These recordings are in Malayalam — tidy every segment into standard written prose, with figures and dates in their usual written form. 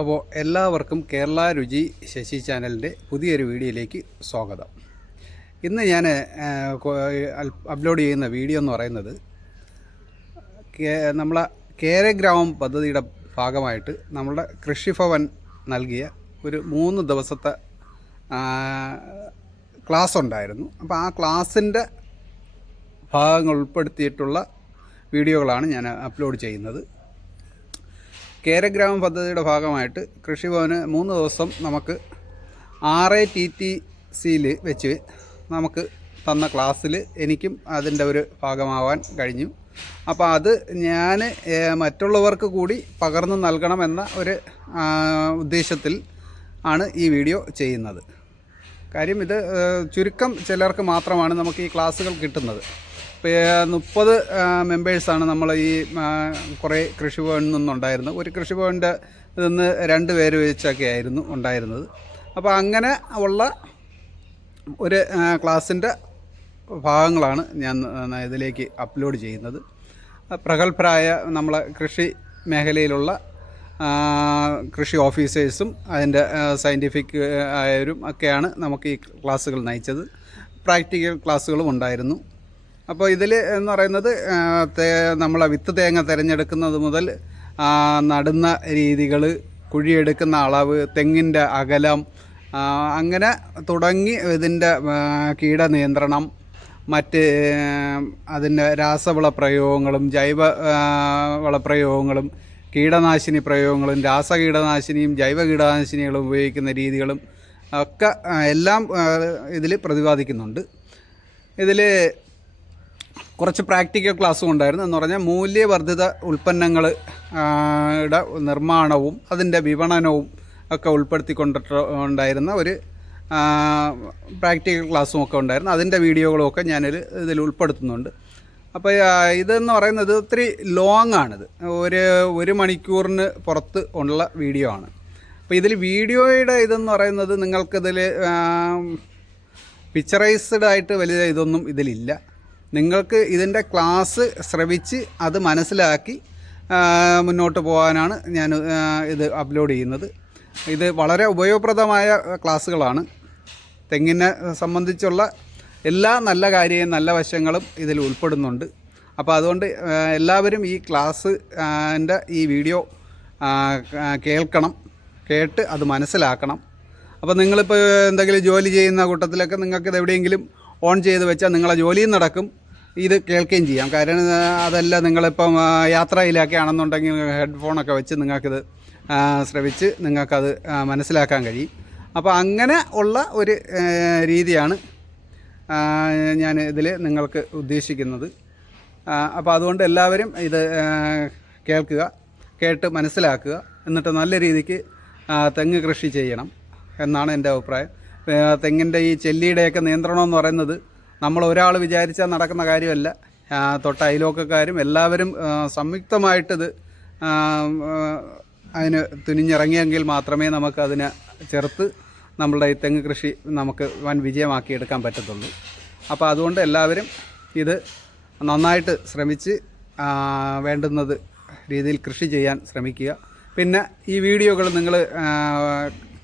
അപ്പോൾ എല്ലാവർക്കും കേരള രുചി ശശി ചാനലിൻ്റെ പുതിയൊരു വീഡിയോയിലേക്ക് സ്വാഗതം. ഇന്ന് ഞാൻ അപ്ലോഡ് ചെയ്യുന്ന വീഡിയോ എന്ന് പറയുന്നത് നമ്മളെ കേരഗ്രാമം പദ്ധതിയുടെ ഭാഗമായിട്ട് നമ്മളുടെ കൃഷിഭവൻ നൽകിയ ഒരു 3 ദിവസത്തെ ക്ലാസ് ഉണ്ടായിരുന്നു. അപ്പോൾ ആ ക്ലാസ്സിൻ്റെ ഭാഗങ്ങൾ ഉൾപ്പെടുത്തിയിട്ടുള്ള വീഡിയോകളാണ് ഞാൻ അപ്ലോഡ് ചെയ്യുന്നത്. കേരഗ്രാമം പദ്ധതിയുടെ ഭാഗമായിട്ട് കൃഷിഭവന് 3 ദിവസം നമുക്ക് RITTCയിൽ വെച്ച് നമുക്ക് തന്ന ക്ലാസ്സിൽ എനിക്കും അതിൻ്റെ ഒരു ഭാഗമാവാൻ കഴിഞ്ഞു. അപ്പോൾ അത് ഞാൻ മറ്റുള്ളവർക്ക് കൂടി പകർന്നു നൽകണമെന്ന ഒരു ഉദ്ദേശത്തിൽ ആണ് ഈ വീഡിയോ ചെയ്യുന്നത്. കാര്യം ഇത് ചുരുക്കം ചിലർക്ക് മാത്രമാണ് നമുക്ക് ഈ ക്ലാസ്സുകൾ കിട്ടുന്നത്. 30 മെമ്പേഴ്സാണ് നമ്മൾ ഈ കുറേ കൃഷിഭവനിൽ നിന്നുണ്ടായിരുന്നത്. ഒരു കൃഷിഭവൻ്റെ നിന്ന് 2 പേര് വെച്ചൊക്കെ ആയിരുന്നു ഉണ്ടായിരുന്നത്. അപ്പോൾ അങ്ങനെ ഉള്ള ഒരു ക്ലാസ്സിൻ്റെ ഭാഗങ്ങളാണ് ഞാൻ ഇതിലേക്ക് അപ്ലോഡ് ചെയ്യുന്നത്. പ്രഗത്ഭരായ നമ്മളെ കൃഷി മേഖലയിലുള്ള കൃഷി ഓഫീസേഴ്സും അതിൻ്റെ സയൻറ്റിഫിക് ആയവരും ഒക്കെയാണ് നമുക്ക് ഈ ക്ലാസ്സുകൾ നയിച്ചത്. പ്രാക്ടിക്കൽ ക്ലാസ്സുകളും ഉണ്ടായിരുന്നു. അപ്പോൾ ഇതിൽ എന്ന് പറയുന്നത് നമ്മളെ വിത്ത് തേങ്ങ തിരഞ്ഞെടുക്കുന്നത് മുതൽ നടുന്ന രീതികൾ, കുഴിയെടുക്കുന്ന അളവ്, തെങ്ങിൻ്റെ അകലം, അങ്ങനെ തുടങ്ങി ഇതിൻ്റെ കീടനിയന്ത്രണം, മറ്റ് അതിൻ്റെ രാസവള പ്രയോഗങ്ങളും ജൈവ വളപ്രയോഗങ്ങളും കീടനാശിനി പ്രയോഗങ്ങളും രാസകീടനാശിനിയും ജൈവ കീടനാശിനികളും ഉപയോഗിക്കുന്ന രീതികളും ഒക്കെ എല്ലാം ഇതിൽ പ്രതിപാദിക്കുന്നുണ്ട്. ഇതിൽ കുറച്ച് പ്രാക്ടിക്കൽ ക്ലാസ്സും ഉണ്ടായിരുന്നു. എന്ന് പറഞ്ഞാൽ മൂല്യവർദ്ധിത ഉൽപ്പന്നങ്ങളുടെ നിർമ്മാണവും അതിൻ്റെ വിപണനവും ഒക്കെ ഉൾപ്പെടുത്തിക്കൊണ്ടിട്ടുണ്ടായിരുന്ന ഒരു പ്രാക്ടിക്കൽ ക്ലാസ്സും ഒക്കെ ഉണ്ടായിരുന്നു. അതിൻ്റെ വീഡിയോകളും ഒക്കെ ഇതിൽ ഉൾപ്പെടുത്തുന്നുണ്ട്. അപ്പോൾ ഇതെന്ന് പറയുന്നത് ഒത്തിരി ലോങ് ആണിത്. 1 മണിക്കൂറിന് പുറത്ത് ഉള്ള വീഡിയോ ആണ്. അപ്പോൾ ഇതിൽ വീഡിയോയുടെ ഇതെന്ന് പറയുന്നത് നിങ്ങൾക്കിതിൽ പിക്ചറൈസ്ഡ് ആയിട്ട് വലിയ ഇതൊന്നും ഇതിലില്ല. നിങ്ങൾക്ക് ഇതിൻ്റെ ക്ലാസ് ശ്രവിച്ച് അത് മനസ്സിലാക്കി മുന്നോട്ട് പോകാനാണ് ഞാൻ ഇത് അപ്ലോഡ് ചെയ്യുന്നത്. ഇത് വളരെ ഉപയോഗപ്രദമായ ക്ലാസ്സുകളാണ്. തെങ്ങിനെ സംബന്ധിച്ചുള്ള എല്ലാ നല്ല കാര്യവും നല്ല വശങ്ങളും ഇതിൽ ഉൾപ്പെടുന്നുണ്ട്. അപ്പോൾ അതുകൊണ്ട് എല്ലാവരും ഈ ക്ലാസ്സിൻ്റെ ഈ വീഡിയോ കേൾക്കണം, കേട്ട് അത് മനസ്സിലാക്കണം. അപ്പോൾ നിങ്ങളിപ്പോൾ എന്തെങ്കിലും ജോലി ചെയ്യുന്ന കൂട്ടത്തിലൊക്കെ നിങ്ങൾക്കിത് എവിടെയെങ്കിലും ഓൺ ചെയ്ത് വെച്ചാൽ നിങ്ങളെ ജോലിയും നടക്കും, ഇത് കേൾക്കുകയും ചെയ്യാം. കാരണം അതല്ല, നിങ്ങളിപ്പം യാത്രയിലൊക്കെ ആണെന്നുണ്ടെങ്കിൽ ഹെഡ്ഫോണൊക്കെ വെച്ച് നിങ്ങൾക്കിത് ശ്രവിച്ച് നിങ്ങൾക്കത് മനസ്സിലാക്കാൻ കഴിയും. അപ്പോൾ അങ്ങനെ ഉള്ള ഒരു രീതിയാണ് ഞാൻ ഇതിൽ നിങ്ങൾക്ക് ഉദ്ദേശിക്കുന്നത്. അപ്പോൾ അതുകൊണ്ട് എല്ലാവരും ഇത് കേൾക്കുക, കേട്ട് മനസ്സിലാക്കുക, എന്നിട്ട് നല്ല രീതിക്ക് തെങ്ങ് കൃഷി ചെയ്യണം എന്നാണ് എൻ്റെ അഭിപ്രായം. തെങ്ങിൻ്റെ ഈ ചെല്ലിയുടെയൊക്കെ നിയന്ത്രണം എന്ന് പറയുന്നത് നമ്മൾ ഒരാൾ വിചാരിച്ചാൽ നടക്കുന്ന കാര്യമല്ല. തൊട്ട അയൽവക്കക്കാരും എല്ലാവരും സംയുക്തമായിട്ടിത് അതിന് തുനിഞ്ഞിറങ്ങിയെങ്കിൽ മാത്രമേ നമുക്കതിനെ ചെറുത്ത് നമ്മളുടെ ഈ തെങ്ങ് കൃഷി നമുക്ക് വൻ വിജയമാക്കിയെടുക്കാൻ പറ്റത്തുള്ളൂ. അപ്പോൾ അതുകൊണ്ട് എല്ലാവരും ഇത് നന്നായിട്ട് ശ്രമിച്ച് വേണ്ടുന്നത് രീതിയിൽ കൃഷി ചെയ്യാൻ ശ്രമിക്കുക. പിന്നെ ഈ വീഡിയോകൾ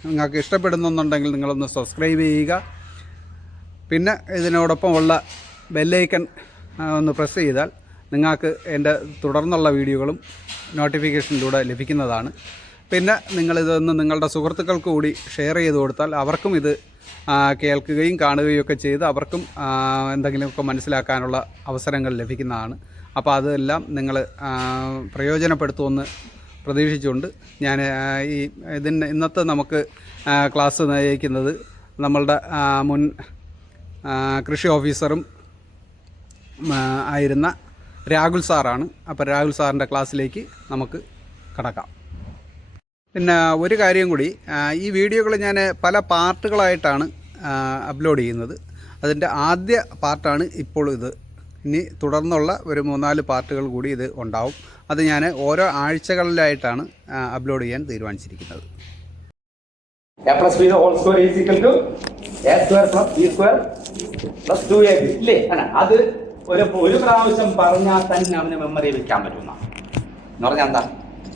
നിങ്ങൾക്ക് ഇഷ്ടപ്പെടുന്നുണ്ടെങ്കിൽ നിങ്ങളൊന്ന് സബ്സ്ക്രൈബ് ചെയ്യുക. പിന്നെ ഇതിനോടൊപ്പം ഉള്ള ബെല്ലൈക്കൺ ഒന്ന് പ്രസ് ചെയ്താൽ നിങ്ങൾക്ക് എൻ്റെ തുടർന്നുള്ള വീഡിയോകളും നോട്ടിഫിക്കേഷനിലൂടെ ലഭിക്കുന്നതാണ്. പിന്നെ നിങ്ങളിതൊന്ന് നിങ്ങളുടെ സുഹൃത്തുക്കൾക്ക് കൂടി ഷെയർ ചെയ്ത് കൊടുത്താൽ അവർക്കും ഇത് കേൾക്കുകയും കാണുകയും ഒക്കെ ചെയ്ത് അവർക്കും എന്തെങ്കിലുമൊക്കെ മനസ്സിലാക്കാനുള്ള അവസരങ്ങൾ ലഭിക്കുന്നതാണ്. അപ്പോൾ അതെല്ലാം നിങ്ങൾ പ്രയോജനപ്പെടുത്തുമെന്ന് പ്രതീക്ഷിച്ചുകൊണ്ട് ഞാൻ ഇന്നത്തെ നമുക്ക് ക്ലാസ് നയിക്കുന്നത് നമ്മളുടെ മുൻ കൃഷി ഓഫീസറും ആയിരുന്ന രാഹുൽ സാറാണ്. അപ്പോൾ രാഹുൽ സാറിൻ്റെ ക്ലാസ്സിലേക്ക് നമുക്ക് കടക്കാം. പിന്നെ ഒരു കാര്യം കൂടി, ഈ വീഡിയോകൾ ഞാൻ പല പാർട്ടുകളായിട്ടാണ് അപ്ലോഡ് ചെയ്യുന്നത്. അതിൻ്റെ ആദ്യ പാർട്ടാണ് ഇപ്പോൾ ഇത്. ഇനി തുടർന്നുള്ള ഒരു 3-4 പാർട്ടുകൾ കൂടി ഇത് ഉണ്ടാവും. അത് ഞാൻ ഓരോ ആഴ്ചകളിലായിട്ടാണ് അപ്ലോഡ് ചെയ്യാൻ തീരുമാനിച്ചിരിക്കുന്നത്. A plus b the whole square is equal to a square plus b square plus 2ab ഇല്ലേ? അത് ഒരു പ്രാവശ്യം പറഞ്ഞാൽ തന്നെ അവന് മെമ്മറി വെക്കാൻ പറ്റുന്ന എന്ന് പറഞ്ഞാൽ എന്താ?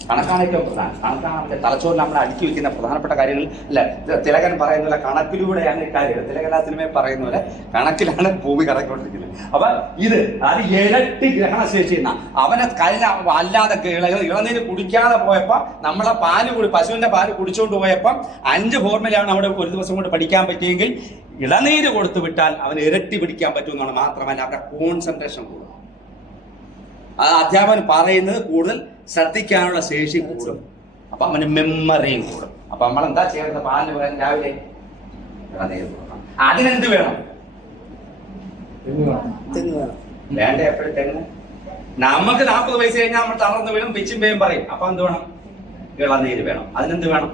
കണക്കാണ് ഏറ്റവും പ്രധാനം. കണക്കാണ് തലച്ചോറിൽ നമ്മൾ അടുക്കി വെക്കുന്ന പ്രധാനപ്പെട്ട കാര്യങ്ങൾ. അല്ല, തിലകൻ പറയുന്ന പോലെ കണക്കിലൂടെയാണ് ഈ കാര്യങ്ങൾ. തിലകൻ ആ സിനിമയിൽ പറയുന്ന പോലെ കണക്കിലാണ് ഭൂമി കറങ്ങിക്കൊണ്ടിരിക്കുന്നത്. അപ്പൊ അത് ഇരട്ടി ഗ്രഹണശേഷി എന്ന അവനെ കഴിഞ്ഞ അല്ലാതെ ഇളനീര് കുടിക്കാതെ പോയപ്പോ നമ്മളെ പശുവിന്റെ പാല് കുടിച്ചുകൊണ്ട് പോയപ്പോ 5 ഫോർമുലയാണ് അവിടെ ഒരു ദിവസം കൊണ്ട് പഠിക്കാൻ പറ്റിയെങ്കിൽ ഇളനീര് കൊടുത്തു വിട്ടാൽ അവന് ഇരട്ടി പിടിക്കാൻ പറ്റുമെന്നാണ്. മാത്രമല്ല അവരുടെ കോൺസെൻട്രേഷൻ കൂടും. അത് അധ്യാപകൻ പറയുന്നത് കൂടുതൽ ശ്രദ്ധിക്കാനുള്ള ശേഷി കൂടും. അപ്പൊ അവന് മെമ്മറിയും കൂടും. അപ്പൊ നമ്മൾ എന്താ ചെയ്യേണ്ടത്? പാലിന് പകരം രാവിലെ ഇളനീര് കൊടുക്കണം. അതിനെന്ത് വേണം? വേണ്ട. എപ്പോഴും തെങ്ങ്. നമുക്ക് 40 വയസ്സ് കഴിഞ്ഞാൽ നമ്മൾ തളർന്ന് വീഴും, പിച്ചും പേയും പറയും. അപ്പൊ എന്ത് വേണം? ഇളനീര് വേണം. അതിനെന്ത് വേണം?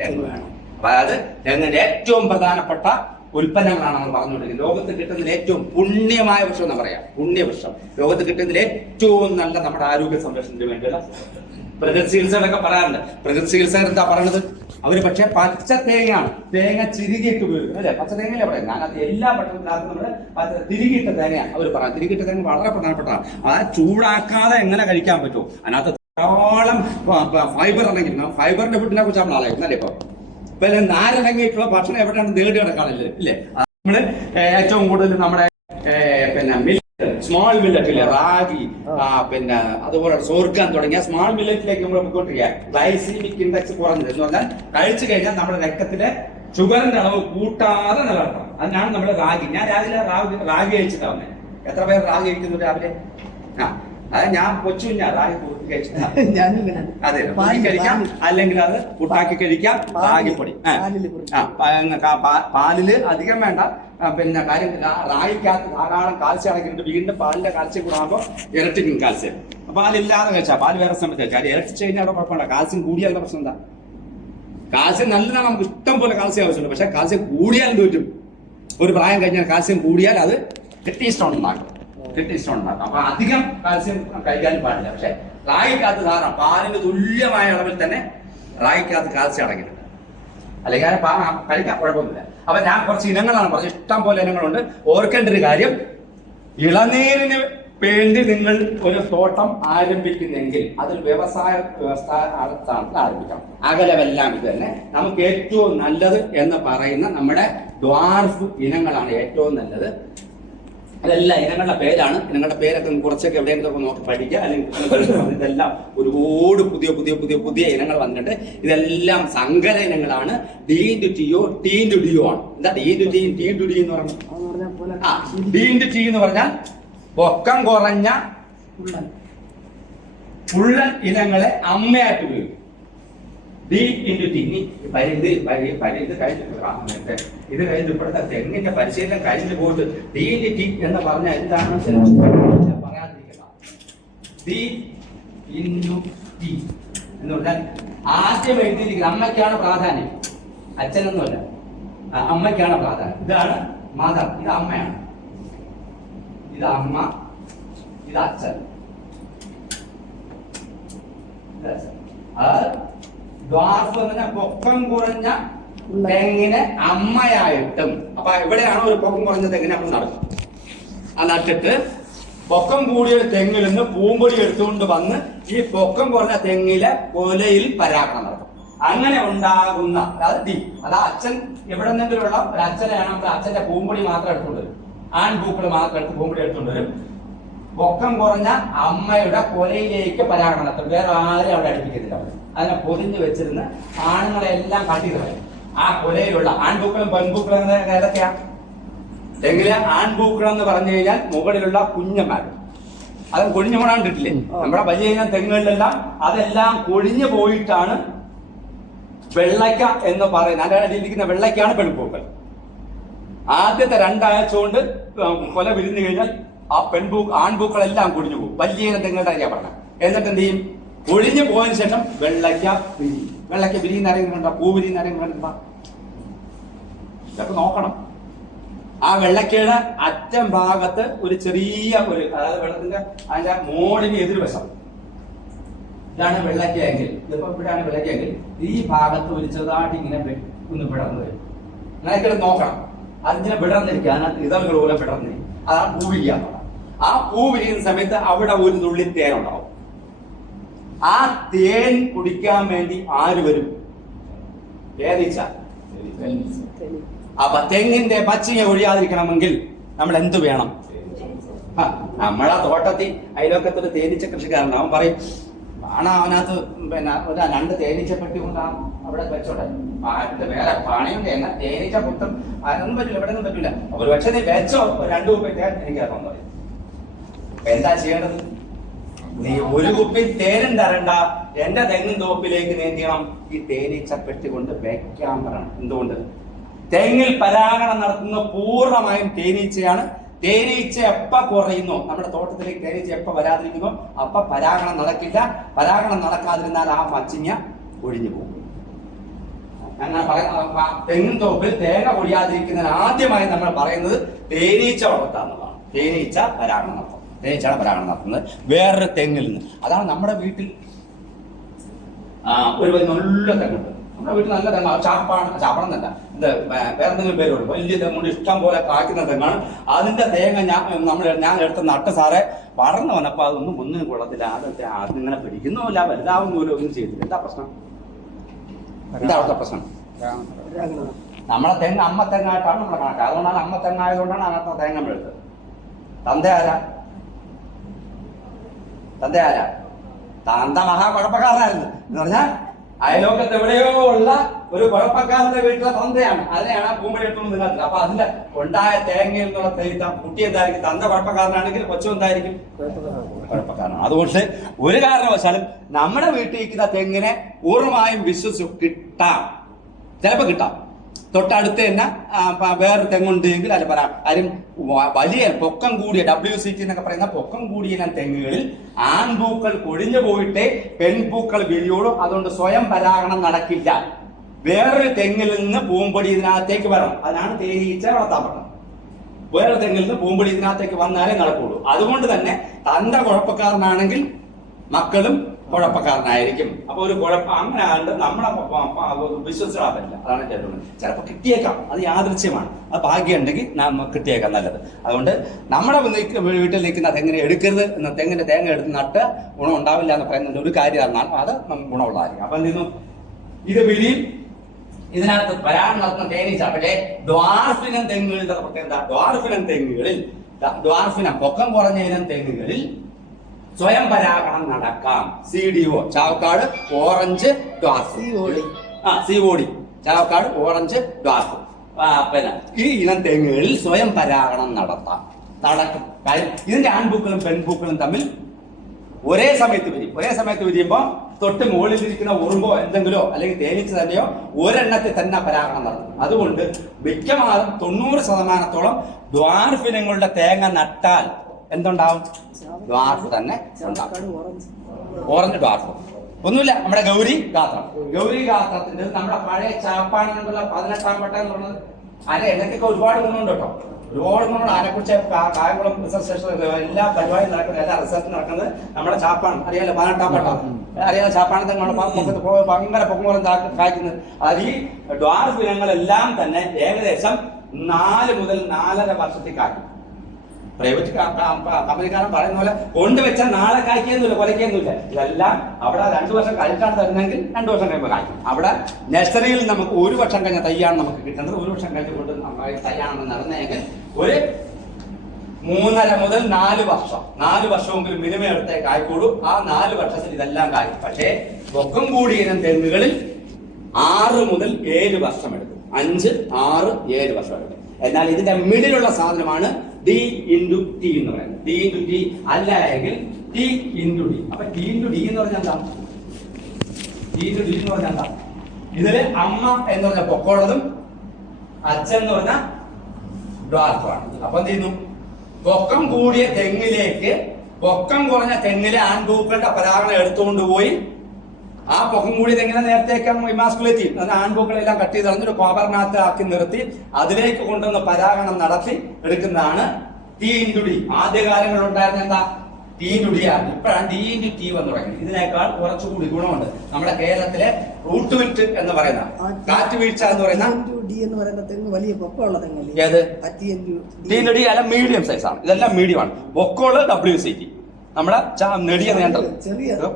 തെങ്ങ് വേണം. അപ്പൊ അത് തെങ്ങിന്റെ ഏറ്റവും പ്രധാനപ്പെട്ട ഉൽപ്പന്നങ്ങളാണ് നമ്മൾ പറഞ്ഞുകൊണ്ടിരിക്കുന്നത്. ലോകത്ത് കിട്ടുന്നതിൽ ഏറ്റവും പുണ്യമായ വൃക്ഷം എന്ന് പറയാം. പുണ്യവൃക്ഷം ലോകത്ത് കിട്ടുന്നതിൽ ഏറ്റവും നല്ല നമ്മുടെ ആരോഗ്യ സംരക്ഷണത്തിന് വേണ്ടിയുള്ള പ്രകൃതി ചികിത്സകളൊക്കെ പറയാറുണ്ട്. പ്രകൃതി ചികിത്സകർ എന്താ പറയണത്? അവര് പക്ഷെ പച്ച തേങ്ങയാണ്. തേങ്ങ ചിരുകിയിട്ട് ഉപയോഗിക്കും അല്ലെ? പച്ച തേങ്ങയല്ലേ പറയുന്നത്? ഞാനത് എല്ലാ ഭക്ഷണത്തിനകത്തും നമ്മുടെ തിരികിട്ട തേങ്ങയാണ് അവർ പറയുന്നത്. തിരികിട്ട തേങ്ങ വളരെ പ്രധാനപ്പെട്ടതാണ്. അത് ചൂടാക്കാതെ എങ്ങനെ കഴിക്കാൻ പറ്റുമോ? അതിനകത്ത് ധാരാളം ഫൈബർ അടങ്ങിയിരിക്കണം. ഫൈബറിന്റെ ഫുഡിനെ കുറിച്ച് നമ്മൾ ആലോചിക്കുന്നത് അല്ലേ? ഇപ്പൊ നാരടങ്ങിയിട്ടുള്ള ഭക്ഷണം എവിടെയാണ് നേടി നടക്കാറില്ലേ? ഇല്ലേ? നമ്മള് ഏറ്റവും കൂടുതൽ നമ്മുടെ സ്മോൾ മില്ലറ്റ് ഇല്ലേ, റാഗി, പിന്നെ അതുപോലെ സോർക്കാൻ തുടങ്ങിയ സ്മോൾ മില്ലറ്റിലേക്ക് നമ്മൾ പോയിക്കൊണ്ടിരിക്കുക. ഗ്ലൈസീമിക് ഇൻഡെക്സ് കുറഞ്ഞത് എന്ന് പറഞ്ഞാൽ കഴിച്ചു കഴിഞ്ഞാൽ നമ്മുടെ രക്തത്തിലെ ഷുഗറിന്റെ അളവ് കൂട്ടാതെ നിലനിർത്തണം. അതിനാണ് നമ്മൾ റാഗി. ഞാൻ രാവിലെ റാഗി കഴിച്ചിട്ടാണ്. എത്ര പേർ റാഗി കഴിക്കുന്നു രാവിലെ? അത് ഞാൻ കൊച്ചുഞ്ഞ റാഗി അതെ, കഴിക്കാം. അല്ലെങ്കിൽ അത് പുട്ടാക്കി കഴിക്കാം. റാഗിപ്പൊടി പാലില് അധികം വേണ്ട. പിന്നെ കാര്യം റാഗിക്കകത്ത് ധാരാളം കാൽസ്യം അടങ്ങിയിട്ടുണ്ട്. വീണ്ടും പാലിന്റെ കാൽസ്യം കൂടെ ആകുമ്പോൾ ഇരട്ടിക്കും കാൽസ്യം. പാലില്ലാതെ കഴിച്ചാൽ പാല് വേറെ സമയത്ത് കഴിച്ചാൽ ഇരട്ടിച്ച് കഴിഞ്ഞാൽ അവിടെ കുഴപ്പമില്ല. കാൽസ്യം കൂടിയാലുള്ള പ്രശ്നം എന്താ? കാൽസ്യം നല്ലതാണ്, നമുക്ക് ഇഷ്ടം പോലെ കാൽസ്യം ആവശ്യമുണ്ട്. പക്ഷെ കാൽസ്യം കൂടിയാൽ തോറ്റും. ഒരു പ്രായം കഴിഞ്ഞാൽ കാൽസ്യം കൂടിയാൽ അത് കിഡ്നി സ്റ്റോൺ ഉണ്ടാക്കും. അപ്പൊ അധികം കാൽസ്യം കഴിക്കാനും പാടില്ല. പക്ഷെ റാഗിക്കകത്ത് ധാരാളം പാലിന് തുല്യമായ അളവിൽ തന്നെ റാഗിക്കകത്ത് കാൽസ്യം അടങ്ങിയിട്ടുണ്ട്. അല്ലെങ്കിൽ കഴിക്കാൻ കുഴപ്പമൊന്നുമില്ല. അപ്പൊ ഞാൻ കുറച്ച് ഇനങ്ങളാണ് പറഞ്ഞത്. ഇഷ്ടം പോലെ ഇനങ്ങളുണ്ട്. ഓർക്കേണ്ട ഒരു കാര്യം, ഇളനീരിന് വേണ്ടി നിങ്ങൾ ഒരു തോട്ടം ആരംഭിക്കുന്നെങ്കിൽ അതൊരു വ്യവസായ ആരംഭിക്കാം. അകലമെല്ലാം ഇത് തന്നെ. നമുക്ക് ഏറ്റവും നല്ലത് എന്ന് പറയുന്ന നമ്മുടെ ഡ്വാർഫ് ഇനങ്ങളാണ് ഏറ്റവും നല്ലത്. അതെല്ലാം ഇനങ്ങളുടെ പേരാണ്. ഇനങ്ങളുടെ പേരൊക്കെ കുറച്ചൊക്കെ എവിടെയെങ്കിലും നോക്കി പഠിക്കുക. അല്ലെങ്കിൽ ഇതെല്ലാം ഒരുപാട് പുതിയ ഇനങ്ങൾ വന്നിട്ടുണ്ട്. ഇതെല്ലാം സങ്കര ഇനങ്ങളാണ്. D-TO, T-DO ആണ്. എന്താ D-T, T-D എന്ന് പറഞ്ഞാൽ? D-T എന്ന് പറഞ്ഞാൽ പൊക്കം കുറഞ്ഞ പുള്ളൻ ഇനങ്ങളെ അമ്മയായിട്ട് ഉപയോഗിക്കും. D-T. ഇത് കഴിഞ്ഞ് ഇപ്പോഴത്തെ തെങ്ങിന്റെ പരിശീലനം കഴിഞ്ഞു പോയിട്ട് D-T എന്ന് പറഞ്ഞാൽ എന്താണെന്ന് പറയാതിരിക്കുക. D-T എന്ന് പറഞ്ഞാൽ ആദ്യം എഴുതിയിരിക്കുന്നത് അമ്മയ്ക്കാണ് പ്രാധാന്യം, അച്ഛനൊന്നുമല്ല. അമ്മയ്ക്കാണ് പ്രാധാന്യം. ഇതാണ് മദർ, ഇത് അമ്മയാണ്. ഇത് അമ്മ, ഇത് അച്ഛൻ. ദ്വാർഫ് എന്ന് പറഞ്ഞാൽ പൊക്കം കുറഞ്ഞ തെങ്ങിനെ അമ്മയായിട്ടും. അപ്പൊ എവിടെയാണോ ഒരു പൊക്കം കുറഞ്ഞ തെങ്ങിനെ നമ്മൾ നടക്കും. ആ നട്ടിട്ട് പൊക്കം കൂടിയ തെങ്ങിൽ നിന്ന് പൂമ്പൊടി എടുത്തുകൊണ്ട് വന്ന് ഈ പൊക്കം കുറഞ്ഞ തെങ്ങിലെ കൊലയിൽ പരാഗണം നടത്തും. അങ്ങനെ ഉണ്ടാകുന്ന അതാ അച്ഛൻ എവിടെ നിന്നെങ്കിലുള്ള ഒരു അച്ഛനെയാണ് നമ്മുടെ അച്ഛന്റെ പൂമ്പൊടി മാത്രം എടുത്തുകൊണ്ട് വരും. ആൺപൂക്കൾ മാത്രം എടുത്ത് പൂമ്പൊടി എടുത്തുകൊണ്ട് വരും. പൊക്കം കുറഞ്ഞ അമ്മയുടെ കൊലയിലേക്ക് പരാഗണം നടത്തും. വേറെ ആരും അവിടെ അടുപ്പിക്കത്തില്ല. അതിനെ പൊതിഞ്ഞു വെച്ചിരുന്ന് ആണുങ്ങളെല്ലാം കട്ടി കളയും. ആ കൊലയിലുള്ള ആൺപൂക്കളും പെൺപൂക്കളും ഏതൊക്കെയാ? എങ്കില് ആൺപൂക്കൾ എന്ന് പറഞ്ഞു കഴിഞ്ഞാൽ മുകളിലുള്ള കുഞ്ഞന്മാർ. അത് കൊഴിഞ്ഞു പോകാണ്ടിട്ടില്ലേ? നമ്മുടെ വലിയ തെങ്ങുകളിലെല്ലാം അതെല്ലാം കൊഴിഞ്ഞു പോയിട്ടാണ് വെള്ളയ്ക്ക എന്ന് പറയുന്നത്. അതിന്റെ അടിയിലിരിക്കുന്ന വെള്ളയ്ക്കാണ് പെൺപൂക്കൾ. ആദ്യത്തെ 2 ആഴ്ച കൊണ്ട് കൊല വിരിഞ്ഞു കഴിഞ്ഞാൽ ആ ആൺപൂക്കളെല്ലാം കൊഴിഞ്ഞു പോകും. വലിയ തെങ്ങുകളുടെ അറിയാൻ പറഞ്ഞ. എന്നിട്ട് എന്ത് ചെയ്യും? ഒഴിഞ്ഞു പോയതിനു ശേഷം വെള്ളയ്ക്ക വിരിയുന്ന ആരെങ്കിലും കണ്ടോ? പൂ വിരിയുന്ന ആരെങ്കിലും കണ്ടോ? ഇതൊക്കെ നോക്കണം. ആ വെള്ളക്കയുടെ അറ്റം ഭാഗത്ത് ഒരു ചെറിയ അതായത് വെള്ളത്തിന്റെ അതിന്റെ മോളിന് എതിർവശം ഇതാണ് വെള്ളക്കയെങ്കിൽ, ഇതിപ്പോ ഇവിടെയാണ് വെള്ളക്കയെങ്കിൽ ഈ ഭാഗത്ത് ഒരു ചെറുതായിട്ട് ഇങ്ങനെ ഒന്ന് വിടർന്നു വരും. അങ്ങനെയൊക്കെ നോക്കണം. അതിങ്ങനെ വിടർന്നിരിക്കുക. അതിനകത്ത് ഇതളുകൾ പോലെ വിടർന്നിരിക്കും. അതാണ് പൂ വിരിയാൻ. ആ പൂ വിരിയുന്ന സമയത്ത് അവിടെ ഒരു തുള്ളി തേനുണ്ടാവും. ആ തേൻ കുടിക്കാൻ വേണ്ടി ആര് വരും? തേനീച്ച. അപ്പൊ തെങ്ങിന്റെ പച്ചിങ്ങ ഒഴിയാതിരിക്കണമെങ്കിൽ നമ്മൾ എന്ത് വേണം? നമ്മളെ തോട്ടത്തിൽ അയലോക്കത്തൊരു തേനീച്ച കൃഷിക്കാരൻ, അവൻ പറയും അവനകത്ത് പിന്നെ ഒരു 2 തേനീച്ചപ്പെട്ടി കൊണ്ട് അവിടെ വെച്ചോട്ടെ, വേറെ പണിയുണ്ട്, എന്നാ തേനീച്ച പുത്തും അതൊന്നും പറ്റില്ല, ഇവിടെ ഒന്നും പറ്റില്ല. ഒരു പക്ഷെ നീ വെച്ചോ, 2 കുപ്പി തേൻ എനിക്ക് തരണം പറയും. എന്താ ചെയ്യേണ്ടത്? നീ 1 കുപ്പി തേനും തരണ്ട, എന്റെ തെങ്ങിൻ തോപ്പിലേക്ക് നീ എന്ത് ചെയ്യണം? ഈ തേനീച്ചപ്പെട്ടി കൊണ്ട് വെക്കാൻ പറയണം. എന്തുകൊണ്ട്? തെങ്ങിൽ പരാഗണം നടത്തുന്ന പൂർണ്ണമായും തേനീച്ചയാണ്. തേനീച്ച എപ്പ കുറയുന്നു, നമ്മുടെ തോട്ടത്തിലേക്ക് തേനീച്ച എപ്പ വരാതിരിക്കുന്നു, അപ്പൊ പരാഗണം നടക്കില്ല. പരാഗണം നടക്കാതിരുന്നാൽ ആ പച്ചിങ്ങ ഒഴിഞ്ഞു പോകും. അങ്ങനെ തെങ്ങിൻ തോപ്പിൽ തേങ്ങ ഒഴിയാതിരിക്കുന്നതിന് ആദ്യമായി നമ്മൾ പറയുന്നത് തേനീച്ച വളർത്താന്നുള്ളതാണ്. തേനീച്ച പരാഗണം നടത്തും. തേനീച്ചയാണ് പരാഗണം നടത്തുന്നത് വേറൊരു തെങ്ങിൽ നിന്ന്. അതാണ് നമ്മുടെ വീട്ടിൽ ഒരു നല്ല തെങ്ങുണ്ട്. നമ്മുടെ വീട്ടിൽ നല്ല തെങ്ങ്, ചാപ്പണമെന്നല്ല, ഇത് വേറെ എന്തെങ്കിലും പേരുള്ളൂ. വലിയ തെങ്ങുണ്ട്, ഇഷ്ടം പോലെ കായ്ക്കുന്ന തെങ്ങാണ്. അതിന്റെ തേങ്ങ ഞാൻ എടുത്ത് നട്ട് സാറേ, വളർന്നു വന്നപ്പോ അതൊന്നും ഒന്നിനും കൊള്ളത്തില്ല. അതിങ്ങനെ പിടിക്കുന്നുമില്ല, വലുതാവുന്നില്ല, ഒന്നും ചെയ്തില്ല. എന്താ പ്രശ്നം? എന്താ അവിടുത്തെ പ്രശ്നം? നമ്മളെ തെങ്ങ് അമ്മ തെങ്ങായിട്ടാണ് നമ്മളെ കണക്ക്. അതുകൊണ്ടാണ് അമ്മ തെങ്ങായതുകൊണ്ടാണ് അങ്ങനത്തെ തേങ്ങ നമ്മൾ എടുത്തത്. തന്ത ആരാ? തന്ത മഹാകുഴപ്പക്കാരനായിരുന്നു എന്ന് പറഞ്ഞാൽ അയലോക്കത്ത് എവിടെയോ ഉള്ള ഒരു കുഴപ്പക്കാരന്റെ വീട്ടിലെ തന്തയാണ്. അതിനെയാണ് ആ പൂമ്പഴി എടുത്തുകൊണ്ട് നിങ്ങൾക്ക്. അപ്പൊ അതിന്റെ ഉണ്ടായ തേങ്ങയിൽ നിന്നുള്ള കുട്ടി എന്തായിരിക്കും? തന്ത കുഴപ്പക്കാരനാണെങ്കിൽ കൊച്ചു എന്തായിരിക്കും? കുഴപ്പക്കാരനാണ്. അതുകൊണ്ട് ഒരു കാരണവശാലും നമ്മുടെ വീട്ടിൽ ഇരിക്കുന്ന തെങ്ങിനെ പൂർണ്ണമായും വിശ്വസിച്ചു കിട്ടാം. ചിലപ്പോ കിട്ടാം. തൊട്ടടുത്ത് തന്നെ വേറൊരു തെങ്ങുണ്ടെങ്കിൽ അത് പറയാം. ആരും വലിയ പൊക്കം കൂടിയ WCT എന്നൊക്കെ പറയുന്ന പൊക്കം കൂടിയ തെങ്ങുകളിൽ ആൺപൂക്കൾ കൊഴിഞ്ഞു പോയിട്ടേ പെൺപൂക്കൾ വിരിയോടും. അതുകൊണ്ട് സ്വയം പരാഗണം നടക്കില്ല. വേറൊരു തെങ്ങിൽ നിന്ന് പൂമ്പൊടി ഇതിനകത്തേക്ക് വരണം. അതിനാണ് തേനീച്ച വളർത്താൻ പറ്റുന്നത്. വേറൊരു തെങ്ങിൽ നിന്ന് പൂമ്പൊടി ഇതിനകത്തേക്ക് വന്നാലേ നടക്കുള്ളൂ. അതുകൊണ്ട് തന്നെ തന്ത കുഴപ്പക്കാരനാണെങ്കിൽ മക്കളും കുഴപ്പക്കാരനായിരിക്കും. അപ്പൊ ഒരു കുഴപ്പം അങ്ങനെ ആണ്ട് നമ്മളെ വിശ്വസിച്ചാൽ പറ്റില്ല. അതാണ് കേട്ടുള്ളത്. ചിലപ്പോൾ കിട്ടിയേക്കാം, അത് യാദൃശ്യമാണ്. അത് ഭാഗ്യം ഉണ്ടെങ്കിൽ നമുക്ക് കിട്ടിയേക്കാം നല്ലത്. അതുകൊണ്ട് നമ്മുടെ വീട്ടിൽ നിൽക്കുന്ന തെങ്ങിനെ എടുക്കരുത് എന്ന്, തെങ്ങിന്റെ തേങ്ങ എടുത്ത് നട്ട് ഗുണം ഉണ്ടാവില്ല എന്ന് പറയുന്നത് ഒരു കാര്യം അറിഞ്ഞാൽ അത് നമുക്ക് ഗുണമുള്ളതായിരിക്കും. അപ്പൊ എന്ത് ചെയ്യുന്നു? ഇത് വിരിയിൽ ഇതിനകത്ത് പരാഗണം നടത്തുന്ന തേനീച്ച. പക്ഷേ ദ്വാർഫിനം തെങ്ങുകളുടെ പ്രത്യേകത, ദ്വാർഫിനം പൊക്കം കുറഞ്ഞ ഇനം തെങ്ങുകളിൽ സ്വയം പരാഗണം നടക്കാം. CDO Chavakkad orange dwarf, COD Chavakkad orange dwarf. പിന്നെ ഈ ഇനം തെങ്ങുകളിൽ സ്വയം പരാഗണം നടക്കും. ഇതിന്റെ ആൺപൂക്കളും പെൺപൂക്കളും തമ്മിൽ ഒരേ സമയത്ത് വിരിയുമ്പോൾ തൊട്ട് മുകളിലിരിക്കുന്ന ഉറുമ്പോ എന്തെങ്കിലോ അല്ലെങ്കിൽ തേനീച്ച തന്നെയോ ഒരെണ്ണത്തിൽ തന്നെ പരാഗണം നടത്തും. അതുകൊണ്ട് മിക്കവാറും 90% ദ്വാർഫിനങ്ങളുടെ തേങ്ങ നട്ടാൽ എന്തുണ്ടാവും? ഡ്വാർഫ് തന്നെ ഉണ്ടാവും. ഓറഞ്ച് ഡ്വാർഫ് ഒന്നുമില്ല. നമ്മുടെ ഗൗരി ഗാത്രത്തിന്റെ നമ്മുടെ പഴയ ചാപ്പാണെന്നുള്ള 18-ാം പട്ട എന്ന് പറയുന്നത് ഇടയ്ക്കൊക്കെ ഒരുപാട് ഗുണമുണ്ട് കേട്ടോ. ഒരുപാട് ഗുണമുണ്ട്. അതിനെക്കുറിച്ച് കായംകുളം റിസർച്ച് സ്റ്റേഷൻ എല്ലാ പരിപാടിയും നടക്കുന്നത്, എല്ലാ റിസർച്ചും നടക്കുന്നത് നമ്മുടെ ചാപ്പാണ്. അറിയാലോ, 18-ാം പട്ട അറിയാലോ. ചാപ്പാണ് ഭയങ്കര പൊക്കുമ്പോഴും കായ്ക്കുന്നത്. അത് ഈ ഡ്വാർഫ് ഇനങ്ങളെല്ലാം തന്നെ ഏകദേശം 4 മുതൽ 4.5 വർഷത്തിൽ കായ്ക്കും. പ്രൈവറ്റ് കമ്പനിക്കാരൻ പറയുന്ന പോലെ കൊണ്ടുവച്ചാൽ നാളെ കായ്ക്കൊന്നുമില്ല, കൊലയ്ക്കൊന്നുമില്ല. ഇതെല്ലാം അവിടെ 2 വർഷം കഴിഞ്ഞിട്ടാണ് തരുന്നതെങ്കിൽ 2 വർഷം കഴിയുമ്പോൾ കായ്ക്കും. അവിടെ നഴ്സറിയിൽ നമുക്ക് 1 വർഷം കഴിഞ്ഞ തൈയാണ് നമുക്ക് കിട്ടുന്നത്. 1 വർഷം കഴിഞ്ഞ് കൊണ്ട് തൈയാണെന്ന് നടന്നെങ്കിൽ ഒരു 3.5 മുതൽ 4 വർഷം, 4 വർഷമെങ്കിലും മിനിമം എടുത്തേ കായ്ക്കൂടൂ. ആ 4 വർഷത്തിൽ ഇതെല്ലാം കായ്ക്കും. പക്ഷേ പൊക്കം കൂടിയ ഇനം തെങ്ങുകളിൽ 6 മുതൽ 7 വർഷം എടുക്കും. 5, 6, 7 വർഷം എടുക്കും. എന്നാൽ ഇതിന്റെ മിഡിലുള്ള സാധനമാണ് D/T എന്ന് പറയുന്നത്. D/T അല്ല എങ്കിൽ T/D. അപ്പൊ T/D എന്ന് പറഞ്ഞാൽ എന്താ? T/D എന്ന് പറഞ്ഞാൽ എന്താ? ഇതില് അമ്മ എന്ന് പറഞ്ഞ പൊക്കമുള്ളതും അച്ഛൻ എന്ന് പറഞ്ഞ ഡ്വാർഫാണ്. അപ്പൊ എന്ത് ചെയ്യുന്നു? പൊക്കം കൂടിയ തെങ്ങിലേക്ക് പൊക്കം കുറഞ്ഞ തെങ്ങിലെ ആൺപൂക്കളുടെ പരാഗണം എടുത്തുകൊണ്ട് പോയി ആ പൊക്കം കൂടി തെങ്ങിനെ നേരത്തേക്ക് ഇമാസ്കുലേറ്റ് ചെയ്യും. അത് ആൺപൂക്കളെല്ലാം കട്ട് ചെയ്ത് കളഞ്ഞൊരു കോബറിനകത്ത് ആക്കി നിർത്തി അതിലേക്ക് കൊണ്ടുവന്ന് പരാഗണം നടത്തി എടുക്കുന്നതാണ് T/D. ആദ്യകാലങ്ങളിൽ ഉണ്ടായിരുന്ന എന്താ? T/D ആണ്. ഇപ്പോഴാണ് D/T വന്നു തുടങ്ങി. ഇതിനേക്കാൾ കുറച്ചുകൂടി ഗുണമുണ്ട്. നമ്മുടെ കേരളത്തിലെ റൂട്ട് വിറ്റ് എന്ന് പറയുന്ന കാറ്റ് വീഴ്ച എന്ന് പറയുന്ന തെങ്ങ് വലിയ പൊക്കമുള്ള തെങ്ങല്ലേ? ഏത്? T/D അല്ല, മീഡിയം സൈസ് ആണ്. ഇതെല്ലാം മീഡിയം ആണ്. പൊക്കമുള്ള WCT നമ്മുടെ നെടിയ നേന്ത്രം,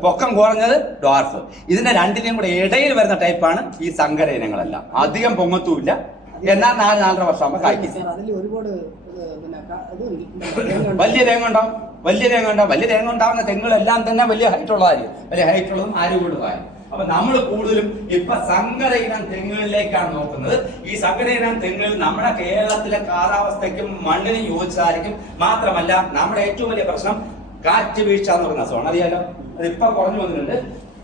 പൊക്കം കുറഞ്ഞത് ഡ്വാർഫ്. ഇതിന്റെ രണ്ടിനെയും കൂടെ ഇടയിൽ വരുന്ന ടൈപ്പാണ് ഈ സങ്കര ഇനങ്ങളെല്ലാം. അധികം പൊങ്ങത്തുമില്ല, എന്നാൽ 4-4.5 വർഷമാകുമ്പോൾ കായ്ക്കും. വലിയ തേങ്ങ ഉണ്ടാവും, വലിയ തേങ്ങ ഉണ്ടാവുന്ന തെങ്ങുകളെല്ലാം തന്നെ വലിയ ഹൈറ്റ് ഉള്ളതായിരിക്കും, വലിയ ഹൈറ്റ് ഉള്ളതും ആരോഗ്യമുള്ളതായിരിക്കും. അപ്പൊ നമ്മൾ കൂടുതലും ഇപ്പൊ സങ്കര ഇനം തെങ്ങുകളിലേക്കാണ് നോക്കുന്നത്. ഈ സങ്കര ഇനം തെങ്ങുകൾ നമ്മുടെ കേരളത്തിലെ കാലാവസ്ഥയ്ക്കും മണ്ണിനും യോജിച്ചതായിരിക്കും. മാത്രമല്ല നമ്മുടെ ഏറ്റവും വലിയ പ്രശ്നം കാറ്റ് വീഴ്ച എന്ന് പറയുന്ന അസുഖമാണ്. അറിയാലോ, അതിപ്പോ കുറഞ്ഞു വന്നിട്ടുണ്ട്.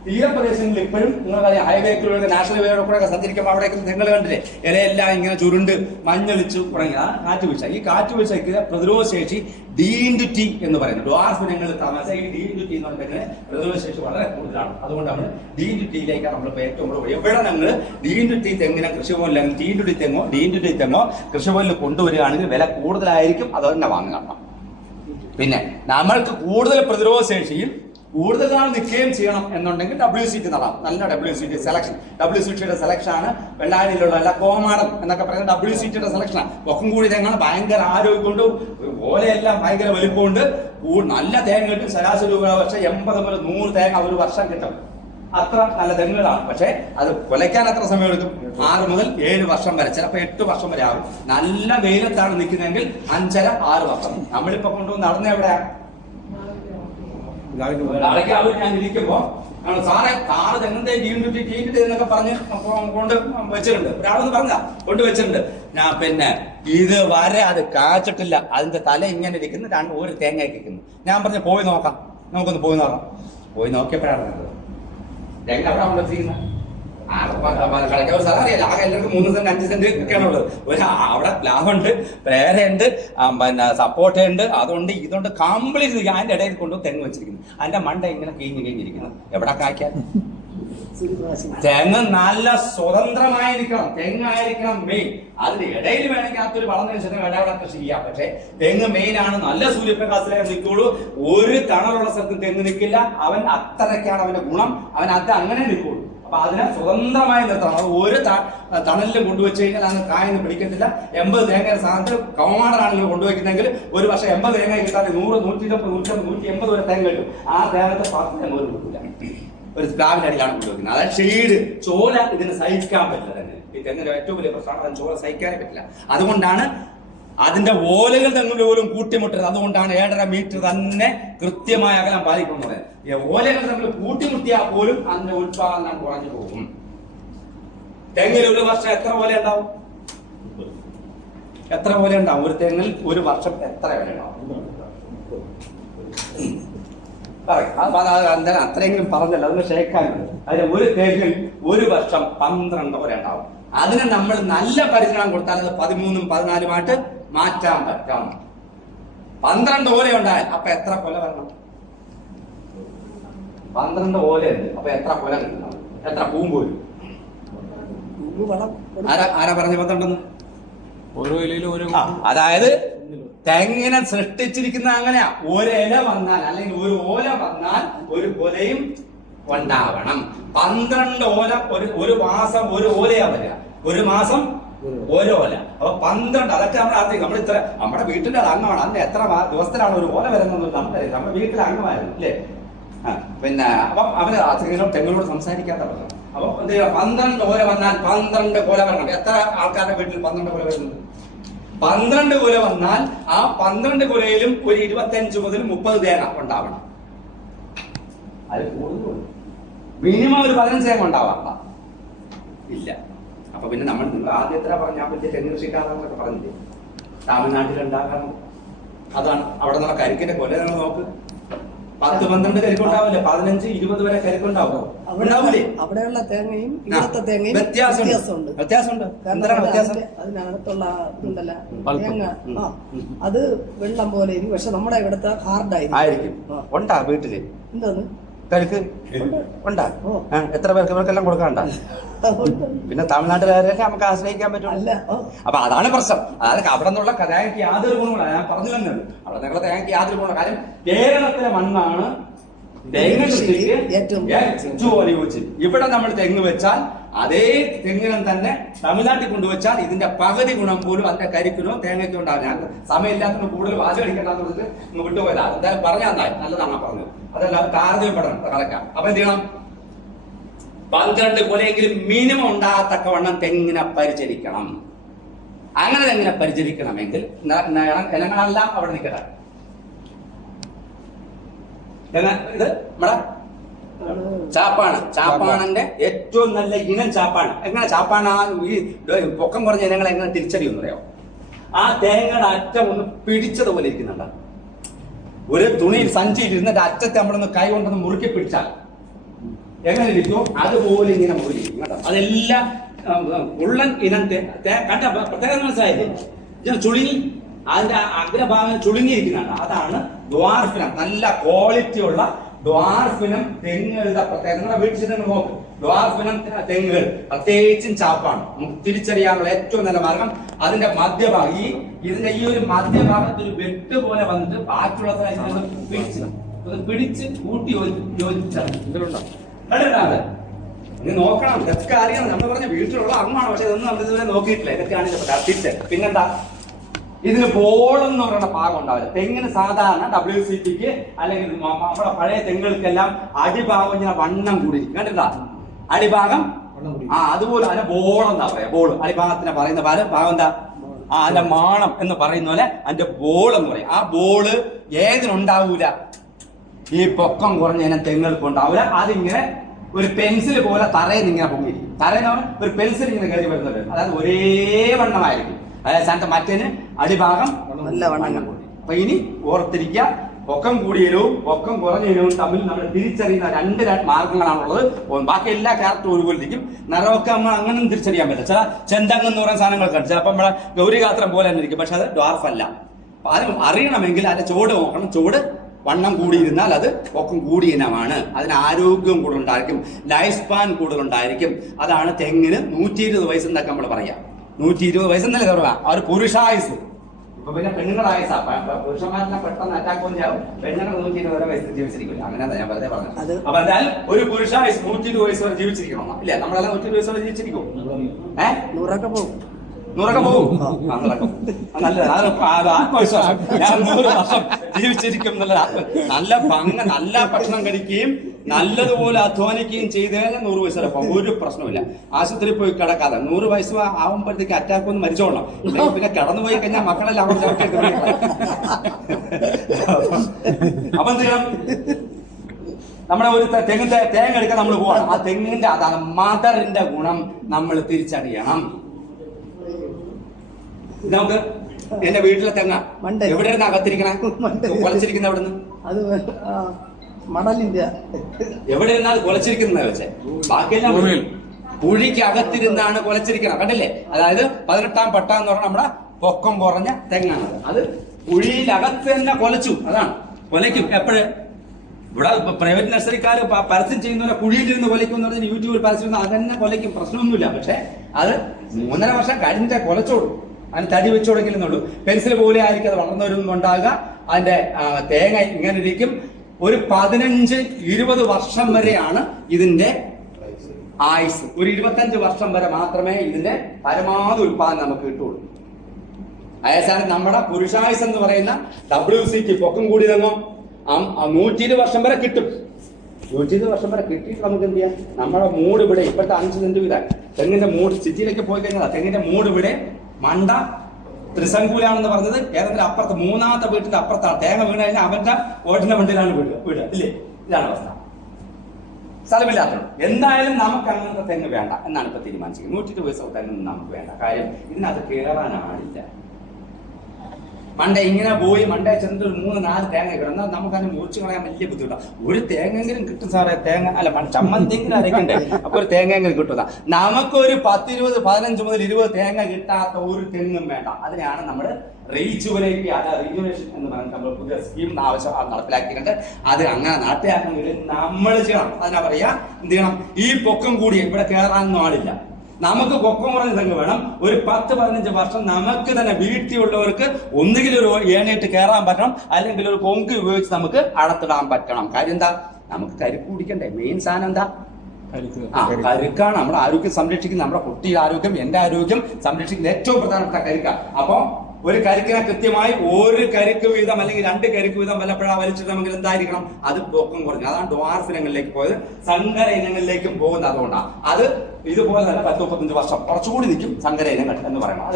തീരപ്രദേശങ്ങളിൽ ഇപ്പോഴും നിങ്ങൾക്കറിയാം, ഹൈവേക്കിലൂടെ നാഷണൽ ഹൈവേയുടെ കൂടെ സഞ്ചരിക്കുമ്പോൾ അവിടേക്ക് തെങ്ങൾ കണ്ടില്ലേ, ഇലയെല്ലാം ഇങ്ങനെ ചുരുണ്ട് മഞ്ഞളിച്ചു തുടങ്ങിയ കാറ്റ് വീഴ്ച. ഈ കാറ്റ് വീഴ്ചയ്ക്ക് പ്രതിരോധ ശേഷി D/T എന്ന് പറയുന്നത് ഡ്വാർഫ് ഇനങ്ങളിൽ താമസം ഈ D/T എന്ന് പറയുന്നത് പ്രതിരോധ ശേഷി വളരെ കൂടുതലാണ്. അതുകൊണ്ട് നമ്മൾ D/Tയിലേക്കാണ് നമ്മളിപ്പോൾ ഏറ്റവും കൂടുതൽ എവിടെ ഞങ്ങൾ D/T തെങ്ങിനെ കൃഷിഭവനിൽ D/T തെങ്ങോ കൃഷിഭവനിൽ കൊണ്ടുവരികയാണെങ്കിൽ വില കൂടുതലായിരിക്കും, അത് തന്നെ വാങ്ങുക. പിന്നെ നമ്മൾക്ക് കൂടുതൽ പ്രതിരോധ ശേഷിയും കൂടുതൽ നാൾ നിൽക്കുകയും ചെയ്യണം എന്നുണ്ടെങ്കിൽ WCT നടാം. നല്ല WCT സെലക്ഷൻ, WCTയുടെ സെലക്ഷൻ ആണ്. വെള്ളാനിലുള്ള അല്ല കോമാടൻ എന്നൊക്കെ പറയുന്നത് WCTയുടെ സെലക്ഷനാണ്. പൊക്കം കൂടി തെങ്ങാണ്, ഭയങ്കര ആരോഗ്യം കൊണ്ട്, ഓലയെല്ലാം ഭയങ്കര വലിപ്പമുണ്ട്, നല്ല തേങ്ങ കിട്ടും. ശരാശരി പക്ഷേ 80 മുതൽ 100 തേങ്ങ ഒരു വർഷം കിട്ടും. അത്ര നല്ല തെങ്ങുകളാണ്. പക്ഷെ അത് കൊലയ്ക്കാൻ എത്ര സമയം എടുക്കും? 6 മുതൽ 7 വർഷം വരെ, ചിലപ്പോൾ 8 വർഷം വരെ ആകും. നല്ല വെയിലത്താണ് നിൽക്കുന്നതെങ്കിൽ 5.5-6 വർഷം. നമ്മളിപ്പോ കൊണ്ടുവന്ന് നടന്ന എവിടെയാ? നാളേക്കാവ് ഞാൻ ഇരിക്കുമ്പോ സാറേ കാറ് തെങ്ങിന്റെ D/T എന്നൊക്കെ പറഞ്ഞ് കൊണ്ട് വെച്ചിട്ടുണ്ട്. ഒരാളൊന്ന് പറഞ്ഞ കൊണ്ട് വെച്ചിട്ടുണ്ട്. ഞാൻ പിന്നെ ഇത് വരെ അത് കാച്ചിട്ടില്ല, അതിന്റെ തല ഇങ്ങനെ ഇരിക്കുന്നു, ഒരു തേങ്ങ ഇരിക്കുന്നു. ഞാൻ പറഞ്ഞു പോയി നോക്കാം, നമുക്കൊന്ന് പോയി നോക്കാം. പോയി നോക്കിയപ്പോഴാണ് തേങ്ങ അവിടെ കൊണ്ടെത്തിക്കുന്നത്. കളിക്കാൻ സ്ഥലം അറിയാലോ, ആകെ എല്ലാവർക്കും 3 സെന്റ് 5 സെന്റ് ഒക്കെയാണ് ഉള്ളത്. അവിടെ പ്ലാവുണ്ട്, പേരയുണ്ട്, പിന്നെ സപ്പോർട്ടുണ്ട്, അതുകൊണ്ട് ഇതുകൊണ്ട് കംപ്ലീറ്റ് അതിന്റെ ഇടയിൽ കൊണ്ട് തെങ്ങ് വെച്ചിരിക്കുന്നു. അതിന്റെ മണ്ട ഇങ്ങനെ കഴിഞ്ഞിരിക്കുന്നു. എവിടെ കായ്ക്കാൻ? തെങ്ങ് നല്ല സ്വതന്ത്രമായിരിക്കണം, തെങ്ങായിരിക്കണം മെയിൻ. അതിന്റെ ഇടയിൽ വേണമെങ്കിൽ അതൊരു വളർന്ന ശേഷം ഇടവിടെ കൃഷി ചെയ്യാം. പക്ഷെ തെങ്ങ് മെയിൻ ആണ്. നല്ല സൂര്യപ്രകാശത്തിലേ നിൽക്കുള്ളൂ. ഒരു തണലുള്ള സ്ഥലത്ത് തെങ്ങ് നിൽക്കില്ല. അവൻ അത്രയ്ക്കാണ് അവന്റെ ഗുണം. അവൻ അത് അങ്ങനെ നിൽക്കുള്ളൂ. അപ്പൊ അതിനെ സ്വതന്ത്രമായി നിർത്തണം. അത് ഒരു തണലിലും കൊണ്ടുവച്ച് കഴിഞ്ഞാൽ അതിന് കായൊന്നും പിടിക്കത്തില്ല. 80 തേങ്ങ സ്ഥാനത്ത് കൗമാടനാണെങ്കിലും കൊണ്ടുവയ്ക്കുന്നെങ്കിൽ ഒരു വർഷം 80 തേങ്ങ കിട്ടാൻ 100, 120, 180 വരെ തേങ്ങ കിട്ടും. ആ തേങ്ങത്തെ 10 തേങ്ങ പോലും കിട്ടില്ല. ഒരു സ്ലാബിന്റെ അടിയിലാണ് കൊണ്ടുവയ്ക്കുന്നത്. അതായത് ഷെയ്ഡ്, ചോല ഇതിന് സഹിക്കാൻ പറ്റില്ല. തന്നെ ഈ തെങ്ങിന്റെ ഏറ്റവും വലിയ പ്രശ്നമാണ്, അതിന് ചോല സഹിക്കാനേ പറ്റില്ല. അതുകൊണ്ടാണ് അതിന്റെ ഓലകൾ തമ്മിൽ പോലും കൂട്ടിമുട്ടരുത്. അതുകൊണ്ടാണ് 1.5 മീറ്റർ തന്നെ കൃത്യമായ അകലം പാലിക്കുന്നത്. ഓലകൾ തമ്മിൽ കൂട്ടിമുട്ടിയാൽ പോലും അതിന്റെ ഉത്പാദനം കുറഞ്ഞു പോകും. തെങ്ങിൽ ഒരു വർഷം എത്ര ഓല ഉണ്ടാവും? എത്ര ഓല ഉണ്ടാവും? ഒരു തെങ്ങിൽ ഒരു വർഷം എത്ര ഓല ഉണ്ടാവും? അത്രയെങ്കിലും പറഞ്ഞല്ലോ, അതിന് ഷേക്കാനുണ്ട്. അതിന് ഒരു തെങ്ങിൽ ഒരു വർഷം 12 ഓല ഉണ്ടാവും. അതിന് നമ്മൾ നല്ല പരിചരണം കൊടുത്താൽ അത് 13, 14 മാറ്റാൻ പറ്റാം. 12 ഓല ഉണ്ടായാൽ അപ്പൊ എത്ര കൊല വരണം? 12 ഓലയുണ്ട്, അപ്പൊ എത്ര കൊല കിട്ടണം? എത്ര പൂമ്പോലും? ആരാ പറഞ്ഞ 12? ഓരോ ഇലയിലും ഓരോ. അതായത് തെങ്ങിനെ സൃഷ്ടിച്ചിരിക്കുന്ന അങ്ങനെയാ. ഒരു ഇല വന്നാൽ അല്ലെങ്കിൽ ഒരു ഓല വന്നാൽ ഒരു കൊലയും ഉണ്ടാവണം. 12 ഓല ഒരു മാസം ഒരു ഓലയാ വരിക. ഒരു മാസം ഒരു ഓല. അപ്പൊ 12. അതൊക്കെ നമ്മൾ ഇത്ര നമ്മുടെ വീട്ടിന്റെ അംഗമാണ്. അതിന് എത്ര ദിവസത്തിലാണ് ഒരു ഓല വരുന്നത് നമുക്കറിയാം. നമ്മുടെ വീട്ടിലെ അംഗമായിരുന്നു അല്ലേ? പിന്നെ അപ്പം അവര് തെങ്ങിനോട് സംസാരിക്കാത്ത പറഞ്ഞു. അപ്പൊ 12 ഓല വന്നാൽ 12 കൊല വരണം. എത്ര ആൾക്കാരുടെ വീട്ടിൽ 12 കൊല വരുന്നത്? 12 കൊല വന്നാൽ ആ 12 കൊലയിലും ഒരു 25 മുതൽ 30 തേങ്ങ ഉണ്ടാവണം. അത് കൂടുതൽ മിനിമം ഒരു 15 തേങ്ങ ഉണ്ടാവാം. ഇല്ല. അപ്പൊ പിന്നെ നമ്മൾ ആദ്യത്തെ പറഞ്ഞ ഞാൻ വലിയ തെങ്ങ് കൃഷിക്കാരെന്നൊക്കെ പറഞ്ഞില്ലേ, തമിഴ്നാട്ടിൽ ഉണ്ടാകാറുണ്ട്. അതാണ് അവിടെ നിന്നുള്ള കരിക്കിന്റെ കൊല നിങ്ങൾ നോക്ക്. 10-12 കരിക്കുണ്ടാവില്ലേ? 15-20 വരെ കരിക്കുണ്ടാവും. ഉണ്ടാവില്ലേ? അവിടെയുള്ള തേങ്ങയും ഇവിടുത്തെ തേങ്ങയും വ്യത്യാസമുണ്ട്. എന്താണ് വ്യത്യാസം? അതിനകത്തുള്ള ഇതുണ്ടല്ല തേങ്ങ, അത് വെള്ളം പോലെ ഇരിക്കും. പക്ഷെ നമ്മുടെ ഇവിടുത്തെ ഹാർഡായിരിക്കും. ഉണ്ടാ വീട്ടില് എന്തോന്ന് കരിക്ക് ഉണ്ടാ? എത്ര പേർക്ക് ഇവർക്കെല്ലാം കൊടുക്കാണ്ട? പിന്നെ തമിഴ്നാട്ടുകാരെ നമുക്ക് ആശ്രയിക്കാൻ പറ്റില്ല. അപ്പൊ അതാണ് പ്രശ്നം. അതായത് അവിടെ നിന്നുള്ള തേങ്ങയ്ക്ക് യാതൊരു ഗുണമില്ല. ഞാൻ പറഞ്ഞു തന്നെ അവിടെ നിന്നുള്ള തേങ്ങയ്ക്ക് യാതൊരു ഗുണമില്ല. കാര്യം കേരളത്തിലെ മണ്ണാണ് തെങ്ങ് കൃഷിക്ക് ഏറ്റവും യോജിച്ചത്. ഇവിടെ നമ്മൾ തെങ്ങ് വെച്ചാൽ അതേ തെങ്ങിനും തന്നെ തമിഴ്നാട്ടിൽ കൊണ്ടുവച്ചാൽ ഇതിന്റെ പകുതി ഗുണം പോലും അതിന്റെ കരിക്കിനോ തേങ്ങയ്ക്കോ ഉണ്ടാകും. ഞാൻ സമയമില്ലാത്തത് കൂടുതൽ വാശി അടിക്കണ്ടെന്ന് പറഞ്ഞിട്ട് ഇങ്ങ് വിട്ടുപോയതാ. എന്തായാലും പറഞ്ഞാൽ നന്നായി, നല്ലതാണ് പറഞ്ഞത്. അതല്ല താരതമ്യപ്പെടണം, കളക്കാം. അപ്പൊ എന്ത് ചെയ്യണം? 12 കൊലയെങ്കിലും മിനിമം ഉണ്ടാകത്തക്കവണ്ണം തെങ്ങിനെ പരിചരിക്കണം. അങ്ങനെ തെങ്ങിനെ പരിചരിക്കണമെങ്കിൽ ഇനങ്ങളെല്ലാം അവിടെ നിൽക്കട്ടെ. ഇത് നമ്മുടെ ചാപ്പാണിന്റെ ഏറ്റവും നല്ല ഇനം ചാപ്പാണ്. എങ്ങനെ ചാപ്പാണ് ഈ പൊക്കം കുറഞ്ഞ ഇനങ്ങൾ എങ്ങനെ തിരിച്ചറിയുമെന്ന് പറയാമോ? ആ തേങ്ങയുടെ അറ്റം ഒന്ന് പിടിച്ചതുപോലെ ഇരിക്കുന്നുണ്ട്. ഒരു തുണിയിൽ സഞ്ചിയിൽ ഇരുന്നിട്ട് അറ്റത്തെ നമ്മളൊന്ന് കൈ കൊണ്ടൊന്ന് മുറുക്കി പിടിച്ചാൽ എങ്ങനെ ഇരിക്കും അതുപോലെ ഇങ്ങനെ മുറിക്കും കേട്ടോ. അതെല്ലാം ഉള്ളൻ ഇനം കണ്ട പ്രത്യേകം മനസ്സിലായില്ലേ? ചുളുങ്ങി അതിന്റെ അഗ്രഭാഗം ചുളുങ്ങിയിരിക്കുന്നുണ്ട്. അതാണ് ദ്വാർഫിനം. നല്ല ക്വാളിറ്റി ഉള്ള ദ്വാർഫിനം തെങ്ങുകളുടെ പ്രത്യേകത. നിങ്ങളുടെ വീട്ടിൽ നിങ്ങൾ നോക്ക്, ദ്വാർഫിനം തെങ്ങുകൾ പ്രത്യേകിച്ചും ചാപ്പാണ്. നമുക്ക് തിരിച്ചറിയാനുള്ള ഏറ്റവും നല്ല മാർഗം അതിന്റെ മധ്യഭാഗം, ഇതിന്റെ ഈ ഒരു മധ്യഭാഗത്ത് ഒരു വെട്ട് പോലെ വന്നിട്ട് ബാക്കിയുള്ള പിടിച്ച് കൂട്ടി യോജിച്ചാണ്. കണ്ടിട്ടാണ് നീ നോക്കണം, ഇതൊക്കെ അറിയണം. നമ്മൾ പറഞ്ഞ വീട്ടിലുള്ള അമ്മാണ്, പക്ഷെ ഇതൊന്നും നമ്മൾ ഇതുവരെ നോക്കിയിട്ടില്ല. ഇതൊക്കെയാണ് തിരിച്ച്. പിന്നെന്താ, ഇതിന് ബോൾ എന്ന് പറയുന്ന ഭാഗം ഉണ്ടാവില്ല. തെങ്ങിന് സാധാരണ WCPക്ക് അല്ലെങ്കിൽ നമ്മുടെ പഴയ തെങ്ങുകൾക്കെല്ലാം അടിഭാഗം ഇങ്ങനെ വണ്ണം കൂടിയിരിക്കും. കണ്ടിട്ടാ അടിഭാഗം? അതുപോലെ അതിനെ ബോൾ എന്താ പറയാ? ബോൾ അടിഭാഗത്തിന് പറയുന്ന ഭാഗം എന്താ? അതിന്റെ മാണം എന്ന് പറയുന്ന പോലെ അതിന്റെ ബോൾ എന്ന് പറയും. ആ ബോള് ഏതിനുണ്ടാവൂല? ഈ പൊക്കം കുറഞ്ഞ ഇനം തെങ്ങുകൾക്ക് ഉണ്ടാവില്ല. അതിങ്ങനെ ഒരു പെൻസിൽ പോലെ തറയിൽ ഇങ്ങനെ പൊങ്ങിയിരിക്കും. തറയിലാണ് ഒരു പെൻസിൽ ഇങ്ങനെ കയറി വരുന്നത്. അതായത് ഒരേ വണ്ണമായിരിക്കും. അതായത് സ്ഥാനത്ത് മറ്റേന് അടിഭാഗം നല്ല വണ്ണം കൂടി. അപ്പൊ ഇനി ഓർത്തിരിക്കുക, പൊക്കം കൂടിയതിനും പൊക്കം കുറഞ്ഞതിനും തമ്മിൽ നമ്മൾ തിരിച്ചറിയുന്ന രണ്ട് മാർഗങ്ങളാണുള്ളത്. ബാക്കി എല്ലാ ക്യാരക്ടറും ഒരുപോലെ ഇരിക്കും. നിറമൊക്കെ നമ്മൾ അങ്ങനെ തിരിച്ചറിയാൻ പറ്റില്ല. ചില ചെന്തങ്ങ് എന്ന് പറയുന്ന സാധനങ്ങളൊക്കെ ഉണ്ട്. ചിലപ്പോൾ നമ്മളെ ഗൗരിഗാത്രം പോലെ തന്നെ ഇരിക്കും, പക്ഷെ അത് ഡ്വാർഫ് അല്ല. അപ്പൊ അത് അറിയണമെങ്കിൽ അതിന്റെ ചുവട് നോക്കണം. ചുവട് വണ്ണം കൂടിയിരുന്നാൽ അത് പൊക്കം കൂടിയ ഇനമാണ്. അതിന് ആരോഗ്യം കൂടുതലുണ്ടായിരിക്കും, ലൈഫ് സ്പാൻ കൂടുതലുണ്ടായിരിക്കും. അതാണ് തെങ്ങിന് 120 വയസ്സെന്നൊക്കെ നമ്മൾ പറയാം. 120 വയസ്സെന്നല്ലേ കുറവാ? ആ ഒരു പുരുഷായുസ്. ഇപ്പൊ പിന്നെ പെണ്ണുങ്ങളുടെ ആയുസാ. പുരുഷന്മാരെല്ലാം പെട്ടെന്ന് അറ്റാക്ക് കൊണ്ടാവും. പെണ്ണുങ്ങൾ 120 വയസ്സ് ജീവിച്ചിരിക്കില്ല. അങ്ങനെ ഞാൻ വെറുതെ പറഞ്ഞത്. അപ്പൊ എന്തായാലും ഒരു പുരുഷായുസ് 120 വയസ്സ് വരെ ജീവിച്ചിരിക്കണം. ഇല്ല, നമ്മളെല്ലാം 120 വയസ്സ് വരെ ജീവിച്ചിരിക്കും. 100 പോകും. ആത്മവിശ്വാസം. ഞാൻ 100 വർഷം ജീവിച്ചിരിക്കും എന്നുള്ള നല്ല നല്ല ഭക്ഷണം കഴിക്കുകയും നല്ലതുപോലെ അധ്വാനിക്കുകയും ചെയ്ത് കഴിഞ്ഞാൽ 100 വയസ്സ് വരെ പോകും. ഒരു പ്രശ്നമില്ല. ആശുപത്രിയിൽ പോയി കിടക്കാതെ 100 വയസ്സ് ആവുമ്പോഴത്തേക്ക് അറ്റാക്ക് ഒന്ന് മരിച്ചോളണം. പിന്നെ കടന്നു പോയി കഴിഞ്ഞാൽ മക്കളെല്ലാം അവിടെ അപ്പൊ എന്ത് ചെയ്യണം? നമ്മുടെ ഒരു തേങ്ങ എടുക്കാൻ നമ്മൾ പോവാണ്. ആ തെങ്ങിന്റെ അതാണ് മദറിന്റെ ഗുണം നമ്മൾ തിരിച്ചറിയണം. നമുക്ക് എന്റെ വീട്ടിലെ തെങ്ങ എവിടെയാണ് അകത്തിരിക്കണേ? കൊലച്ചിരിക്കുന്ന എവിടുന്ന്? എവിടെ ഇരുന്നാണ് കൊലച്ചിരിക്കുന്നത് വെച്ചേ? ബാക്കിയെല്ലാം കുഴിക്ക് അകത്തിരുന്നാണ് കൊലച്ചിരിക്കണം. കണ്ടില്ലേ? അതായത് 18ാം പട്ട എന്ന് പറഞ്ഞാൽ നമ്മുടെ പൊക്കം കുറഞ്ഞ തെങ്ങാണ്. അത് കുഴിയിലകത്ത് തന്നെ കൊലച്ചു. അതാണ് കൊലയ്ക്കും. എപ്പോഴും ഇവിടെ പ്രൈവറ്റ് നഴ്സറിക്കാർ പരസ്യം ചെയ്യുന്ന കുഴിയിലിരുന്ന് കൊലയ്ക്കും എന്ന് പറഞ്ഞാൽ യൂട്യൂബിൽ പരസ്യം അതന്നെ കൊലയ്ക്കും, പ്രശ്നമൊന്നുമില്ല. പക്ഷെ അത് 3.5 വർഷം കഴിഞ്ഞിട്ടേ കൊലച്ചോളൂ. അതിന് തടി വെച്ചു കൊടുക്കില്ലെന്നുള്ളൂ. പെൻസിൽ പോലെ ആയിരിക്കും അത് വളർന്നവരൊന്നും ഉണ്ടാകുക. അതിന്റെ തേങ്ങ ഇങ്ങനെ ഇരിക്കും. ഒരു 15-20 വർഷം വരെയാണ് ഇതിന്റെ ആയുസ്. ഒരു 25 വർഷം വരെ മാത്രമേ ഇതിന്റെ പരമാവധി ഉത്പാദനം നമുക്ക് കിട്ടുള്ളൂ. അതേസമയം നമ്മുടെ പുരുഷായുസ് എന്ന് പറയുന്ന WCP പൊക്കം കൂടി തെങ്ങോ 120 വർഷം വരെ കിട്ടും. 120 വർഷം വരെ കിട്ടിയിട്ട് നമുക്ക് എന്ത് ചെയ്യാം? നമ്മുടെ മൂട് ഇവിടെ ഇപ്പോഴത്തെ 5 സെന്റ് വീത തെങ്ങിന്റെ മൂട് സിറ്റിയിലേക്ക് പോയി കഴിഞ്ഞാൽ തെങ്ങിന്റെ മൂട് ഇവിടെ മണ്ട ത്രിസങ്കൂലാണെന്ന് പറഞ്ഞത് ഏതെങ്കിലും അപ്പുറത്ത് 3ാമത്തെ വീട്ടിന്റെ അപ്പുറത്താണ്. തേങ്ങ വീണ് കഴിഞ്ഞാൽ അവന്റെ ഓട്ടിന്റെ വണ്ടിയിലാണ് വീട് ഇല്ലേ? ഇതാണ് അവസ്ഥ. സ്ഥലമില്ലാത്തത്. എന്തായാലും നമുക്ക് അങ്ങനത്തെ തെങ്ങ് വേണ്ട എന്നാണ് ഇപ്പൊ തീരുമാനിച്ചത്. 120 വയസ്സുള്ള തെങ്ങ് നമുക്ക് വേണ്ട. കാര്യം ഇതിനകത്ത് കയറാനാണില്ല. മണ്ടേ ഇങ്ങനെ പോയി മണ്ടേ ചെന്നിട്ട് 3-4 തേങ്ങ കിട്ടും. എന്നാൽ നമുക്ക് അതിനെ മുറിച്ച് കളയാൻ വലിയ ബുദ്ധിമുട്ടാണ്. ഒരു തേങ്ങെങ്കിലും കിട്ടും സാറേ. തേങ്ങ അല്ല ചമ്മന്തെങ്കിലും അരയ്ക്കണ്ടേ? അപ്പൊ ഒരു തേങ്ങെങ്കിലും കിട്ടുക. നമുക്കൊരു 10, 20, 15 മുതൽ 20 തേങ്ങ കിട്ടാത്ത ഒരു തെങ്ങും വേണ്ട. അതിനാണ് നമ്മൾ റീജുവനേഷൻ എന്ന് പറയുന്നത് നമ്മൾ പുതിയ സ്കീം നടപ്പിലാക്കിയിട്ടുണ്ട്. അത് അങ്ങനെ നടപ്പിലാക്കണമെങ്കിൽ നമ്മൾ ചെയ്യണം. അതിനാ പറയാ എന്ത് ചെയ്യണം? ഈ പൊക്കം കൂടി ഇവിടെ കയറാനൊന്നും ആളില്ല. നമുക്ക് പൊക്കം കുറഞ്ഞ തെങ്ങ് വേണം. ഒരു 10-15 വർഷം നമുക്ക് തന്നെ വീട്ടിലുള്ളവർക്ക് ഒന്നുകിൽ ഒരു ഏണയിട്ട് കയറാൻ പറ്റണം, അല്ലെങ്കിൽ ഒരു കൊങ്ക് ഉപയോഗിച്ച് നമുക്ക് അടത്തിടാൻ പറ്റണം. കാര്യം എന്താ? നമുക്ക് കരിക്ക് കുടിക്കണ്ടേ? മെയിൻ സാധനം എന്താ? കരുക്കാണ് നമ്മുടെ ആരോഗ്യം സംരക്ഷിക്കുന്നത്, നമ്മുടെ കുട്ടിയുടെ ആരോഗ്യം, എന്റെ ആരോഗ്യം സംരക്ഷിക്കുന്ന ഏറ്റവും പ്രധാനപ്പെട്ട കരുക്ക. അപ്പൊ ഒരു കരിക്കിനെ കൃത്യമായി ഒരു കരിക്ക് വീതം അല്ലെങ്കിൽ 2 കരിക്ക് വീതം വല്ലപ്പോഴാ വലിച്ചിടണമെങ്കിൽ എന്തായിരിക്കണം, അത് പൊക്കം കുറഞ്ഞു. അതാണ് ഡ്വാർഫ് ഇനങ്ങളിലേക്ക് പോയത്. സങ്കര ഇനങ്ങളിലേക്കും പോകുന്നത് അതുകൊണ്ടാണ്. അത് ഇതുപോലെ തന്നെ 10-35 വർഷം കുറച്ചുകൂടി നിൽക്കും സങ്കര ഇനങ്ങൾ എന്ന് പറയുന്നത്.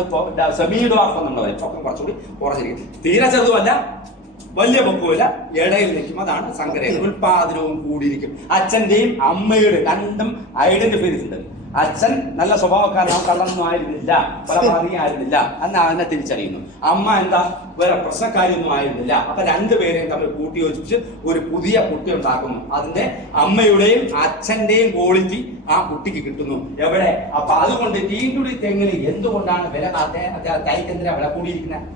അത് സെമി ഡ്വാർഫ് എന്നുള്ള പറയും, പൊക്കം കുറച്ചുകൂടി കുറഞ്ഞിരിക്കും. തീരെ ചെറുതുമല്ല, വലിയ പൊക്കമില്ല, ഇടയിൽ നിൽക്കും. അതാണ് സങ്കര. ഉൽപാദനവും കൂടിയിരിക്കും. അച്ഛന്റെയും അമ്മയുടെ രണ്ടും ഐഡന്റിഫൈ ചെയ്തിട്ടുണ്ട്. അച്ഛൻ നല്ല സ്വഭാവക്കാരനാണ്, കള്ളൊന്നും ആയിരുന്നില്ല, കൊലപാതകി ആയിരുന്നില്ല എന്ന് അതിനെ തിരിച്ചറിയുന്നു. അമ്മ എന്താ വേറെ പ്രശ്നക്കാരിയൊന്നും ആയിരുന്നില്ല. അപ്പൊ രണ്ടുപേരെയും തമ്മിൽ കൂട്ടിയോജിപ്പിച്ച് ഒരു പുതിയ കുട്ടി ഉണ്ടാക്കുന്നു. അതിന്റെ അമ്മയുടെയും അച്ഛന്റെയും ക്വാളിറ്റി ആ കുട്ടിക്ക് കിട്ടുന്നു. എവിടെ? അപ്പൊ അതുകൊണ്ട് ടീൻറ്റുടി തെങ്ങിന് എന്തുകൊണ്ടാണ് വില, തൈക്കെന്തിനാ വില കൂടിയിരിക്കുന്നത്?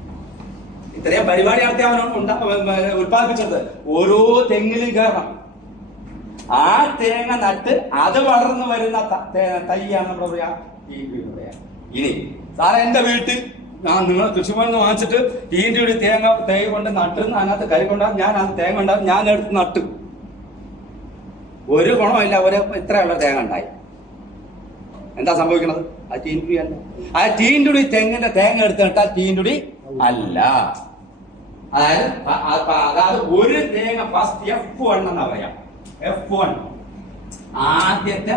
ഇത്രയും പരിപാടി നടത്തി അവൻ ഉത്പാദിപ്പിച്ചത് ഓരോ തെങ്ങിലും കയറണം. ആ തേങ്ങ നട്ട് അത് വളർന്നു വരുന്ന തൈയാണ് നമ്മുടെ പറയാ പറയാ. ഇനി സാറേ എന്റെ വീട്ടിൽ നിങ്ങൾ കൃഷിഭവനിൽ നിന്ന് വാങ്ങിച്ചിട്ട് ഈന്റെ ഒരു തൈ കൊണ്ട് നട്ടുന്ന അതിനകത്ത് കരി കൊണ്ടാകും, ഞാൻ അത് തേങ്ങ ഉണ്ടാകും, ഞാൻ എടുത്ത് നട്ടു, ഒരു ഗുണമില്ല, ഇത്രയുള്ള തേങ്ങ ഉണ്ടായി. എന്താ സംഭവിക്കുന്നത്? ആ ടീൻറ്റുടി അല്ല. ആ ടീൻറ്റുടി തെങ്ങിന്റെ തേങ്ങ എടുത്ത് നട്ടാൽ ടീൻറ്റുടി അല്ല. അതായത് ഒരു തേങ്ങ ഫസ്റ്റ് F1 എന്നാ പറയാം. F1 ആദ്യത്തെ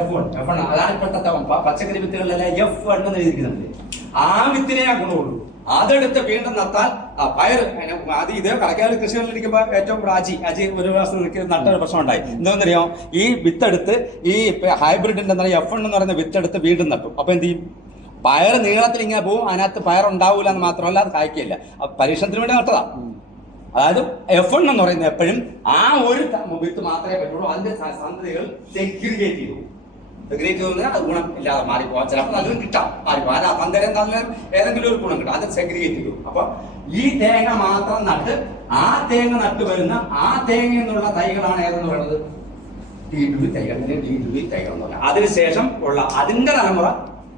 F1 അതാണ് ഇപ്പോഴത്തെ പച്ചക്കറി വിത്തുകളിലെല്ലാം F1 എന്ന് എഴുതിയിരിക്കുന്നുണ്ട്. ആ വിത്തിനെ ഞാൻ കൊണ്ടുപോകുള്ളൂ. അതെടുത്ത് വീണ്ടും നട്ടാൽ പയർ അത് ഇതേ കടക്കാട് കൃഷികളിലിരിക്കുമ്പോ ഏറ്റവും അജി ഒരു പ്രാവശ്യം നട്ടൊരു പ്രശ്നം ഉണ്ടായി. എന്താണെന്നറിയാം, ഈ വിത്തെടുത്ത് ഈ ഹൈബ്രിഡിന്റെ F1 എന്ന് പറയുന്ന വിത്തെടുത്ത് വീണ്ടും നട്ടു. അപ്പൊ എന്ത് ചെയ്യും? പയർ നീളത്തിൽ ഇങ്ങനെ പോവും, അതിനകത്ത് പയർ ഉണ്ടാവൂല എന്ന് മാത്രമല്ല അത് കായ്ക്കില്ല. പരീക്ഷണത്തിന് വേണ്ടി നട്ടതാ. അതായത് F1 എന്ന് പറയുന്നത് എപ്പോഴും ആ ഒരു വിത്ത് മാത്രമേ പറ്റുള്ളൂ. അതിന്റെ സന്തതികൾ സെഗ്രിഗേറ്റ് ചെയ്തു. സെഗ്രിഗേറ്റ് ചെയ്തു അത് ഗുണം ഇല്ലാതെ മാറിപ്പോവാൻ ചിലപ്പോൾ നല്ലതും കിട്ടാം, മാറിപ്പോവാൻ ആ പന്തരം തന്നെ ഏതെങ്കിലും ഒരു ഗുണം കിട്ടും. അത് സെഗ്രിഗേറ്റ് ചെയ്തു. അപ്പൊ ഈ തേങ്ങ മാത്രം നട്ട് ആ തേങ്ങ നട്ട് വരുന്ന ആ തേങ്ങ എന്നുള്ള തൈകളാണ് ഏതെന്ന് പറയുന്നത് ടീൻറ്റുടി തൈകൾ എന്ന് പറയുന്നത്. അതിനുശേഷം ഉള്ള അതിന്റെ തലമുറ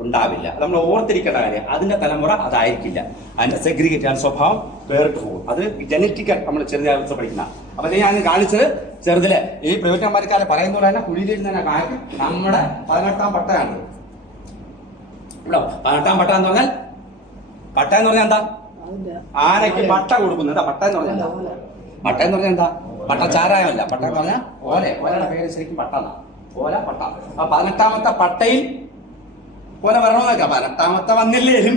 ഉണ്ടാവില്ല. നമ്മൾ ഓർത്തിരിക്കേണ്ട കാര്യം, അതിന്റെ തലമുറ അതായിരിക്കില്ല. അതിന്റെ സെഗ്രിഗേറ്റ് ആ സ്വഭാവം വേറിട്ട് പോകും. അത് ജനറ്റിക്കൽ നമ്മൾ ചെറുതായി പഠിക്കുന്ന. അപ്പൊ ഞാൻ കാണിച്ചത് ചെറുതില് ഈ പ്രൈവറ്റ് അമ്മമാർക്കാരെ പറയുന്ന പോലെ തന്നെ കുഴിയിലിരുന്ന് തന്നെ കായ്ക്കും. നമ്മുടെ 18ാം പട്ടയാണ് ഇവിടെ. 18ാം പട്ട എന്ന് പറഞ്ഞാൽ പട്ട എന്ന് പറഞ്ഞാൽ എന്താ? ആനയ്ക്ക് പട്ട കൊടുക്കുന്നത്. പട്ട എന്ന് പറഞ്ഞാൽ എന്താ? പട്ട എന്ന് പറഞ്ഞാൽ എന്താ? പട്ട ചാരായമല്ല. പട്ട എന്ന് പറഞ്ഞാൽ ഓലയുടെ പേര് ശരിക്കും പട്ട എന്നാ. ഓല പട്ട. ആ 18ാമത്തെ പട്ടയിൽ പോലെ വരണമെന്നൊക്കെ. 18ാമത്തെ വന്നില്ലേലും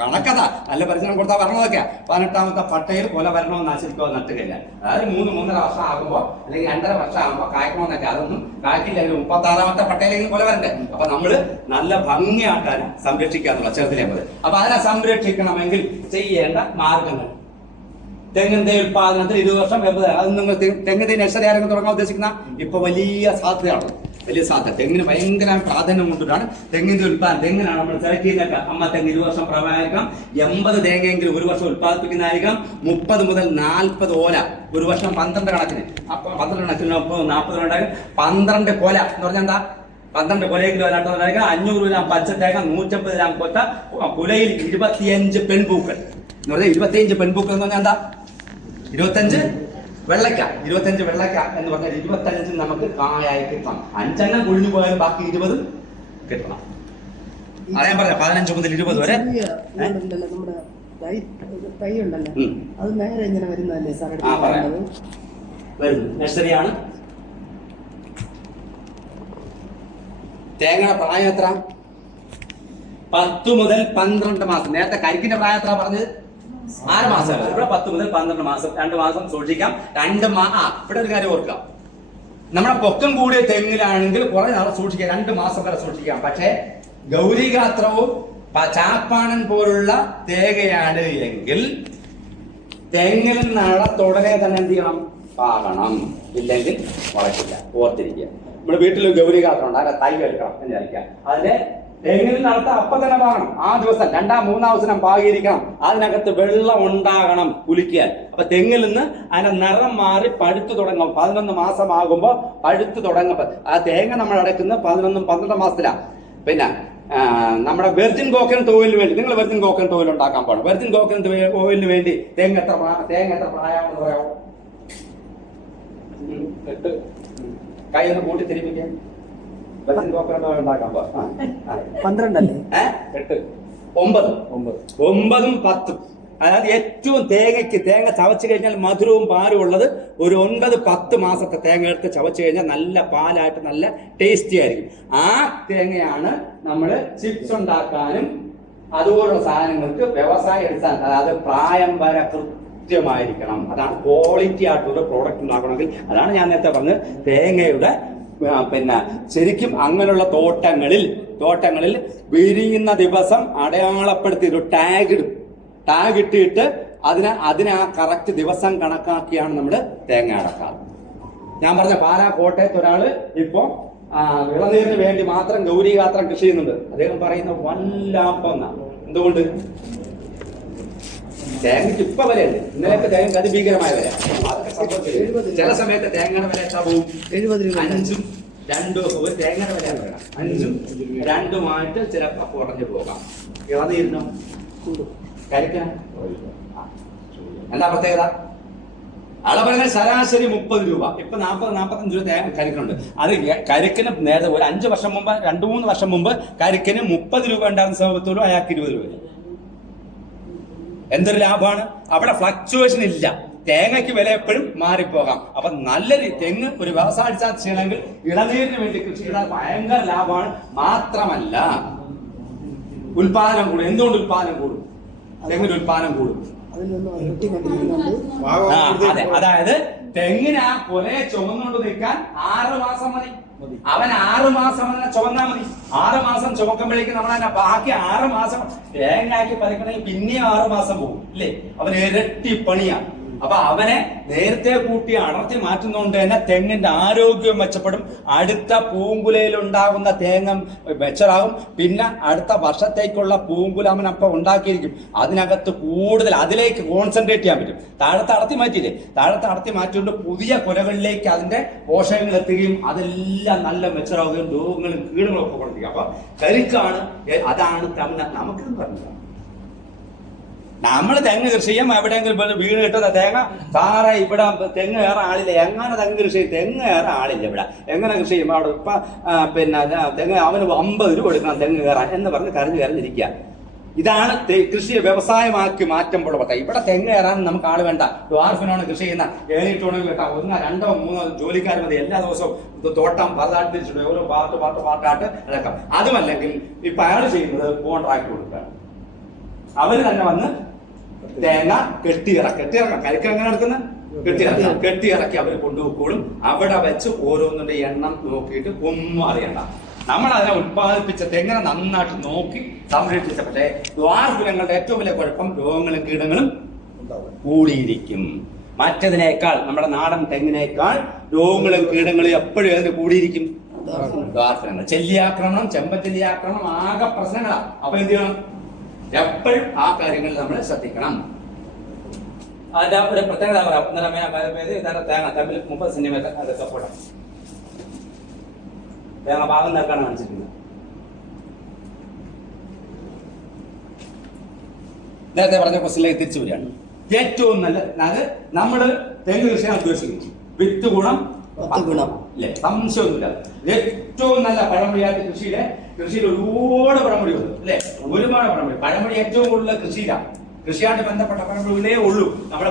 കണക്കതാ, നല്ല പരിചരണം കൊടുത്താൽ വരണമെന്നൊക്കെ. 18ാമത്തെ പട്ടയിൽ പോലെ വരണമെന്ന് ആശിരിക്കുക നട്ടുകയില്ല. അതായത് 3-3.5 വർഷം ആകുമ്പോൾ അല്ലെങ്കിൽ 2.5 വർഷം ആകുമ്പോൾ കായ്ക്കണമെന്നൊക്കെ. അതൊന്നും കായ്ക്കില്ല. 36ാമത്തെ പട്ടയിലെങ്കിലും പോലെ വരണ്ടേ. അപ്പൊ നമ്മള് നല്ല ഭംഗിയാക്കാൻ സംരക്ഷിക്കുക എന്നുള്ള ചെറുതിലെ പോലെ. അപ്പൊ അതിനെ സംരക്ഷിക്കണമെങ്കിൽ ചെയ്യേണ്ട മാർഗങ്ങൾ. തെങ്ങിൻ തൈ ഉൽപാദനത്തിൽ 20 വർഷം വ്യവസായം. അത് നിങ്ങൾ തെങ്ങിൻ തൈ നഴ്സറി ആരെങ്കിലും തുടങ്ങാൻ ഉദ്ദേശിക്കുന്ന ഇപ്പൊ വലിയ സാധ്യതയാണ്. വലിയ സാധ്യത. തെങ്ങിന് ഭയങ്കര പ്രാധാന്യം കൊണ്ടിട്ടാണ് തെങ്ങിന്റെ ഉൽപ്പാദനം. തെങ്ങിനാണ് നമ്മൾ സെലക്ട് ചെയ്യുന്നതൊക്കെ. അമ്മ തെങ്ങ് 20 വർഷം പ്രായമായിരിക്കാം, 80 തേങ്ങയെങ്കിലും ഒരു വർഷം ഉൽപ്പാദിപ്പിക്കുന്നതായിരിക്കാം, 30 മുതൽ 40 ഓല ഒരു വർഷം 12 കണക്കിന്. അപ്പൊ 12 കണക്കിന് 40 ഉണ്ടാകും. 12 കൊല എന്ന് പറഞ്ഞാൽ എന്താ? 12 കൊലയെങ്കിലും അല്ലാട്ടതായിരിക്കാം. 500 ഗ്രാം പച്ചത്തേങ്ങ, 150 ഗ്രാം കൊത്ത, കുലയിൽ 25 പെൺപൂക്കൾ എന്ന് പറഞ്ഞാൽ 25 പെൺപൂക്കൾ എന്ന് പറഞ്ഞാൽ എന്താ? 25 വെള്ളക്ക. 25 വെള്ളക്ക എന്ന് പറഞ്ഞാൽ 25 നമുക്ക് കായായി കിട്ടണം. 5 കൊഴിഞ്ഞു പോയാലും ബാക്കി 20 കിട്ടണം. അതാ ഞാൻ പറഞ്ഞ 15 മുതൽ 20 വരെ തൈ ഉണ്ടല്ലോ, അത് നേരെ ഇങ്ങനെ വരുന്നതല്ലേ സാർ? വരുന്നു. നഴ്സറിയാണ്. തേങ്ങയുടെ പ്രായം എത്ര? 10 മുതൽ 12 മാസം. നേരത്തെ കരിക്കിന്റെ പ്രായം എത്ര പറഞ്ഞത്? 6 മാസം. ഇവിടെ 10 മുതൽ 12 മാസം. 2 മാസം സൂക്ഷിക്കാം. ഇവിടെ ഒരു കാര്യം ഓർക്കാം, നമ്മുടെ പൊക്കം കൂടിയ തെങ്ങിലാണെങ്കിൽ കുറെ നാളെ സൂക്ഷിക്കാം, 2 മാസം വരെ സൂക്ഷിക്കാം. പക്ഷേ ഗൗരിഗാത്രവും ചാപ്പാണൻ പോലുള്ള തേങ്ങയാണ് എങ്കിൽ തെങ്ങിൽ നടത്തുടനെ തന്നെ എന്ത് ചെയ്യണം? പാകണം. ഇല്ലെങ്കിൽ വളക്കില്ല. ഓർത്തിരിക്കുക. നമ്മുടെ വീട്ടിൽ ഗൗരിഗാത്രം ഉണ്ട്, അതിന്റെ തൈ എടുക്കണം എന്ന് വിചാരിക്കാം. അതിന്റെ തെങ്ങിൽ നടത്ത അപ്പൊ തന്നെ പാകണം. ആ ദിവസം 2-3 ദിവസം പാകിയിരിക്കണം. അതിനകത്ത് വെള്ളം ഉണ്ടാകണം കുലിക്കാൻ. അപ്പൊ തെങ്ങിൽ നിന്ന് അതിന്റെ നിറം മാറി പഴുത്തു തുടങ്ങും. 11 മാസം ആകുമ്പോൾ പഴുത്തു തുടങ്ങുമ്പോൾ ആ തേങ്ങ നമ്മൾ അടയ്ക്കുന്നത് 11-12 മാസത്തിലാണ്. പിന്നെ നമ്മുടെ വെർജിൻ കോക്കനട്ട് ഓയിലിന് വേണ്ടി നിങ്ങൾ വെർജിൻ കോക്കനട്ട് ഓയിൽ ഉണ്ടാക്കാൻ പോകണം. വെർജിൻ കോക്കനട്ട് ഓയിലിന് വേണ്ടി തേങ്ങ എത്ര പ്രായമാണെന്ന് പറയാമോ? കൈ ഒന്ന് കൂട്ടി തിരിപ്പിക്കാൻ ബസ്സിന് പോക്കറോ ഉണ്ടാക്കാൻ പോ. 12 അല്ലേ? 8 9 9 9 10. അതായത് ഏറ്റവും തേങ്ങ ചവച്ച് കഴിഞ്ഞാൽ മധുരവും പാലും ഉള്ളത് ഒരു 9-10 മാസത്തെ തേങ്ങ എടുത്ത് ചവച്ച് കഴിഞ്ഞാൽ നല്ല പാലായിട്ട് നല്ല ടേസ്റ്റി ആയിരിക്കും. ആ തേങ്ങയാണ് നമ്മൾ ചിപ്സ് ഉണ്ടാക്കാനും അതുപോലുള്ള സാധനങ്ങൾക്ക് വ്യവസായ അടിസ്ഥാനം, അതായത് പ്രായം വരെ കൃത്യമായിരിക്കണം. അതാണ് ക്വാളിറ്റി ആയിട്ടുള്ള പ്രോഡക്റ്റ് ഉണ്ടാക്കണമെങ്കിൽ. അതാണ് ഞാൻ നേരത്തെ പറഞ്ഞത്, തേങ്ങയുടെ പിന്നെ ശരിക്കും അങ്ങനെയുള്ള തോട്ടങ്ങളിൽ വിരിയുന്ന ദിവസം അടയാളപ്പെടുത്തി ഒരു ടാഗ് ഇട്ടിട്ട് അതിന് ആ കറക്റ്റ് ദിവസം കണക്കാക്കിയാണ് നമ്മൾ തേങ്ങ അടക്കാറ്. ഞാൻ പറഞ്ഞ പാലാ കോട്ടയത്ത് ഒരാള് ഇപ്പൊ ഇളനീരിന് വേണ്ടി മാത്രം ഗൗരീഗാത്രം കൃഷി ചെയ്യുന്നുണ്ട്. അദ്ദേഹം പറയുന്ന വല്ലാപ്പം. എന്തുകൊണ്ട്? തേങ്ങയ്ക്ക് ഇപ്പൊ വിലയുണ്ട്. ഇന്നലെയൊക്കെ തേങ്ങ അതിഭീകരമായ വില. ചില സമയത്ത് തേങ്ങയുടെ വില എത്ര പോവും? 70 രൂപ. 5ഉം 2ഉം ഒരു തേങ്ങയുടെ വില 5ഉം 2ഉമായിട്ട് ചിലപ്പോൾ കുറഞ്ഞു പോകാം. ഇളനീരിനോ കരിക്കണം എന്താ പ്രത്യേകത? അളവിന് ശരാശരി 30 രൂപ. ഇപ്പൊ 40-45 രൂപ തേങ്ങ കരിക്കുന്നുണ്ട്. അത് കരിക്കിന് നേരത്തെ ഒരു 5 വർഷം മുമ്പ് 2-3 വർഷം മുമ്പ് കരിക്കിന് 30 രൂപ ഉണ്ടായിരുന്ന സമയത്തോളം അയാൾക്ക് 20 രൂപ. എന്തൊരു ലാഭമാണ്! അവിടെ ഫ്ലക്ച്വേഷൻ ഇല്ല. തേങ്ങയ്ക്ക് വില എപ്പോഴും മാറിപ്പോകാം. അപ്പൊ നല്ലൊരു തെങ്ങ് ഒരു വ്യവസായ ചെയ്യണമെങ്കിൽ ഇളനീരിന് വേണ്ടി കൃഷി ചെയ്താൽ ഭയങ്കര ലാഭമാണ്. മാത്രമല്ല ഉൽപാദനം കൂടും. എന്തുകൊണ്ട് ഉൽപാദനം കൂടും? തെങ്ങിന് ഉൽപാദനം കൂടും. അതെ, അതായത് തെങ്ങിന് ആ കൊലയെ ചുമന്നുകൊണ്ട് നിൽക്കാൻ 6 മാസം മതി. അവൻ 6 മാസം ചുമന്നാ മതി. 6 മാസം ചുമക്കുമ്പോഴേക്കും നമ്മൾ തന്നെ ബാക്കി 6 മാസം തേങ്ങാക്കി പറിക്കണമെങ്കിൽ പിന്നെയും 6 മാസം പോകും അല്ലേ? അവന് ഇരട്ടി പണിയാ. അപ്പൊ അവനെ നേരത്തെ കൂട്ടി അടർത്തി മാറ്റുന്നതുകൊണ്ട് തന്നെ തെങ്ങിന്റെ ആരോഗ്യം മെച്ചപ്പെടും. അടുത്ത പൂങ്കുലയിൽ ഉണ്ടാകുന്ന തേങ്ങ മെച്ചറാകും. പിന്നെ അടുത്ത വർഷത്തേക്കുള്ള പൂങ്കുല അവനപ്പം ഉണ്ടാക്കിയിരിക്കും. അതിനകത്ത് കൂടുതൽ അതിലേക്ക് കോൺസെൻട്രേറ്റ് ചെയ്യാൻ പറ്റും. താഴത്തെ അടർത്തി മാറ്റിയില്ലേ? താഴത്തെ അടർത്തി മാറ്റിക്കൊണ്ട് പുതിയ കുലകളിലേക്ക് അതിന്റെ പോഷകങ്ങൾ എത്തുകയും അതെല്ലാം നല്ല മെച്ചറാവുകയും രോഗങ്ങളും കീടുകളും ഒക്കെ കൊടുക്കുക. അപ്പൊ കരിക്കാണ്. അതാണ് തമിഴ്നാട് നമുക്കിത് പറഞ്ഞത്. നമ്മൾ തെങ്ങ് കൃഷി ചെയ്യാം. എവിടെയെങ്കിലും വീട് കിട്ടുന്ന തേങ്ങ സാറേ ഇവിടെ തെങ്ങ് കയറാൻ ആളില്ല. എങ്ങനെ തെങ്ങ് കൃഷി ചെയ്യും? തെങ്ങ് കയറാൻ ആളില്ല ഇവിടെ. എങ്ങനെ കൃഷി ചെയ്യുമ്പോൾ അവിടെ ഇപ്പൊ പിന്നെ തെങ്ങ് അവന് 50 രൂപ കൊടുക്കണം തെങ്ങ് കയറാൻ എന്ന് പറഞ്ഞ് കരഞ്ഞിരിക്കുക. ഇതാണ് കൃഷിയെ വ്യവസായമാക്കി മാറ്റുമ്പോൾ പറ്റാം. ഇവിടെ തെങ്ങ് കയറാൻ നമുക്ക് ആള് വേണ്ട. ഡ്വാർഫിനോണ് കൃഷി ചെയ്യുന്ന ഏണിട്ടോണെങ്കിൽ കേട്ടാ 1-2-3 ജോലിക്കാർ മതി. എല്ലാ ദിവസവും തോട്ടം പതാട്ടിരിച്ചിട്ട് ഓരോ പാർട്ടായിട്ട് അടക്കാം. അതുമല്ലെങ്കിൽ ഇപ്പൊ അയാൾ ചെയ്യുന്നത് കോൺട്രാക്ട് കൊടുക്കുകയാണ്. അവര് തന്നെ വന്ന് തേങ്ങ കെട്ടിയിറക്കാം. കരിക്ക് എങ്ങനെ എടുക്കുന്ന കെട്ടിയിറക്കി അവർ കൊണ്ടുപോയിക്കോളും. അവിടെ വെച്ച് ഓരോന്നിന്റെ എണ്ണം നോക്കിയിട്ട് ഒന്നും അറിയണ്ട. നമ്മൾ അതിനെ ഉത്പാദിപ്പിച്ച തെങ്ങിനെ നന്നായിട്ട് നോക്കി സംരക്ഷിച്ച. പക്ഷേ ദ്വാരഫലങ്ങളുടെ ഏറ്റവും വലിയ കുഴപ്പം രോഗങ്ങളും കീടങ്ങളും കൂടിയിരിക്കും. മറ്റതിനേക്കാൾ നമ്മുടെ നാടൻ തെങ്ങിനേക്കാൾ രോഗങ്ങളും കീടങ്ങളും എപ്പോഴും അതിന് കൂടിയിരിക്കും. ദ്വാരഫലങ്ങൾ, ചെല്ലിയാക്രമണം, ചെമ്പച്ചെല്ലിയാക്രമണം ആകെ പ്രശ്നങ്ങളാണ്. അപ്പൊ എന്ത് ചെയ്യണം? എപ്പോഴും ആ കാര്യങ്ങൾ നമ്മൾ ശ്രദ്ധിക്കണം. അതിന്റെ ഒരു പ്രത്യേകത പറയാം. തേങ്ങ തമ്മിൽ 30 സെന്റിമീറ്റർ അത് സപ്പോർട്ടാണ്. തേങ്ങ ഭാഗം നിൽക്കാണ് കാണിച്ചിരിക്കുന്നത്. നേരത്തെ പറഞ്ഞ ക്വസ്റ്റിലേക്ക് തിരിച്ചു വരികയാണ്. ഏറ്റവും നല്ല അത് നമ്മള് തെങ്ങ് കൃഷിയാണ് ഉദ്ദേശിക്കുന്നത്. വിത്ത് ഗുണം അല്ലേ? സംശയമൊന്നുമില്ല. ഏറ്റവും നല്ല പഴമൊഴിയായിട്ട് കൃഷിയിൽ ഒരുപാട് പഴമൊഴിയുണ്ട് അല്ലെ? ഒരുപാട് പഴമൊഴി ഏറ്റവും കൂടുതൽ കൃഷിയായിട്ട് ബന്ധപ്പെട്ട പഴമൊഴികളേ ഉള്ളൂ. നമ്മുടെ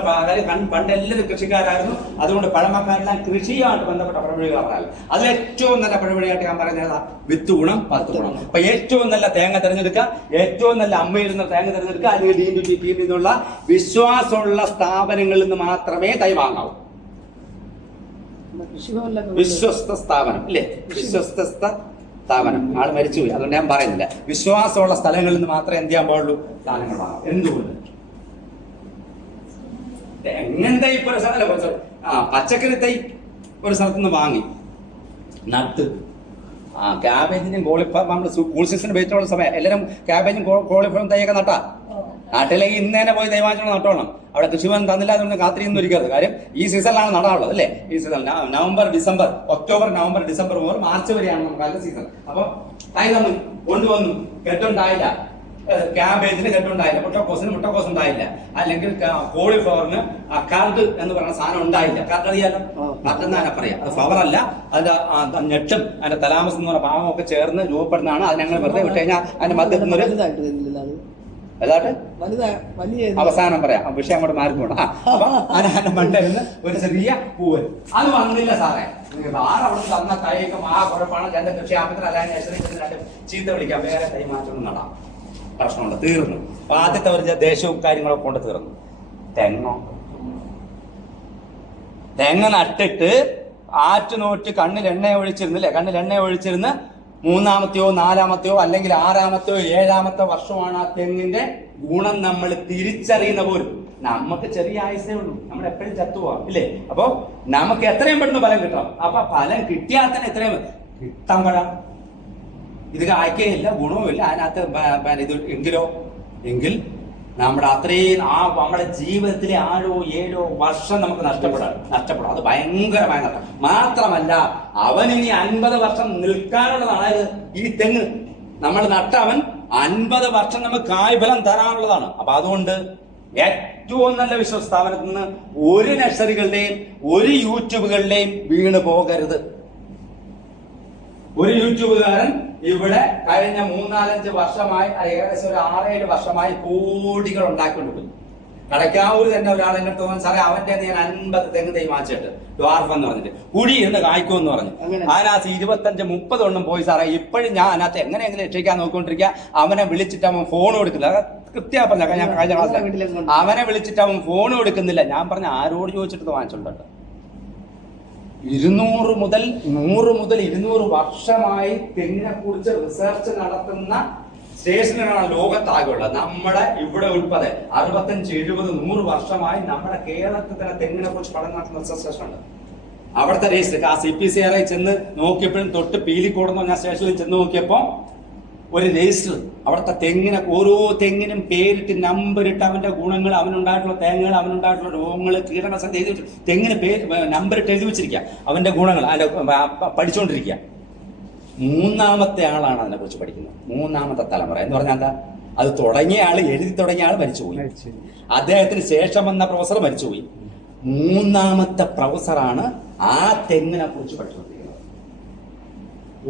പണ്ട് എല്ലാവരും കൃഷിക്കാരായിരുന്നു. അതുകൊണ്ട് പഴമക്കാരെല്ലാം കൃഷിയായിട്ട് ബന്ധപ്പെട്ട പഴമൊഴികൾ പറഞ്ഞാൽ അതിൽ ഏറ്റവും നല്ല പഴമൊഴിയായിട്ട് ഞാൻ പറയുന്നത് വിത്ത് ഗുണം 10 ഗുണം. അപ്പൊ ഏറ്റവും നല്ല തേങ്ങ തിരഞ്ഞെടുക്കുക, ഏറ്റവും നല്ല അമ്മയിരുന്ന തേങ്ങ തിരഞ്ഞെടുക്കുക. അല്ലെങ്കിൽ നിന്നുള്ള വിശ്വാസമുള്ള സ്ഥാപനങ്ങളിൽ നിന്ന് മാത്രമേ തൈ വാങ്ങാവൂ. വിശ്വസ്ത സ്ഥാപനം ഇല്ലേ? വിശ്വസ്ത സ്ഥാപനം. ആൾ മരിച്ചുപോയി, അതുകൊണ്ട് ഞാൻ പറയുന്നില്ല. വിശ്വാസമുള്ള സ്ഥലങ്ങളിൽ നിന്ന് മാത്രമേ എന്ത് ചെയ്യാൻ പാടുള്ളൂ? സാധനങ്ങൾ വാങ്ങാം. എന്തുകൊണ്ട്? തെങ്ങൻ തൈ ഇപ്പൊ ഒരു സ്ഥലം പച്ചക്കറി തൈ ഒരു സ്ഥലത്തുനിന്ന് വാങ്ങി നട്ട് ക്യാബേജിന്റെയും കോളിഫ്ലവർ നമ്മൾ സ്കൂൾ സീസൺ വെച്ചിട്ടുള്ള സമയം എല്ലാവരും ക്യാബേജും കോളിഫ്ലവറും തൈയൊക്കെ നട്ടാ. നാട്ടിലേക്ക് ഇന്ന് തന്നെ പോയി തൈവാങ്ങിച്ചോണ്ട് നട്ടോണം. അവിടെ കൃഷിഭവൻ തന്നില്ല അതുകൊണ്ട് കാത്തിരിയൊന്നും ഇരിക്കരുത്. കാര്യം ഈ സീസണിലാണ് നടാനുള്ളത് അല്ലേ? ഈ season November December October November December മുതൽ മാർച്ച് വരെയാണ് നമുക്ക് നല്ല സീസൺ. അപ്പൊ തൈ തന്നു കൊണ്ടുവന്നു, കെട്ടുണ്ടായില്ല. ക്യാബേജിന് കെട്ടുണ്ടായില്ല, മുട്ടക്കോസിന് മുട്ടക്കോസ് ഉണ്ടായില്ല, അല്ലെങ്കിൽ കോളിഫ്ലവറിന് കർഡ് എന്ന് പറയുന്ന സാധനം ഉണ്ടായില്ല. കർഡ് അറിയാലോ, കർഡ് എന്നാണ് പറയാം. അത് ഫ്ലവർ അല്ല, അതിന്റെ ഞെട്ടും അതിന്റെ തലാമസ് എന്ന് പറഞ്ഞ ഭാഗമൊക്കെ ചേർന്ന് രൂപപ്പെടുന്നതാണ്. അത് ഞങ്ങൾ വെറുതെ വിട്ട് കഴിഞ്ഞാൽ അതിന്റെ മധ്യത്തിൽ അവസാനം പറയാം, വിഷയം അങ്ങോട്ട് മാറി പോകണം. അപ്പൊ അതിന്റെ മണ്ടയിന്ന് ഒരു ചെറിയ പൂവൻ അത് വന്നില്ല സാറേ. അവിടെ തന്ന തൈയൊക്കെ കുഴപ്പമാണ്. എന്റെ കൃഷിയാപത്തിൽ അല്ലെങ്കിൽ ചീത്ത വിളിക്കാം, വേറെ തൈ മാറ്റം നടാം, പ്രശ്നമുണ്ട്, തീർന്നു. അപ്പൊ ആദ്യത്തെ ഒരു ദേശവും കാര്യങ്ങളൊക്കെ കൊണ്ട് തീർന്നു. തെങ്ങ നട്ടിട്ട് ആറ്റുനോറ്റ് കണ്ണിൽ എണ്ണ ഒഴിച്ചിരുന്നില്ലേ, കണ്ണിൽ എണ്ണ ഒഴിച്ചിരുന്ന് 3-ാമത്തെയോ 4-ാമത്തെയോ അല്ലെങ്കിൽ 6-ാമത്തെയോ 7-ാമത്തെ വർഷമാണ് ആ തെങ്ങിന്റെ ഗുണം നമ്മൾ തിരിച്ചറിയുന്ന പോലും. നമുക്ക് ചെറിയ ആയുസേ ഉള്ളൂ, നമ്മൾ എപ്പോഴും ചത്തുപോവാം ഇല്ലേ. അപ്പൊ നമുക്ക് എത്രയും പെട്ടെന്ന് ഫലം കിട്ടണം. അപ്പൊ ഫലം കിട്ടിയാൽ തന്നെ എത്രയും കിട്ടുമ്പോഴാണ് ഇത് കായ്ക്കുകയില്ല, ഗുണവുമില്ല അതിനകത്ത് ഇത് എങ്കിൽ നമ്മുടെ അത്രയും നമ്മുടെ ജീവിതത്തിലെ 6-7 വർഷം നമുക്ക് നഷ്ടപ്പെടും. അത് ഭയങ്കരമായ നഷ്ടം. മാത്രമല്ല അവനിനി 50 വർഷം നിൽക്കാനുള്ളതാണ് ഈ തെങ്ങ്. നമ്മൾ നട്ടവൻ 50 വർഷം നമുക്ക് കായ്ഫലം തരാനുള്ളതാണ്. അപ്പൊ അതുകൊണ്ട് ഏറ്റവും നല്ല വിശ്വസ്ഥാപനത്തിൽ നിന്ന് ഒരു നഴ്സറികളുടെയും ഒരു യൂട്യൂബുകളുടെയും വീണ് പോകരുത്. ഒരു യൂട്യൂബുകാരൻ ഇവിടെ കഴിഞ്ഞ 3-4-5 വർഷമായി, ഏകദേശം ഒരു 6-7 വർഷമായി കോടികൾ ഉണ്ടാക്കിക്കൊണ്ടിരിക്കുന്നു. കടയ്ക്കാവൂർ തന്നെ ഒരാളെന്നെ തോന്നുന്നു, സാറേ അവന്റെ ഞാൻ 50 തെങ്ങ് തൈ വാങ്ങിച്ചിട്ട് ഡ്വാർഫ് എന്ന് പറഞ്ഞിട്ട് കുഴിയിരുന്ന് കായ്ക്കുമെന്ന് പറഞ്ഞു. അതിനകത്ത് 25-30 എണ്ണം പോയി സാറേ. ഇപ്പോഴും ഞാൻ അതിനകത്ത് എങ്ങനെയെങ്കിലും രക്ഷിക്കാൻ നോക്കിക്കൊണ്ടിരിക്കുക. അവനെ വിളിച്ചിട്ട് അവൻ ഫോൺ കൊടുക്കില്ല. കൃത്യമായി പറഞ്ഞ ഞാൻ കഴിഞ്ഞ ക്ലാസ്സിൽ അവനെ വിളിച്ചിട്ട് അവൻ ഫോൺ കൊടുക്കുന്നില്ല. ഞാൻ പറഞ്ഞ ആരോട് ചോദിച്ചിട്ട് വാങ്ങിച്ചിട്ടുണ്ട്. 200 മുതൽ 200 വർഷമായി തെങ്ങിനെ കുറിച്ച് റിസർച്ച് നടത്തുന്ന സ്റ്റേഷനുകളാണ് ലോകത്താകെയുള്ളത്. നമ്മുടെ ഇവിടെ ഉൾപ്പെടെ 65-70-100 വർഷമായി നമ്മുടെ കേരളത്തിൽ തന്നെ തെങ്ങിനെ കുറിച്ച് പഠനം നടത്തുന്ന റിസർച്ച് സ്റ്റേഷൻ ഉണ്ട്. അവിടുത്തെ രജിസ്റ്റർ ആ CPCRI ചെന്ന് നോക്കിയപ്പോഴും തൊട്ട് പീലിക്കോട് എന്ന് പറഞ്ഞ സ്റ്റേഷനിൽ ചെന്ന് നോക്കിയപ്പോ ഒരു രജിസ്റ്റർ, അവിടുത്തെ തെങ്ങിനെ ഓരോ തെങ്ങിനും പേരിട്ട് നമ്പറിട്ട് അവന്റെ ഗുണങ്ങൾ, അവനുണ്ടായിട്ടുള്ള തേങ്ങകൾ, അവനുണ്ടായിട്ടുള്ള രോഗങ്ങൾ, കീടനാശിനി എഴുതി തെങ്ങിന് നമ്പറിട്ട് എഴുതി വെച്ചിരിക്കുക. അവന്റെ ഗുണങ്ങൾ അതിന്റെ പഠിച്ചുകൊണ്ടിരിക്കുക. 3-ാമത്തെ ആളാണ് അതിനെ കുറിച്ച് പഠിക്കുന്നത്. 3-ാമത്തെ തലമുറ എന്ന് പറഞ്ഞാൽ എന്താ? അത് തുടങ്ങിയ ആള്, എഴുതി തുടങ്ങിയ ആള് മരിച്ചുപോയി. അദ്ദേഹത്തിന് ശേഷം വന്ന പ്രൊഫസർ മരിച്ചുപോയി. 3-ാമത്തെ പ്രൊഫസറാണ് ആ തെങ്ങിനെ കുറിച്ച് പഠിച്ചുകൊണ്ടിരിക്കുന്നത്.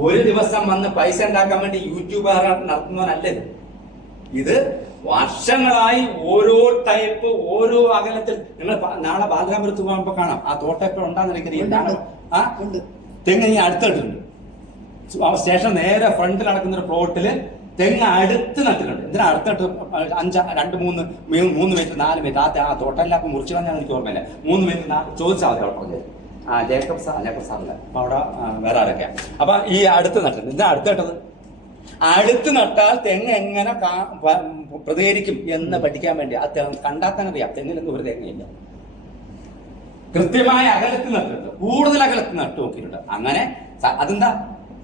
ഒരു ദിവസം വന്ന് പൈസ ഉണ്ടാക്കാൻ വേണ്ടി യൂട്യൂബ് നടത്തുന്നവനല്ല ഇത്. വർഷങ്ങളായി ഓരോ ടൈപ്പ്, ഓരോ അകലത്തിൽ. നിങ്ങൾ നാളെ ബാലരാമപുരത്ത് പോകുമ്പോ കാണാം ആ തോട്ടം എപ്പോഴും ഉണ്ടാകുന്ന എനിക്കറിയാം. തെങ്ങ് ഇനി അടുത്തിട്ടുണ്ട്. സ്റ്റേഷൻ നേരെ ഫ്രണ്ടിൽ നടക്കുന്ന ഒരു പ്ലോട്ടില് തെങ്ങ് അടുത്ത് നട്ടിട്ടുണ്ട്. ഇതിന് അടുത്തിട്ട് 2-3 മീറ്റർ 4 മീറ്റർ ആ തോട്ടെല്ലാം മുറിച്ചു കളഞ്ഞാൽ എനിക്ക് ഓർമ്മയില്ല. 3 മീറ്റർ ചോദിച്ചാൽ മതി അവിടെ പറഞ്ഞത്. ജേക്കബ് സാറില്ല. അപ്പൊ അവിടെ വേറെ ആരൊക്കെയാ. അപ്പൊ ഈ അടുത്ത് നട്ടത്, ഇതിന് അടുത്തിട്ടത് അടുത്ത് നട്ടാൽ തെങ്ങ് എങ്ങനെ പ്രതികരിക്കും എന്ന് പഠിക്കാൻ വേണ്ടി ആ കണ്ടാൽ തന്നെ അറിയാം തെങ്ങിലൊന്നും ഒരു തെങ്ങയില്ല. കൃത്യമായ അകലത്തിൽ നട്ടിട്ടുണ്ട്, കൂടുതൽ അകലത്തിൽ നട്ടു നോക്കിയിട്ടുണ്ട്. അങ്ങനെ അതെന്താ?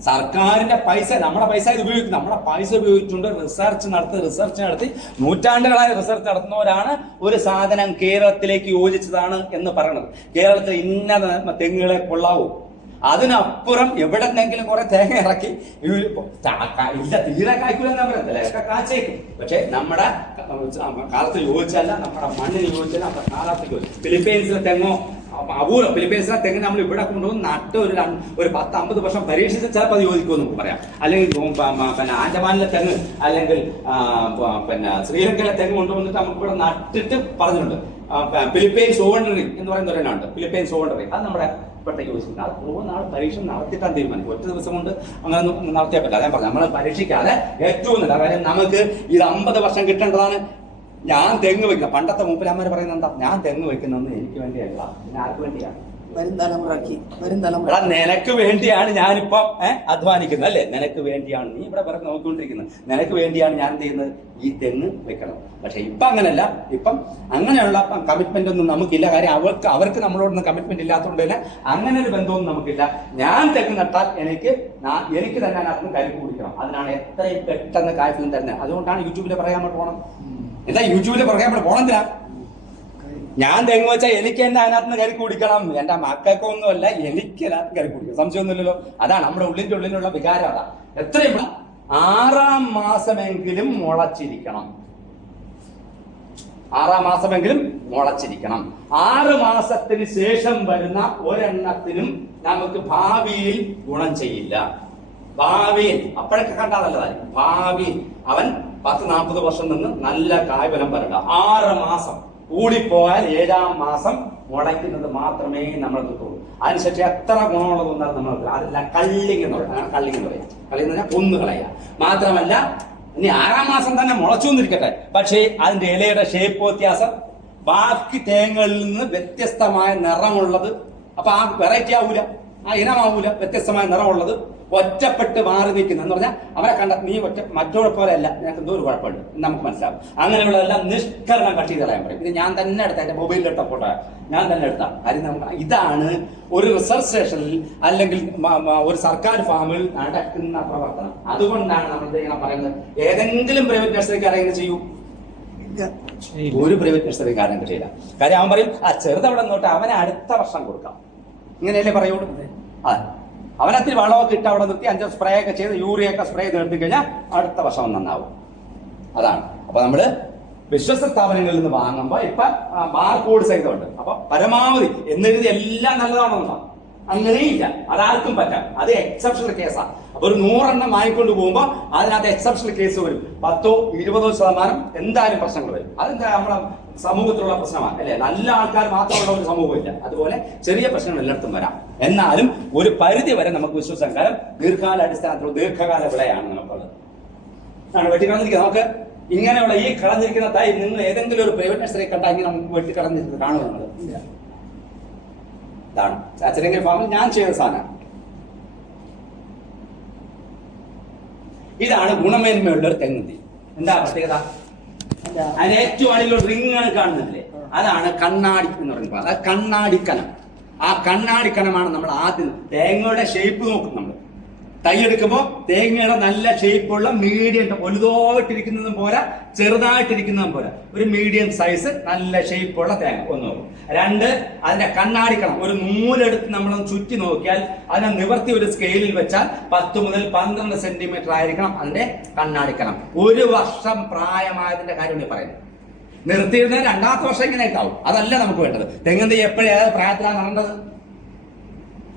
സർക്കാരിന്റെ പൈസ, നമ്മുടെ പൈസ ഇത് ഉപയോഗിക്കും. നമ്മുടെ പൈസ ഉപയോഗിച്ചുകൊണ്ട് റിസർച്ച് നടത്തി നൂറ്റാണ്ടുകളായ റിസർച്ച് നടത്തുന്നവരാണ് ഒരു സാധനം കേരളത്തിലേക്ക് യോജിച്ചതാണ് എന്ന് പറയുന്നത്. കേരളത്തിൽ ഇന്ന തെങ്ങുകളെ കൊള്ളാവൂ, അതിനപ്പുറം എവിടെന്നെങ്കിലും കുറെ തേങ്ങ ഇറക്കി ഇല്ല തീരെ കായ്ക്കൂലെന്നാ പറയത്തില്ല, ഒക്കെ കാച്ചേക്കും. പക്ഷെ നമ്മുടെ കാലത്ത് യോജിച്ചല്ല, നമ്മുടെ മണ്ണിന് യോജിച്ചല്ല, നമ്മുടെ കാലാവസ്ഥയ്ക്ക് യോജിച്ചു. ഫിലിപ്പീൻസിലെ തെങ്ങോ അപൂർവം, ഫിലിപ്പീൻസിലെ തെങ്ങ് നമ്മൾ ഇവിടെ കൊണ്ടുവന്ന് നട്ട് ഒരു 10-50 വർഷം പരീക്ഷിച്ച് ചിലപ്പോൾ അത് യോജിക്കുമെന്ന് നമുക്ക് പറയാം. അല്ലെങ്കിൽ പിന്നെ ആൻഡമാനിലെ തെങ്ങ് അല്ലെങ്കിൽ പിന്നെ ശ്രീലങ്കയിലെ തെങ്ങ് കൊണ്ടുവന്നിട്ട് നമുക്ക് ഇവിടെ നട്ടിട്ട് പറഞ്ഞിട്ടുണ്ട്. ഫിലിപ്പൈൻസ് ഓവൻഡറിംഗ് എന്ന് പറയുന്ന ഒരെണ്ണമുണ്ട്, ഫിലിപ്പൈൻസ് ഓവൻഡറിംഗ്. അത് നമ്മുടെ ഇപ്പോഴത്തെ യോജിക്കുന്നത്. അത് കുറവ് നാൾ പരീക്ഷ നടത്തിയിട്ടാണ് തീരുമാനിക്കും. ഒറ്റ ദിവസം കൊണ്ട് അങ്ങനെ നടത്തിയാൽ പറ്റില്ല. ഞാൻ പറഞ്ഞു നമ്മൾ പരീക്ഷിക്കാതെ ഏറ്റവും നല്ല കാര്യം, നമുക്ക് ഇത് 50 വർഷം കിട്ടേണ്ടതാണ്. ഞാൻ തെങ്ങ് വെക്കുക, പണ്ടത്തെ മൂപ്പരാന്മാർ പറയുന്നത് എന്താ, ഞാൻ തെങ്ങ് വെക്കുന്നതെന്ന് എനിക്ക് വേണ്ടിയല്ല, പിന്നെ ആർക്ക് വേണ്ടിയാണ്? വരും തലമുറ. നിനക്ക് വേണ്ടിയാണ് ഞാനിപ്പം അധ്വാനിക്കുന്നത് അല്ലേ? നിനക്ക് വേണ്ടിയാണ് നീ ഇവിടെ പറഞ്ഞ് നോക്കിക്കൊണ്ടിരിക്കുന്നത്. നിനക്ക് വേണ്ടിയാണ് ഞാൻ എന്ത് ചെയ്യുന്നത്? ഈ തെങ്ങ് വെക്കണം. പക്ഷെ ഇപ്പം അങ്ങനെയല്ല. ഇപ്പം അങ്ങനെയുള്ള കമ്മിറ്റ്മെന്റ് ഒന്നും നമുക്കില്ല. കാര്യം അവർക്ക് നമ്മളോടൊന്നും കമ്മിറ്റ്മെന്റ് ഇല്ലാത്തതുകൊണ്ട് തന്നെ അങ്ങനെ ഒരു ബന്ധമൊന്നും നമുക്കില്ല. ഞാൻ തെങ്ങ് നട്ടാൽ എനിക്ക് തന്നെ അതിനകത്ത് കരുക്ക് കുടിക്കണം. അതിനാണ് എത്രയും പെട്ടെന്ന് കായ്ഫലം തരുന്നത്. അതുകൊണ്ടാണ് യൂട്യൂബിൽ പറയാൻ വേണ്ടി പോകണം. എന്താ യൂട്യൂബിൽ പറയാൻ വേണ്ടി പോകണമെന്തിനാ? ഞാൻ തെങ്ങ് വെച്ചാൽ എനിക്ക് തന്നെ അതിനകത്ത് കരി കുടിക്കണം. എന്റെ മക്കൾക്കൊന്നുമല്ല, എനിക്ക് അതിനകത്ത് കരി കുടിക്കണം. സംശയമൊന്നുമില്ലല്ലോ. അതാണ് നമ്മുടെ ഉള്ളിലുള്ള വികാരം. അതാ എത്രയും 6-ാം മാസമെങ്കിലും മുളച്ചിരിക്കണം. 6-ാം മാസമെങ്കിലും മുളച്ചിരിക്കണം. 6 മാസത്തിന് ശേഷം വരുന്ന ഒരെണ്ണത്തിനും നമുക്ക് ഭാവിയിൽ ഗുണം ചെയ്യില്ല. ഭാവിയിൽ അപ്പോഴൊക്കെ കണ്ടാൽ നല്ലതായിരിക്കും. ഭാവിയിൽ അവൻ 10-40 വർഷം നിന്ന് നല്ല കായ്ഫലം വരണ്ട. 6 മാസം കൂടിപ്പോയാൽ 7-ാം മാസം മുളയ്ക്കുന്നത് മാത്രമേ നമ്മൾ കിട്ടുള്ളൂ. അതിനുശേഷം എത്ര ഗുണമുള്ളതൊന്നും നമ്മൾ അതെല്ലാം കള്ളിങ് എന്ന് പറയും. കള്ളിങ് എന്ന് പറയാം. കള്ളിങ് എന്ന് പറഞ്ഞാൽ കൊന്നുകളയുക. മാത്രമല്ല ഇനി 6-ാം മാസം തന്നെ മുളച്ചു എന്നിരിക്കട്ടെ, പക്ഷേ അതിന്റെ ഇലയുടെ ഷേപ്പ് വ്യത്യാസം, ബാക്കി തേങ്ങകളിൽ നിന്ന് വ്യത്യസ്തമായ നിറമുള്ളത്, അപ്പൊ ആ വെറൈറ്റി ആവൂല, ആ ഇനമാവൂല, വ്യത്യസ്തമായ നിറമുള്ളത്, ഒറ്റപ്പെട്ട് മാറി നിൽക്കുന്ന എന്ന് പറഞ്ഞാൽ അവരെ കണ്ട നീ ഒറ്റ മറ്റോടെ പോലെ അല്ല, നിനക്ക് എന്തോ ഒരു കുഴപ്പമുണ്ട് നമുക്ക് മനസ്സിലാവും. അങ്ങനെയുള്ളതെല്ലാം നിഷ്കരണം കട്ട് ചെയ്ത് കളയാൻ പറയും. ഇത് ഞാൻ തന്നെ എടുത്ത എന്റെ മൊബൈലിലിട്ട ഫോട്ടോ ഞാൻ തന്നെ എടുത്ത കാര്യം. നമുക്ക് ഇതാണ് ഒരു റിസർച്ച് സ്റ്റേഷനിൽ അല്ലെങ്കിൽ ഒരു സർക്കാർ ഫാമിൽ നടക്കുന്ന പ്രവർത്തനം. അതുകൊണ്ടാണ് നമ്മൾ ഇങ്ങനെ പറയുന്നത്. ഏതെങ്കിലും പ്രൈവറ്റ് നഴ്സറിക്കാരെ ഇങ്ങനെ ചെയ്യൂ? ഒരു പ്രൈവറ്റ് നഴ്സറിക്കാരൻ ചെയ്യില്ല. കാര്യം അവൻ പറയും ആ ചെറുതവിടെ നോട്ട് അവനെ അടുത്ത വർഷം കൊടുക്കാം, ഇങ്ങനെയല്ലേ പറയുള്ളൂ. അതെ, അവനത്തിരി വളമൊക്കെ ഇട്ട് അവിടെ നിർത്തി 5 സ്പ്രേ ഒക്കെ ചെയ്ത് യൂറിയ ഒക്കെ സ്പ്രേ ചെയ്ത് നിർത്തി കഴിഞ്ഞാൽ അടുത്ത വർഷം നന്നാവും. അതാണ്. അപ്പൊ നമ്മള് വിശ്വസ്ത സ്ഥാപനങ്ങളിൽ നിന്ന് വാങ്ങുമ്പോ ഇപ്പൊ ബാർകോഡ് സഹിതമുണ്ട്. അപ്പൊ പരമാവധി എന്നെഴുതി എല്ലാം നല്ലതാണെന്നുണ്ടോ? അങ്ങനെയില്ല, അതാർക്കും പറ്റാം. അത് എക്സെപ്ഷണൽ കേസാണ്. അപ്പൊ ഒരു 100 എണ്ണം വാങ്ങിക്കൊണ്ട് പോകുമ്പോൾ അതിനകത്ത് എക്സെപ്ഷണൽ കേസ് വരും. 10-20% എന്തായാലും പ്രശ്നങ്ങൾ വരും. അതെന്താ നമ്മുടെ സമൂഹത്തിലുള്ള പ്രശ്നമാണ് അല്ലെ? നല്ല ആൾക്കാർ മാത്രമുള്ള ഒരു സമൂഹമില്ല. അതുപോലെ ചെറിയ പ്രശ്നങ്ങൾ എല്ലായിടത്തും വരാം. എന്നാലും ഒരു പരിധി വരെ നമുക്ക് വിശ്വസിക്കാൻ. കാരണം ദീർഘകാലാടിസ്ഥാനത്തിലുള്ള ദീർഘകാല വിളയാണ് നമുക്കുള്ളത്. വെട്ടിക്കളഞ്ഞിരിക്കുന്നത്. നമുക്ക് ഇങ്ങനെയുള്ള ഈ കളഞ്ഞിരിക്കുന്ന തൈ നിങ്ങൾ ഏതെങ്കിലും ഒരു പ്രൈവറ്റ് നഴ്സറി കണ്ടാൽ നമുക്ക് വെട്ടിക്കളഞ്ഞിരിക്കുന്നത് കാണുമോ? നിങ്ങൾ ഇതാണ് അച്ചരങ്കൽ ഫാമിൽ ഞാൻ ചെയ്ത സാധനം. ഇതാണ് ഗുണമേന്മയുള്ള ഒരു തെങ്ങുതീ. എന്താ പ്രത്യേകത? അതിന് ഏറ്റവും അടിയിലുള്ള റിങ്ങാണ് കാണുന്നില്ലേ, അതാണ് കണ്ണാടി എന്ന് പറയുന്നത്. അത് കണ്ണാടിക്കനം. ആ കണ്ണാടിക്കനമാണ് നമ്മൾ ആദ്യം തേങ്ങയുടെ ഷേപ്പ് നോക്കും. നമ്മൾ തൈ എടുക്കുമ്പോൾ തേങ്ങയുടെ നല്ല ഷേപ്പുള്ള മീഡിയം, വലുതായിട്ടിരിക്കുന്നതും പോരാ ചെറുതായിട്ടിരിക്കുന്നതും പോരാ, ഒരു മീഡിയം സൈസ് നല്ല ഷേപ്പുള്ള തേങ്ങ ഒന്ന് നോക്കും. 2, അതിന്റെ കണ്ണാടിക്കണം. ഒരു നൂലെടുത്ത് നമ്മളൊന്ന് ചുറ്റി നോക്കിയാൽ അതിനെ നിവർത്തി ഒരു സ്കെയിലിൽ വെച്ചാൽ 10 മുതൽ 12 സെന്റിമീറ്റർ ആയിരിക്കണം അതിന്റെ കണ്ണാടിക്കണം. 1 വർഷം പ്രായമായതിന്റെ കാര്യമാണ് പറയുന്നത്. നിർത്തിയിരുന്ന 2ാമത്തെ വർഷം ഇങ്ങനെ ആവും. അതല്ല നമുക്ക് വേണ്ടത്. തെങ്ങും തൈ എപ്പോഴും ഏത് പ്രായത്തിലാണ് നടേണ്ടത്?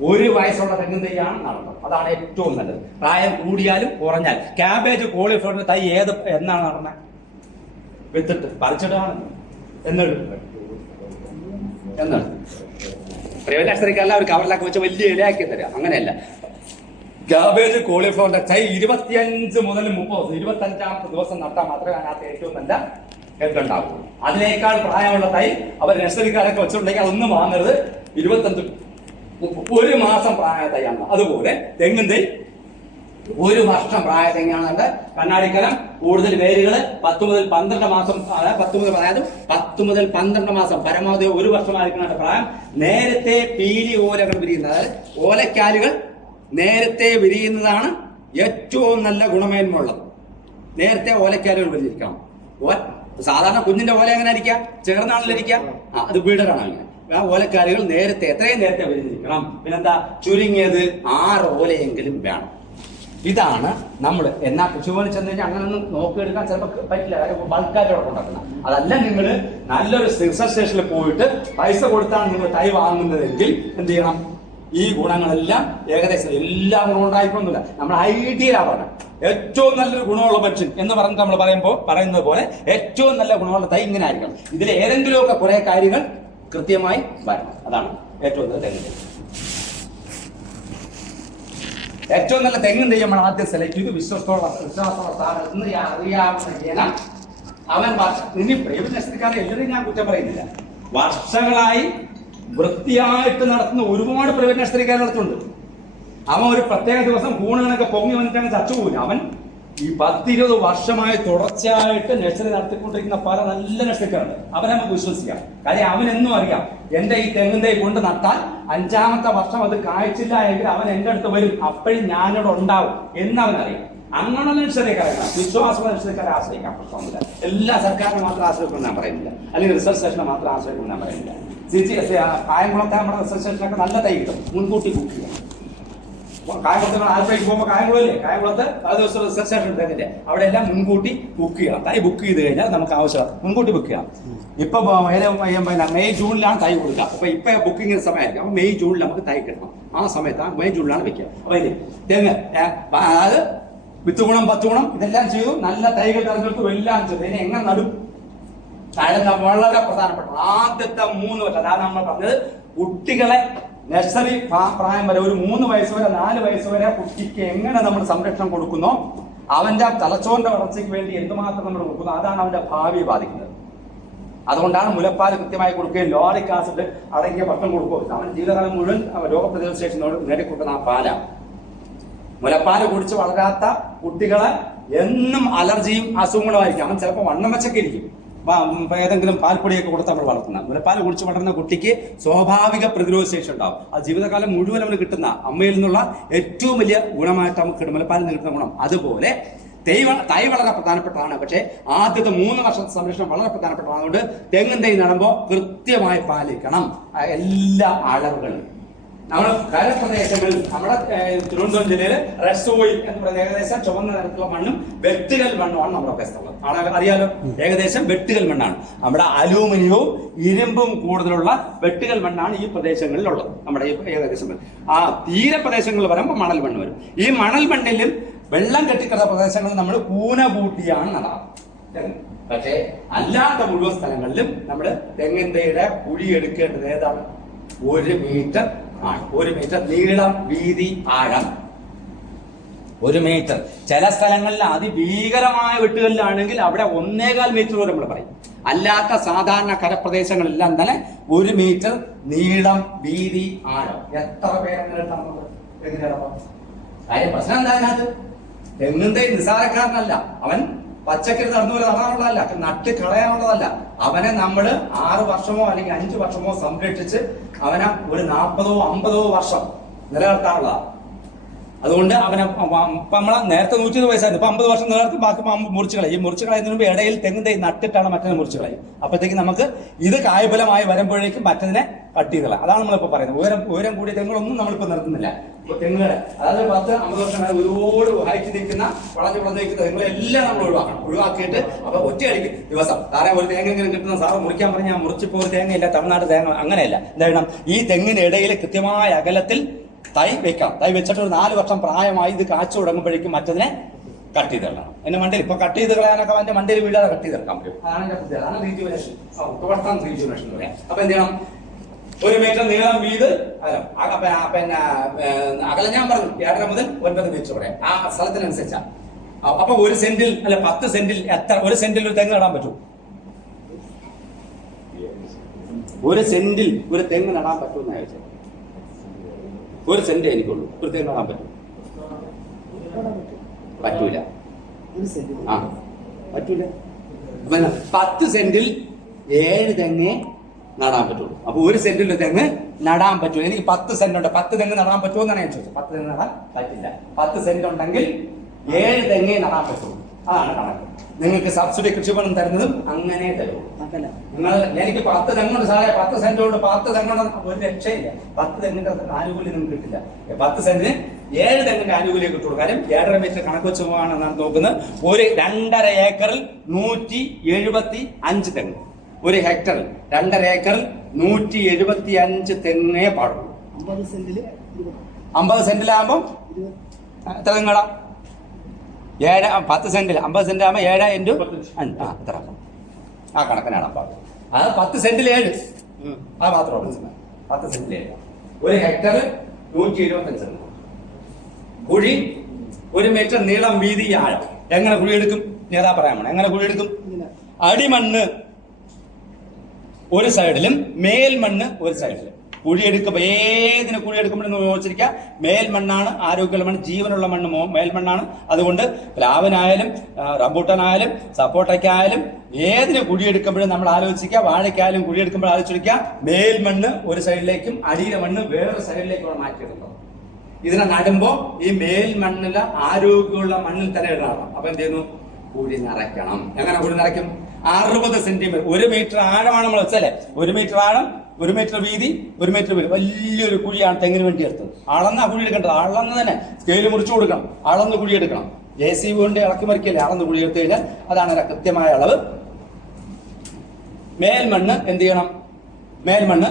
1 വയസ്സുള്ള തെങ്ങും തൈയാണ് നടന്നത്. അതാണ് ഏറ്റവും നല്ലത്. പ്രായം കൂടിയാലും കുറഞ്ഞാൽ. ക്യാബേജ് കോളിഫ്ലവറിന്റെ തൈ എന്നാണ് നടന്നത്? വിത്തിട്ട് പറിച്ചിട്ടാണ് എന്നാണ് പ്രൈവറ്റ് നഴ്സറിക്കല്ല ഒരു കവറിലൊക്കെ വെച്ച് വലിയ ഇലയാക്കി തരാം. അങ്ങനെയല്ല. ക്യാബേജ് കോളിഫ്ലവറിന്റെ തൈ 25 മുതൽ 30 25ാമത്തെ ദിവസം നട്ടാൽ മാത്രമേ അതിനകത്ത് ഏറ്റവും നല്ല ഉണ്ടാവും. അതിനേക്കാൾ പ്രായമുള്ള തൈ അവർ നഴ്സറിക്കാരൊക്കെ വെച്ചിട്ടുണ്ടെങ്കിൽ അതൊന്നും വാങ്ങരുത്. 25-1 മാസം പ്രായ തൈയാണ്. അതുപോലെ തെങ്ങും തൈ 1 വർഷം പ്രായ തെങ്ങാണ്. കണ്ണാടിക്കലം, കൂടുതൽ വേരുകള്, 10 മുതൽ 12 മാസം, 10 മുതൽ 12 മാസം, പരമാവധി 1 വർഷമായിരിക്കണം പ്രായം. നേരത്തെ പീലി ഓലകൾ വിരിയുന്നത്, അതായത് ഓലക്കാലുകൾ നേരത്തെ വിരിയുന്നതാണ് ഏറ്റവും നല്ല ഗുണമേന്മ ഉള്ളത്. നേരത്തെ ഓലക്കാലുകൾ വിരിഞ്ഞിരിക്കണം. സാധാരണ കുഞ്ഞിന്റെ ഓല എങ്ങനെ ഇരിക്കാം? ചേർന്നാണല്ലിരിക്കാം. അത് ബീഡറാണ്. അങ്ങനെ ആ ഓലക്കാലുകൾ നേരത്തെ, എത്രയും നേരത്തെ വിരിഞ്ഞിരിക്കണം. പിന്നെന്താ, ചുരുങ്ങിയത് 6 ഓലയെങ്കിലും വേണം. ഇതാണ് നമ്മൾ. എന്നാ കൃഷിഭവനിൽ ചെന്ന് കഴിഞ്ഞാൽ അങ്ങനൊന്നും നോക്കിയെടുക്കാൻ ചിലപ്പോൾ പറ്റില്ല. കാര്യം ബൾക്കായിട്ടോടെ ഉണ്ടാക്കുന്ന. അതല്ല, നിങ്ങൾ നല്ലൊരു റിസർച്ച് സ്റ്റേഷനിൽ പോയിട്ട് പൈസ കൊടുത്താണ് നിങ്ങൾ തൈ വാങ്ങുന്നതെങ്കിൽ എന്ത് ചെയ്യണം? ഈ ഗുണങ്ങളെല്ലാം ഏകദേശം എല്ലാ ഗുണവും ഉണ്ടായിക്കൊന്നുമില്ല. നമ്മൾ ഐഡിയയിലാണ് ഏറ്റവും നല്ലൊരു ഗുണമുള്ള മനുഷ്യൻ എന്ന് പറഞ്ഞിട്ട് നമ്മൾ പറയുന്നത് പോലെ ഏറ്റവും നല്ല ഗുണമുള്ള തൈ ഇങ്ങനെ ആയിരിക്കണം. ഇതിൽ ഏതെങ്കിലുമൊക്കെ കുറെ കാര്യങ്ങൾ കൃത്യമായി വരണം. അതാണ് ഏറ്റവും നല്ല തെങ്ങ് തൈ. ഏറ്റവും നല്ല തെങ്ങും തൈ നമ്മൾ ആദ്യം സെലക്ട് ചെയ്ത് വിശ്വാസമുള്ള സ്ഥാപനത്തിൽ അറിയാവുന്ന അവൻ ഇനി പ്രൈവറ്റ് നഴ്സറിക്കാരെ എല്ലാവരും ഞാൻ കുറ്റം പറയുന്നില്ല. വർഷങ്ങളായി വൃത്തിയായിട്ട് നടത്തുന്ന ഒരുപാട് പ്രൈവറ്റ് നഴ്സറിക്കാരടുത്തുണ്ട്. അവൻ ഒരു പ്രത്യേക ദിവസം കൂണുകളൊക്കെ പൊങ്ങി വന്നിട്ട് അങ്ങ് ചച്ചുപോകില്ല. അവൻ ഈ 10-20 വർഷമായി തുടർച്ചയായിട്ട് നഴ്സറി നടത്തിക്കൊണ്ടിരിക്കുന്ന പല നല്ല നഴ്സറിക്കാരുണ്ട്. അവനെ നമുക്ക് വിശ്വസിക്കാം. കാര്യം അവനെന്നും അറിയാം, എന്റെ ഈ തെങ്ങും തൈ കൊണ്ട് നട്ടാൽ 5ാമത്തെ വർഷം അത് കായ്ച്ചില്ല എങ്കിൽ അവൻ എന്റെ അടുത്ത് വരും, അപ്പോഴും ഞാനിവിടെ ഉണ്ടാവും എന്ന് അവനറിയാം. അങ്ങനെ നഴ്സറിക്കാരാണ് വിശ്വാസമുള്ള നഴ്സറിക്കാരെ ആശ്രയിക്കാൻ പ്രശ്നമില്ല. എല്ലാ സർക്കാരിനെ മാത്രം ആശ്രയിക്കണം ഞാൻ പറയുന്നില്ല, അല്ലെങ്കിൽ റിസർച്ച് സ്റ്റേഷനെ മാത്രം ആശ്രയിക്കണം ഞാൻ പറയുന്നില്ല. കായംകുളത്തെ നമ്മുടെ റിസർച്ച് സ്റ്റേഷനൊക്കെ നല്ല തൈ കിട്ടും. മുൻകൂട്ടി ബുക്ക് ചെയ്യാം. കായംകുളത്ത് ആലപ്പുഴയ്ക്ക് പോകുമ്പോൾ കായംകുളമില്ലേ, കായംകുളത്ത് ആ ദിവസം റിസർച്ച് സ്റ്റേഷൻ തെങ്ങിന്റെ അവിടെ എല്ലാം മുൻകൂട്ടി ബുക്ക് ചെയ്യണം. തൈ ബുക്ക് ചെയ്ത് കഴിഞ്ഞാൽ നമുക്ക് ആവശ്യം മുൻകൂട്ടി ബുക്ക് ചെയ്യണം. ഇപ്പൊ മെയ് ജൂണിലാണ് തൈ കൊടുക്കുക. അപ്പൊ ഇപ്പൊ ബുക്കിങ്ങിന് സമയമായിരിക്കും. അപ്പൊ മെയ് ജൂണിൽ നമുക്ക് തൈ കിട്ടണം. ആ സമയത്താണ് മെയ് ജൂണിലാണ് വെക്കുക. അപ്പൊ ഇല്ലേ തെങ്ങ് അതായത് വിത്ത് ഗുണം 10 ഗുണം ഇതെല്ലാം ചെയ്തു, നല്ല തൈകൾ തെരഞ്ഞെടുത്തു, എല്ലാം ചെയ്തു. ഇതിനെ എങ്ങനെ നടും? വളരെ പ്രധാനപ്പെട്ട ആദ്യത്തെ 3 വർഷം, അതാണ് നമ്മൾ പറഞ്ഞത്, കുട്ടികളെ നഴ്സറി പ്രായം വരെ ഒരു 3 വയസ്സ് വരെ 4 വയസ്സ് വരെ കുട്ടിക്ക് എങ്ങനെ നമ്മൾ സംരക്ഷണം കൊടുക്കുന്നോ, അവന്റെ തലച്ചോറിന്റെ വളർച്ചയ്ക്ക് വേണ്ടി എന്തുമാത്രം നമ്മൾ കൊടുക്കുന്നു, അതാണ് അവന്റെ ഭാവിയെ ബാധിക്കുന്നത്. അതുകൊണ്ടാണ് മുലപ്പാൽ കൃത്യമായി കൊടുക്കുകയും ലോറിക് ആസിഡ് അടങ്ങിയ ഭക്ഷണം കൊടുക്കുകയും അവൻ ജീവിതകാലം മുഴുവൻ രോഗപ്രതിരോധ ശേഷി നേടിക്കൊടുക്കുന്ന ആ പാലാണ്. മുലപ്പാല് കുടിച്ച് വളരാത്ത കുട്ടികളെ എന്നും അലർജിയും അസുഖങ്ങളുമായിരിക്കും. അവൻ ചിലപ്പോൾ വണ്ണം വെച്ചൊക്കെ ഇരിക്കും. ഏതെങ്കിലും പാൽപ്പൊടിയൊക്കെ കൊടുത്ത് നമ്മൾ വളർത്തുന്ന മുലപ്പാൽ കുടിച്ച് വളർന്ന കുട്ടിക്ക് സ്വാഭാവിക പ്രതിരോധ ശേഷി ഉണ്ടാവും. അത് ജീവിതകാലം മുഴുവൻ അവന് കിട്ടുന്ന അമ്മയിൽ നിന്നുള്ള ഏറ്റവും വലിയ ഗുണമായിട്ട് നമുക്ക് കിട്ടും, മുലപ്പാലിൽ നിന്ന് കിട്ടുന്ന ഗുണം. അതുപോലെ തൈ വളരെ പ്രധാനപ്പെട്ടതാണ്. പക്ഷേ ആദ്യത്തെ 3 വർഷത്തെ സംരക്ഷണം വളരെ പ്രധാനപ്പെട്ടതാണ്. അതുകൊണ്ട് തെങ്ങിൻ തൈ നടുമ്പോൾ കൃത്യമായി പാലിക്കണം എല്ലാ അളവുകളും. നമ്മുടെ കരപ്രദേശങ്ങളിൽ നമ്മുടെ തിരുവനന്തപുരം ജില്ലയിൽ റെസോയിൽ എന്ന് പറയുന്ന ഏകദേശം ചുവന്ന നിറത്തിലുള്ള മണ്ണും വെട്ടുകൽ മണ്ണുമാണ് നമ്മുടെ പ്രദേശത്തുള്ളത്. അറിയാലോ, ഏകദേശം വെട്ടുകൽ മണ്ണാണ്. നമ്മുടെ അലൂമിനിയവും ഇരുമ്പും കൂടുതലുള്ള വെട്ടുകൽ മണ്ണാണ് ഈ പ്രദേശങ്ങളിലുള്ളത്. നമ്മുടെ ഈ ഏകദേശം ആ തീരപ്രദേശങ്ങളിൽ വരുമ്പോൾ മണൽ മണ്ണ് വരും. ഈ മണൽ മണ്ണിലും വെള്ളം കെട്ടിക്കിടന്ന പ്രദേശങ്ങളിൽ നമ്മൾ കൂന കൂട്ടിയാണ് നടാറ്. പക്ഷേ അല്ലാത്ത മുഴുവൻ സ്ഥലങ്ങളിലും നമ്മൾ തെങ്ങിൻ തൈയുടെ കുഴി എടുക്കേണ്ടത് ഏതാണ്? 1 മീറ്റർ ആണ്. 1 മീറ്റർ നീളം, വീതി, ആഴം 1 മീറ്റർ. ചില സ്ഥലങ്ങളിൽ അതിഭീകരമായ വെട്ടുകളിലാണെങ്കിൽ അവിടെ 1.25 മീറ്റർ വരെ നമ്മൾ പറയും. അല്ലാത്ത സാധാരണ കരപ്രദേശങ്ങളെല്ലാം തന്നെ 1 മീറ്റർ നീളം, വീതി, ആഴം. എത്ര പേരെങ്കിലും കാര്യം പ്രശ്നം എന്താ അതിനകത്ത്? തെങ്ങിൻ തൈ നിസ്സാരക്കാരനല്ല. അവൻ പച്ചക്കറി നടന്നു പോലെ നടാനുള്ളതല്ല, നട്ട് കളയാനുള്ളതല്ല. അവനെ നമ്മൾ 6 വർഷമോ അല്ലെങ്കിൽ 5 വർഷമോ സംരക്ഷിച്ച് അവനെ ഒരു 40ഓ 50ഓ വർഷം നിലനിർത്താനുള്ളതാണ്. അതുകൊണ്ട് അവനെ നമ്മളെ നേരത്തെ 120 വയസ്സായിരുന്നു, ഇപ്പൊ 50 വർഷം നിലനിർത്തി ബാക്കി മുറിച്ചു കളയും. ഈ മുറിച്ചു കളയുന്നതിന് മുമ്പ് ഇടയിൽ തെങ്ങിൻ തൈ നട്ടിട്ടാണ് മറ്റതിനെ മുറിച്ചു കളയും. അപ്പോഴത്തേക്ക് നമുക്ക് ഇത് കായ്ഫലമായി വരുമ്പോഴേക്കും മറ്റതിനെ കട്ട് ചെയ്ത് കളയാം. അതാണ് നമ്മളിപ്പോ പറയുന്നത്. ഉയരം കൂടിയ തെങ്ങുകളൊന്നും നമ്മളിപ്പോ നിർത്തുന്നില്ല. ഇപ്പൊ തെങ്ങുകളെ അതായത് 10-50 വർഷം ഒരുപാട് ഹൈറ്റ് നിൽക്കുന്ന വളഞ്ഞു നിൽക്കുന്ന തെങ്ങുകളെല്ലാം നമ്മൾ ഒഴിവാക്കിയിട്ട് അപ്പൊ ഒറ്റയടിക്ക് ദിവസം സാറേ ഒരു തേങ്ങെങ്കിലും കിട്ടുന്ന സാറ് മുറിക്കാൻ പറഞ്ഞാൽ ഞാൻ മുറിച്ചിപ്പോ ഒരു തേങ്ങയില്ല, തമിഴ്നാട് തേങ്ങ അങ്ങനെയല്ല. എന്താ ഈ തെങ്ങിനിടയിൽ കൃത്യമായ അകലത്തിൽ തൈ വെക്കാം. തൈ വെച്ചിട്ട് ഒരു 4 വർഷം പ്രായമായി ഇത് കാച്ചു തുടങ്ങുമ്പോഴേക്കും മറ്റതിനെ കട്ട് ചെയ്ത് കളയണം. എന്റെ മണ്ടയിൽ ഇപ്പൊ കട്ട് ചെയ്ത് കളയാനൊക്കെ അവന്റെ മണ്ടയിൽ വീഴാതെ കട്ട് ചെയ്ത് കളക്കാൻ പറ്റും. അതാണ് എന്റെ ബുദ്ധി, അതാണ് റീജുവിനേഷൻ എന്ന് പറയാം. അപ്പൊ എന്ത് ചെയ്യണം? 1 മീറ്റർ നീളം, വീത്, പിന്നെ അകലം ഞാൻ പറഞ്ഞു 7.5 മുതൽ 9 മീറ്റർ വരെ ആ സ്ഥലത്തിനനുസരിച്ചാ. അപ്പൊ 1 സെന്റിൽ അല്ലെ 10 സെന്റിൽ എത്ര 1 സെന്റിൽ ഒരു തെങ്ങ് നടാൻ പറ്റും? 1 സെന്റിൽ ഒരു തെങ്ങ് നടാൻ പറ്റുമെന്ന് ചോദിച്ചത്. 1 സെന്റ് എനിക്കുള്ളൂ, ഒരു തെങ്ങ് നടാൻ പറ്റും? പറ്റൂല. ആ പറ്റൂല. 10 സെന്റിൽ 7 തെങ്ങേ നടാൻ പറ്റുള്ളൂ. അപ്പൊ 1 സെന്റിൽ തെങ്ങ് നടാൻ പറ്റൂ. എനിക്ക് 10 സെന്റ് ഉണ്ട്, 10 തെങ്ങ് നടാൻ പറ്റുമോ എന്നാണ് ഞാൻ ചോദിച്ചത്. 10 തെങ്ങ് നടാൻ പറ്റില്ല. 10 സെന്റ് ഉണ്ടെങ്കിൽ 7 തെങ്ങേ നടാൻ പറ്റുള്ളൂ. അതാണ് കണക്ക്. നിങ്ങൾക്ക് സബ്സിഡി കൃഷിഭവനം തരുന്നതും അങ്ങനെ തരുള്ളൂ. നിങ്ങൾ എനിക്ക് 10 തെങ്ങുണ്ട് സാറേ, 10 സെന്റ് കൊണ്ട് 10 തെങ്ങുണ്ട്, ഒരു രക്ഷയില്ല. 10 തെങ്ങിന്റെ ആനുകൂല്യം നിങ്ങൾക്ക് കിട്ടില്ല. 10 സെന്റിന് 7 തെങ്ങിന്റെ ആനുകൂല്യം കിട്ടുള്ളൂ. കാര്യം 7.5 മീറ്റർ കണക്ക് വെച്ച് പോകാണെന്നാണ് നോക്കുന്നത്. ഒരു 2.5 ഏക്കറിൽ 175 തെങ്ങ്. 1 ഹെക്ടറിൽ 2.5 ഏക്കറിൽ 175 തെങ്ങേ പാടുള്ളൂ. 50 സെന്റിലാകുമ്പോൾ എത്ര തെങ്ങടാം? 10 സെന്റിൽ 50 സെന്റ് ആകുമ്പോൾ 7 × 5 എത്ര? ആ കണക്കിനാണ് പാടും. അത് 10 സെന്റിൽ 7 അത് മാത്രമാണ് 10 സെന്റിൽ 7. 1 ഹെക്ടറിൽ 175 തെങ്ങ്. കുഴി 1 മീറ്റർ നീളം, വീതി, ആഴം. എങ്ങനെ കുഴി എടുക്കും? നേതാ പറയാൻ വേണം. എങ്ങനെ കുഴി എടുക്കും? അടിമണ്ണ് ഒരു സൈഡിലും മേൽമണ്ണ് ഒരു സൈഡിലും. കുഴിയെടുക്കുമ്പോൾ ഏതിന് കുഴിയെടുക്കുമ്പോഴെന്ന് ചോദിച്ചിരിക്കുക, മേൽമണ്ണാണ് ആരോഗ്യമുള്ള മണ്ണ്, ജീവനുള്ള മണ്ണ് മേൽമണ്ണാണ്. അതുകൊണ്ട് പ്ലാവിനായാലും റംബൂട്ടാനായാലും സപ്പോട്ടയ്ക്കായാലും ഏതിന് കുഴിയെടുക്കുമ്പോഴും നമ്മൾ ആലോചിക്കുക, വാഴയ്ക്കായാലും കുഴിയെടുക്കുമ്പോൾ ആലോചിച്ചിരിക്കുക, മേൽമണ്ണ് ഒരു സൈഡിലേക്കും അടിയിലെ മണ്ണ് വേറൊരു സൈഡിലേക്കും മാറ്റിയെടുക്കണം. ഇതിനെ നടുമ്പോൾ ഈ മേൽമണ്ണിലെ ആരോഗ്യമുള്ള മണ്ണിൽ തന്നെ ഇടണം. അപ്പൊ എന്ത് ചെയ്യുന്നു? കുഴി നിറയ്ക്കണം. എങ്ങനെ കുഴി നിറയ്ക്കും? 60 സെന്റിമീറ്റർ 1 മീറ്റർ ആഴമാണ് നമ്മൾ വെച്ചല്ലേ. 1 മീറ്റർ ആഴം 1 മീറ്റർ വീതി 1 മീറ്റർ വീതി വലിയൊരു കുഴിയാണ് തെങ്ങിന് വേണ്ടി എടുത്തത്. അളന്ന കുഴി എടുക്കേണ്ടത്, അളന്ന് തന്നെ സ്കെയിൽ മുറിച്ചു കൊടുക്കണം, അളന്ന് കുഴി എടുക്കണം. JCB കൊണ്ട് ഇളക്കി മറിക്കല്ലേ, അളന്ന് കുഴി എടുത്തു കഴിഞ്ഞാൽ അതാണ് കൃത്യമായ അളവ്. മേൽമണ്ണ് എന്ത് ചെയ്യണം? മേൽമണ്ണ്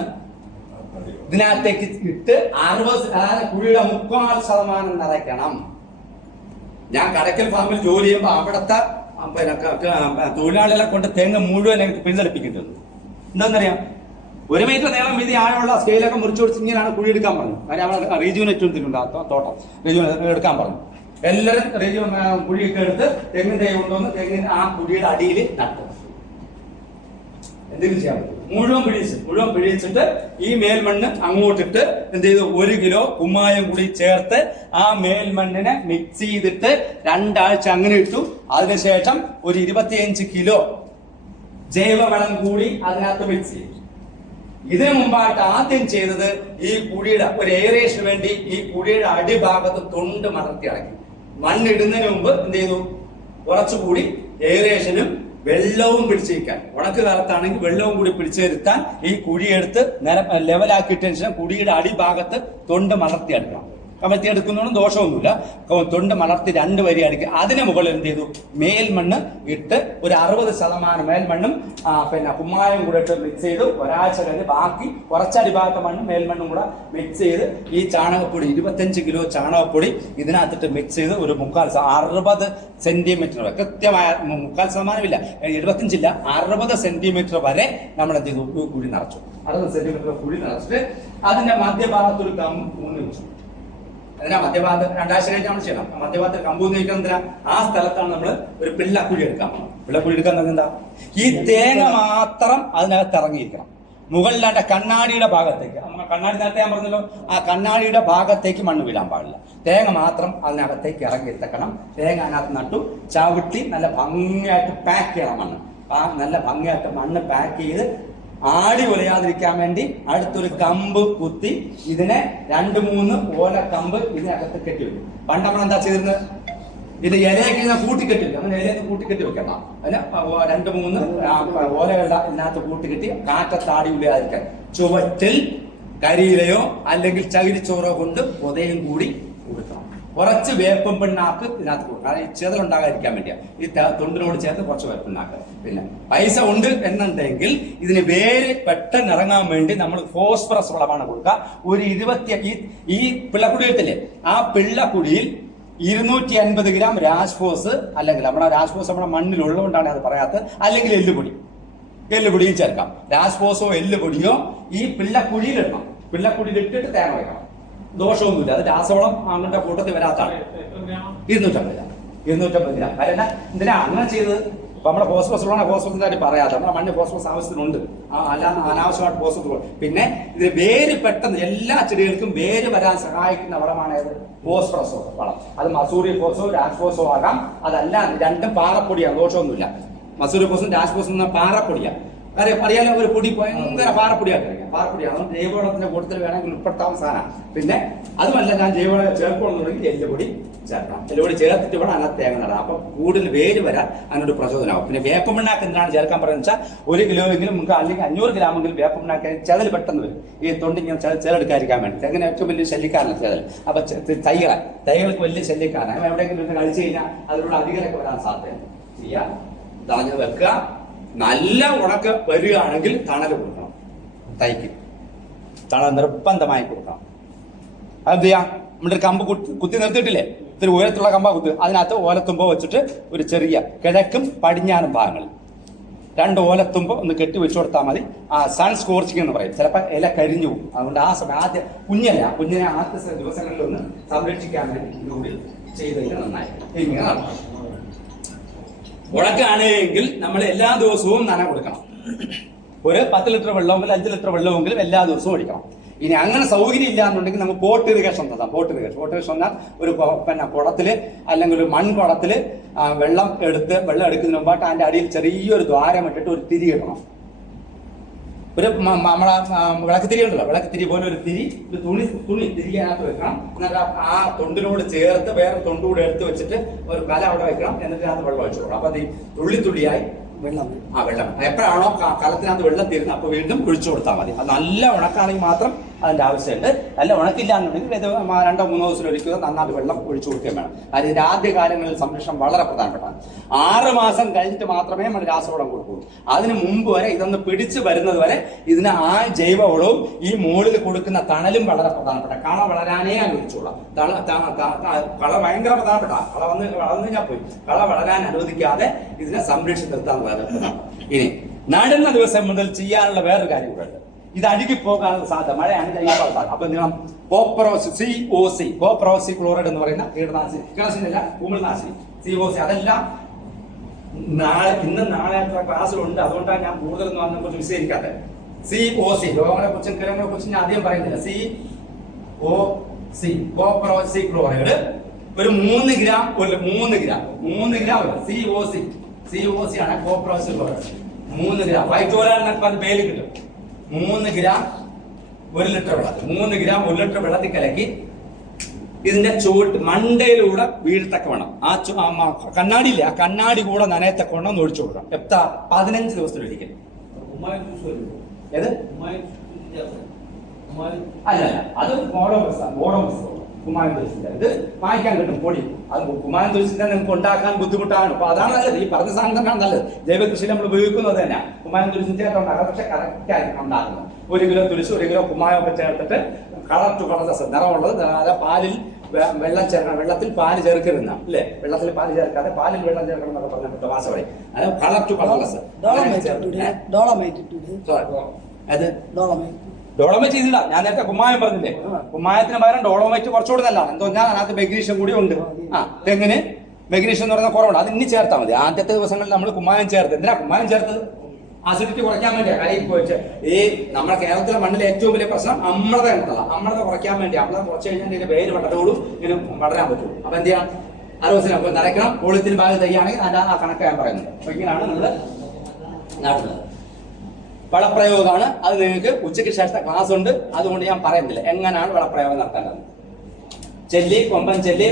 ഇതിനകത്തേക്ക് ഇട്ട് 60, അതായത് കുഴിയുടെ 3/4% നിറയ്ക്കണം. ഞാൻ കടക്കൽ ഫാമിൽ ജോലി ചെയ്യുമ്പോൾ അവിടുത്തെ തൊഴിലാളികളെ കൊണ്ട് തെങ്ങ് മുഴുവൻ എനിക്ക് പിന്തുണപ്പിക്കേണ്ടത്. എന്താണെന്നറിയാം, 1 മീറ്റർ നീളം വീതി ആഴമുള്ള സ്കെയിലൊക്കെ മുറിച്ചു കൊടുത്ത് ഇങ്ങനെയാണ് കുഴി എടുക്കാൻ പറഞ്ഞു. കാര്യം അവിടെ റീജുവിന് എടുത്തിട്ടുണ്ട്, ആ തോട്ടം റീജുവിന് എടുക്കാൻ പറഞ്ഞു. എല്ലാവരും റീജു കുഴിയൊക്കെ എടുത്ത് തെങ്ങിൻ തൈ കൊണ്ടുവന്ന് തെങ്ങിന് ആ കുഴിയുടെ അടിയിൽ നട്ടു. എന്തെങ്കിലും ചെയ്യാൻ പറ്റും. മുഴുവൻ പിഴിച്ചിട്ട് ഈ മേൽമണ്ണ് അങ്ങോട്ടിട്ട് എന്ത് ചെയ്തു, 1 കിലോ കുമ്മായം കൂടി ചേർത്ത് ആ മേൽമണ്ണിനെ മിക്സ് ചെയ്തിട്ട് 2 ആഴ്ച അങ്ങനെ ഇട്ടു. അതിനുശേഷം ഒരു 25 കിലോ ജൈവവളം കൂടി അതിനകത്ത് മിക്സ് ചെയ്തു. ഇതിനു മുമ്പായിട്ട് ആദ്യം ചെയ്തത് ഈ കുഴിയുടെ ഒരു എയറേഷന് വേണ്ടി ഈ കുഴിയുടെ അടിഭാഗത്ത് തൊണ്ട് മലർത്തി അടക്കി. മണ്ണിടുന്നതിന് മുമ്പ് എന്ത് ചെയ്തു, കുറച്ചുകൂടി എയറേഷനും വെള്ളവും പിടിച്ചിരിക്കാൻ, ഉണക്ക് കാലത്താണെങ്കിൽ വെള്ളവും കൂടി പിടിച്ചിരുത്താൻ ഈ കുഴിയെടുത്ത് ലെവലാക്കിയിട്ടതിന് ശേഷം കുഴിയുടെ അടിഭാഗത്ത് തൊണ്ട് മലർത്തി എടുക്കണം. കമഴ്ത്തി എടുക്കുന്നതുകൊണ്ട് ദോഷമൊന്നുമില്ല. തൊണ്ട് മലർത്തി 2 വരി അടിക്കുക. അതിന് മുകളിൽ എന്ത് ചെയ്തു, മേൽമണ്ണ് ഇട്ട് ഒരു 60% മേൽമണ്ണും പിന്നെ കുമ്മായം കൂടെ ഇട്ട് മിക്സ് ചെയ്തു. ഒരാഴ്ച കഴിഞ്ഞ് ബാക്കി കുറച്ചടിഭാഗത്തെ മണ്ണും മേൽമണ്ണും കൂടെ മിക്സ് ചെയ്ത് ഈ ചാണകപ്പൊടി 25 കിലോ ചാണകപ്പൊടി ഇതിനകത്തിട്ട് മിക്സ് ചെയ്ത് ഒരു 60 സെന്റിമീറ്റർ കൃത്യമായ 3/4% ഇല്ല, 75 ഇല്ല, 60 സെന്റിമീറ്റർ വരെ നമ്മൾ എന്ത് ചെയ്തു, കുഴി നിറച്ചു. 60 സെന്റിമീറ്റർ കുഴി നിറച്ചിട്ട് അതിന്റെ മധ്യഭാഗത്തൊരു ഊന്നി വെച്ചു. അതിനാ മധ്യഭാഗത്ത് 2 ആഴ്ച കഴിഞ്ഞ് നമ്മൾ ചെയ്യണം. മധ്യഭാഗത്ത് കമ്പൂന്ന് കഴിക്കുന്നതിനാ ആ സ്ഥലത്താണ് നമ്മൾ ഒരു പിള്ളക്കുഴി എടുക്കാൻ പോകുന്നത്. പിള്ളക്കുഴി എടുക്കാൻ എന്താ, ഈ തേങ്ങ മാത്രം അതിനകത്ത് ഇറങ്ങിയിരിക്കണം. മുകളിലാണ്ട കണ്ണാടിയുടെ ഭാഗത്തേക്ക്, കണ്ണാടി നേരത്തെ ഞാൻ പറഞ്ഞല്ലോ, ആ കണ്ണാടിയുടെ ഭാഗത്തേക്ക് മണ്ണ് വീഴാൻ പാടില്ല. തേങ്ങ മാത്രം അതിനകത്തേക്ക് ഇറങ്ങിയെത്തക്കണം. തേങ്ങ അതിനകത്ത് നട്ടു, ചവിട്ടി നല്ല ഭംഗിയായിട്ട് പാക്ക് ചെയ്യണം മണ്ണ്. നല്ല ഭംഗിയായിട്ട് മണ്ണ് പാക്ക് ചെയ്ത് ആടി ഉലയാതിരിക്കാൻ വേണ്ടി അടുത്തൊരു കമ്പ് കുത്തി ഇതിനെ 2-3 ഓല കമ്പ് ഇതിനകത്ത് കെട്ടി വെക്കും. പണ്ട് നമ്മൾ എന്താ ചെയ്തിരുന്നത്, ഇത് ഇലയൊക്കെ ഇങ്ങനെ കൂട്ടിക്കെട്ടി വെക്കും. അങ്ങനെ ഇലയൊന്ന് കൂട്ടിക്കെട്ടി വെക്കണം. അതിന് 2-3 ഓലകളുടെ ഇതിനകത്ത് കൂട്ടിക്കെട്ടി കാറ്റത്താടി ഉലയാതിരിക്കാൻ ചുവറ്റിൽ കരിയിലയോ അല്ലെങ്കിൽ ചകിരിച്ചോറോ കൊണ്ട് പൊതയും കൂടി കൊടുക്കണം. കുറച്ച് വേപ്പും പിണ്ണാക്ക് ഇതിനകത്ത് കൊടുക്കണം. കാരണം ഈ ചെതലുണ്ടാകാതിരിക്കാൻ വേണ്ടിയാണ്. ഈ തൊണ്ടിനോട് ചേർത്ത് കുറച്ച് വേപ്പിണ്ണാക്ക്. പിന്നെ പൈസ ഉണ്ട് എന്നുണ്ടെങ്കിൽ ഇതിന് വേര് പെട്ടെന്ന് ഇറങ്ങാൻ വേണ്ടി നമ്മൾ ഫോസ്ഫറസ് വളമാണ് കൊടുക്കുക. ഒരു 20 ഈ പിള്ളക്കുടിയിലെ ആ പിള്ളക്കുടിയിൽ 250 ഗ്രാം രാജ്ഫോസ്, അല്ലെങ്കിൽ നമ്മുടെ രാജ്ഫോസ് നമ്മുടെ മണ്ണിലുള്ളതുകൊണ്ടാണ് അത് പറയാത്തത്, അല്ലെങ്കിൽ എല്ലുപൊടിയും ചേർക്കാം. രാജ്ഫോസോ എല്ലുപൊടിയോ ഈ പിള്ളക്കുഴിയിലിടണം. പിള്ളക്കുഴിയിലിട്ടിട്ട് തേങ്ങ വയ്ക്കണം. ദോഷമൊന്നുമില്ല. അത് രാസവളം അങ്ങനത്തെ കൂട്ടത്തിൽ വരാത്താണ്. 250 ഗ്രാം. കാരണം എന്തിനാ അങ്ങനെ ചെയ്തത്, അപ്പൊ നമ്മുടെ ഫോസ്ഫറസ് ഉള്ള ഫോസ്ഫറസിന്റെ കാര്യം പറയാതെ നമ്മുടെ മണ്ണ് ഫോസ്ഫറസ് ആവശ്യത്തിനുണ്ട്. അല്ലാതെ അനാവശ്യമായിട്ട് ഫോസ്ഫറസ്. പിന്നെ ഇത് വേര് പെട്ടെന്ന് എല്ലാ ചെടികൾക്കും വേര് വരാൻ സഹായിക്കുന്ന വളമാണ് ഏത്, ഫോസ്ഫറസോ വളം. അത് മസൂറി ഫോസോ രാജ്ഫോസോ ആകാം. അതല്ല, രണ്ടും പാറപ്പൊടിയാണ്, ദോഷമൊന്നുമില്ല. മസൂറി ഫോസും രാജ്ഫോസും പാറപ്പൊടിയാണ്. അറിയാലോ, ഒരു പൊടി ഭയങ്കര പാറപ്പൊടിയാക്കി കഴിക്കാം. പാറപ്പൊടിയാണ് ജൈവവളത്തിന്റെ കൂട്ടത്തിൽ വേണമെങ്കിൽ ഉൾപ്പെടുത്താവുന്ന സാധനം. പിന്നെ അതുമല്ല, ഞാൻ ജൈവവളം ചേർക്കണമെന്നുണ്ടെങ്കിൽ എല്ലുപൊടി ചേർക്കണം. എല്ലുപൊടി ചേർത്തിട്ട് വേണം അതിനകത്ത് തേങ്ങ നടാം. അപ്പൊ കൂടുതൽ വേര് വരാൻ അതിനൊരു പ്രചോദനമാവും. പിന്നെ വേപ്പമണ്ണാക്ക് എന്തിനാണ് ചേർക്കാൻ പറയുന്നത് വെച്ചാൽ 1 കിലോയെങ്കിലും നമുക്ക്, അല്ലെങ്കിൽ 500 ഗ്രാമെങ്കിലും വേപ്പമണ്ണാക്കി ചെതൽ പെട്ടെന്ന് വരും. ഈ തൊണ്ടിങ്ങനെ ചെതെടുക്കാതിരിക്കാൻ വേണ്ടി. തെങ്ങിന് ഏറ്റവും വലിയ ശല്യക്കാരല്ല ചെതൽ. അപ്പൊ തൈകൾക്ക് വലിയ ശല്യക്കാരാണ്. എവിടെയെങ്കിലും കഴിച്ചു കഴിഞ്ഞാൽ അതിലൂടെ അധികമൊക്കെ വരാൻ സാധ്യത ചെയ്യാം. തടഞ്ഞു വെക്കുക. നല്ല ഉണക്ക് വരികയാണെങ്കിൽ തണൽ കൊടുക്കണം. തൈക്ക് തണൽ നിർബന്ധമായി കൊടുക്കണം. അതെന്ത് ചെയ്യാം, നമ്മുടെ ഒരു കമ്പ് കുത്തി നിർത്തിയിട്ടില്ലേ, ഇത്തിരി ഉയരത്തുള്ള കമ്പ കുത്തി, അതിനകത്ത് ഓലത്തുമ്പോ വെച്ചിട്ട് ഒരു ചെറിയ കിഴക്കും പടിഞ്ഞാറും ഭാഗങ്ങളിൽ 2 ഓലത്തുമ്പോ ഒന്ന് കെട്ടി വെച്ചു കൊടുത്താൽ മതി. സൺ സ്കോർച്ചിങ് എന്ന് പറയും. ചിലപ്പോൾ ഇല കരിഞ്ഞു പോകും. അതുകൊണ്ട് ആ സമയം ആദ്യം കുഞ്ഞിനെ ആദ്യത്തെ ദിവസങ്ങളിൽ ഒന്ന് സംരക്ഷിക്കാൻ വേണ്ടി ഇതുകൂടി ചെയ്തതിന് നന്നായി. ഇങ്ങനെ ഉണക്കാണെങ്കിൽ നമ്മൾ എല്ലാ ദിവസവും നന കൊടുക്കണം. ഒരു 10 ലിറ്റർ വെള്ളമെങ്കിൽ 5 ലിറ്റർ വെള്ളമെങ്കിലും എല്ലാ ദിവസവും ഒഴിക്കണം. ഇനി അങ്ങനെ സൗകര്യം ഇല്ല എന്നുണ്ടെങ്കിൽ നമുക്ക് പോട്ട് ഇറിഗേഷൻ തരാം. പോട്ട് ഇറിഗേഷൻ എന്നാൽ ഒരു കുടത്തില് അല്ലെങ്കിൽ ഒരു മൺകുടത്തില് വെള്ളം എടുക്കുന്നതിന് മുമ്പായിട്ട് അതിന്റെ അടിയിൽ ചെറിയൊരു ദ്വാരം ഇട്ടിട്ട് ഒരു തിരി ഇടണം. ഒരു നമ്മളെ വിളക്കുതിരി ഉണ്ടല്ലോ, വിളക്കുതിരി പോലെ ഒരു തിരി, ഒരു തുണി തിരികെനകത്ത് വെക്കണം. എന്നിട്ട് ആ തൊണ്ടിനോട് ചേർത്ത് വേറെ തൊണ്ടുകൂടെ എടുത്ത് വെച്ചിട്ട് ഒരു കല അവിടെ വെക്കണം. എന്നിട്ട് അതിനകത്ത് വെള്ളം ഒഴിച്ചു കൊടുക്കണം. അപ്പൊ അത് തുള്ളിയായി വെള്ളം എപ്പോഴാണോ കലത്തിനകത്ത് വെള്ളം തീരുന്നത് അപ്പൊ വീണ്ടും ഒഴിച്ചു കൊടുത്താൽ മതി. അത് നല്ല ഉണക്കാണെങ്കിൽ മാത്രം അതിന്റെ ആവശ്യമുണ്ട്. നല്ല ഉണക്കില്ല എന്നുണ്ടെങ്കിൽ ഇത് 2-3 ദിവസം ഒരിക്കലും നന്നായിട്ട് വെള്ളം ഒഴിച്ചു കൊടുക്കുകയും വേണം. കാര്യം ഇതിന്റെ ആദ്യ കാലങ്ങളിൽ സംരക്ഷണം വളരെ പ്രധാനപ്പെട്ടാണ്. 6 മാസം കഴിഞ്ഞിട്ട് മാത്രമേ നമ്മൾ രാസവളം കൊടുക്കൂ. അതിന് മുമ്പ് വരെ ഇതൊന്ന് പിടിച്ചു വരുന്നത് വരെ ഇതിന് ആ ജൈവവളവും ഈ മുകളിൽ കൊടുക്കുന്ന തണലും വളരെ പ്രധാനപ്പെട്ട. കള വളരാനേ അനുവദിച്ചോളാം. കള ഭയങ്കര പ്രധാനപ്പെട്ട. കള വളർന്നു ഞാൻ പോയി. കള വളരാൻ അനുവദിക്കാതെ ഇതിനെ സംരക്ഷിച്ച് നിർത്താൻ പ്രധാനപ്പെട്ട. ഇനി നടുന്ന ദിവസം മുതൽ ചെയ്യാനുള്ള വേറൊരു കാര്യം കൂടെ ഉണ്ട്. ഇത് അഴുകി പോകാനുള്ള സാധ്യത, മഴയാണ് കഴിയാനുള്ള സാധ്യത. അപ്പൊ നിങ്ങൾ കോപ്രോസി ക്ലോറൈഡ് എന്ന് പറയുന്ന കീടനാശിനിയല്ല, കുമിൾനാശിനി, COC അതെല്ലാം ഇന്നും നാളെ ക്ലാസ്സിലുണ്ട്. അതുകൊണ്ടാണ് ഞാൻ കൂടുതലൊന്നും അതിനെ കുറിച്ച് വിശദീകരിക്കാത്തത്. COC രോഗങ്ങളെ കുറിച്ചും കിഴങ്ങളെ കുറിച്ചും ഞാൻ അധികം പറയുന്നില്ല. COC കോപ്രോസി ക്ലോറൈഡ് ഒരു 3 ഗ്രാം COC ആണ് കോപ്രോസി ക്ലോറൈഡ്. 3 ഗ്രാം വൈറ്റോലാണെന്നൊക്കെ അത് പേര് കിട്ടും. 3 ഗ്രാം 1 ലിറ്റർ വെള്ളത്തിൽ 3 ഗ്രാം 1 ലിറ്റർ വെള്ളത്തിൽ കലക്കി ഇതിന്റെ മണ്ടയിലൂടെ വീഴത്തക്ക വേണം. ആ കണ്ണാടിയില്ലേ, ആ കണ്ണാടി കൂടെ നനയത്തക്ക വേണം ഒഴിച്ചു കൊടുക്കണം. 15 ദിവസത്തിലൊരിക്കൽ. ഏത് അല്ല അത് കുമാരൻ തുളസിന്റെ ഇത് വാങ്ങിക്കാൻ കിട്ടും പൊടി. അത് കുമാരൻ തുളസിന്റെ നിങ്ങൾക്ക് ഉണ്ടാക്കാൻ ബുദ്ധിമുട്ടാണ്. അപ്പൊ അതാണ് നല്ലത്. ഈ പറഞ്ഞ സാധനം തന്നെയാണ് നല്ലത്. ജൈവ കൃഷി നമ്മൾ ഉപയോഗിക്കുന്നത് തന്നെയാണ്. കുമാരൻ തുളസി ചേർത്തുണ്ടാകാം. പക്ഷെ കറക്റ്റ് ആയിരിക്കും ഉണ്ടാക്കുന്നത്. 1 കിലോ തുളസി 1 കിലോ കുമാരമൊക്കെ ചേർത്തിട്ട് കളർ ടു കളർ നിറമുള്ളത്. അതായത് പാലിൽ വെള്ളം ചേർക്കണം. വെള്ളത്തിൽ പാല് ചേർക്കരുന്ന അല്ലേ, വെള്ളത്തിൽ പാല് ചേർക്കാതെ പാലിൽ വെള്ളം ചേർക്കണം എന്നൊക്കെ പറഞ്ഞിട്ട് വാസ പറയും. അതായത് കളർ ടു കളർ ഡോളോമൈറ്റ് ചെയ്തില്ല. ഞാൻ നേരത്തെ കുമ്മായം പറഞ്ഞില്ലേ, കുമ്മായത്തിന് പകരം ഡോളോമൈറ്റ് കുറച്ചുകൂടി നല്ലതാണ്. എന്തോ ഞാൻ അതിനകത്ത് മെഗ്നീഷ്യം കൂടി ഉണ്ട്. തെങ്ങിന് മെഗ്നീഷ്യം എന്ന് പറയുന്ന കുറവുണ്ട്. അത് ഇനി ചേർത്താൽ മതി. ആദ്യത്തെ ദിവസങ്ങളിൽ നമ്മൾ കുമ്മായം ചേർത്ത്. എന്തിനാ കുമ്മായം ചേർത്തത്? അസിഡിറ്റി കുറയ്ക്കാൻ വേണ്ടിയാണ്. കരയിൽ പോയിട്ട് ഈ നമ്മുടെ കേരളത്തിലെ മണ്ണിലെ ഏറ്റവും വലിയ പ്രശ്നം അമ്ലത ഉണ്ടല്ല. അമ്ലത കുറയ്ക്കാൻ വേണ്ടി. അമ്ലത കുറച്ച് കഴിഞ്ഞാൽ ഇതിന്റെ വേര് വളരുള്ളൂ, ഇങ്ങനെ വളരാൻ പറ്റുള്ളൂ. അപ്പൊ എന്ത് ചെയ്യാം? 6 ദിവസം നനയ്ക്കണം. പോളിത്തീൻ ബാഗ് തയ്യാണെങ്കിൽ അതിന്റെ ആ കണക്ക് ഞാൻ പറയുന്നത്. അപ്പൊ ഇങ്ങനെയാണ് നമ്മൾ നടത്തുന്നത്. വളപ്രയോഗമാണ്. അത് നിങ്ങൾക്ക് ഉച്ചയ്ക്ക് ശേഷത്തെ ക്ലാസ് ഉണ്ട്. അതുകൊണ്ട് ഞാൻ പറയുന്നില്ല എങ്ങനെയാണ് വളപ്രയോഗം നടത്തേണ്ടത്. ചെല്ലി, കൊമ്പൻ ചെല്ലി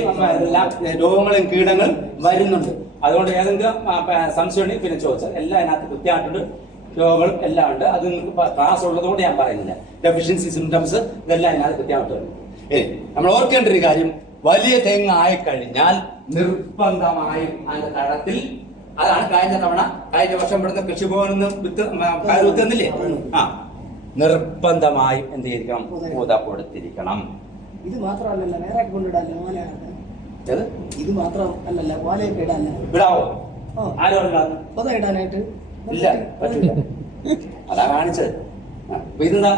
എല്ലാം രോഗങ്ങളും കീടങ്ങളും വരുന്നുണ്ട്. അതുകൊണ്ട് ഏതെങ്കിലും സംശയം ഉണ്ടെങ്കിൽ പിന്നെ ചോദിച്ചാൽ എല്ലാം അതിനകത്ത് കൃത്യമായിട്ടുണ്ട്. രോഗങ്ങളും എല്ലാം ഉണ്ട്. അത് നിങ്ങൾക്ക് ക്ലാസ് ഉള്ളതുകൊണ്ട് ഞാൻ പറയുന്നില്ല. ഡെഫിഷ്യൻസി സിംറ്റംസ് ഇതെല്ലാം അതിനകത്ത് കൃത്യമായിട്ട് വരും. നമ്മൾ ഓർക്കേണ്ട ഒരു കാര്യം, വലിയ തെങ്ങായി കഴിഞ്ഞാൽ നിർബന്ധമായും അതിന്റെ തടത്തിൽ, അതാണ് കഴിഞ്ഞ വർഷം ഇവിടുത്തെ കൃഷിഭവനിൽ നിന്ന് വിത്ത് തന്നില്ലേ, നിർബന്ധമായും എന്ത് ചെയ്തിരിക്കണം? പൂത കൊടുത്തിരിക്കണം. ഇത് മാത്രമല്ലല്ലോ, നേരെ കൊണ്ടിടാല്ലോ ഓലയാണ്. ഇത് മാത്രം അല്ലല്ലോ, ഓലയൊക്കെ ഇടാനോ ഇടാവോ? ആരും ഇടാനായിട്ട് ഇല്ല, പറ്റില്ല. അതാ കാണിച്ചത്. ഇതെന്താ?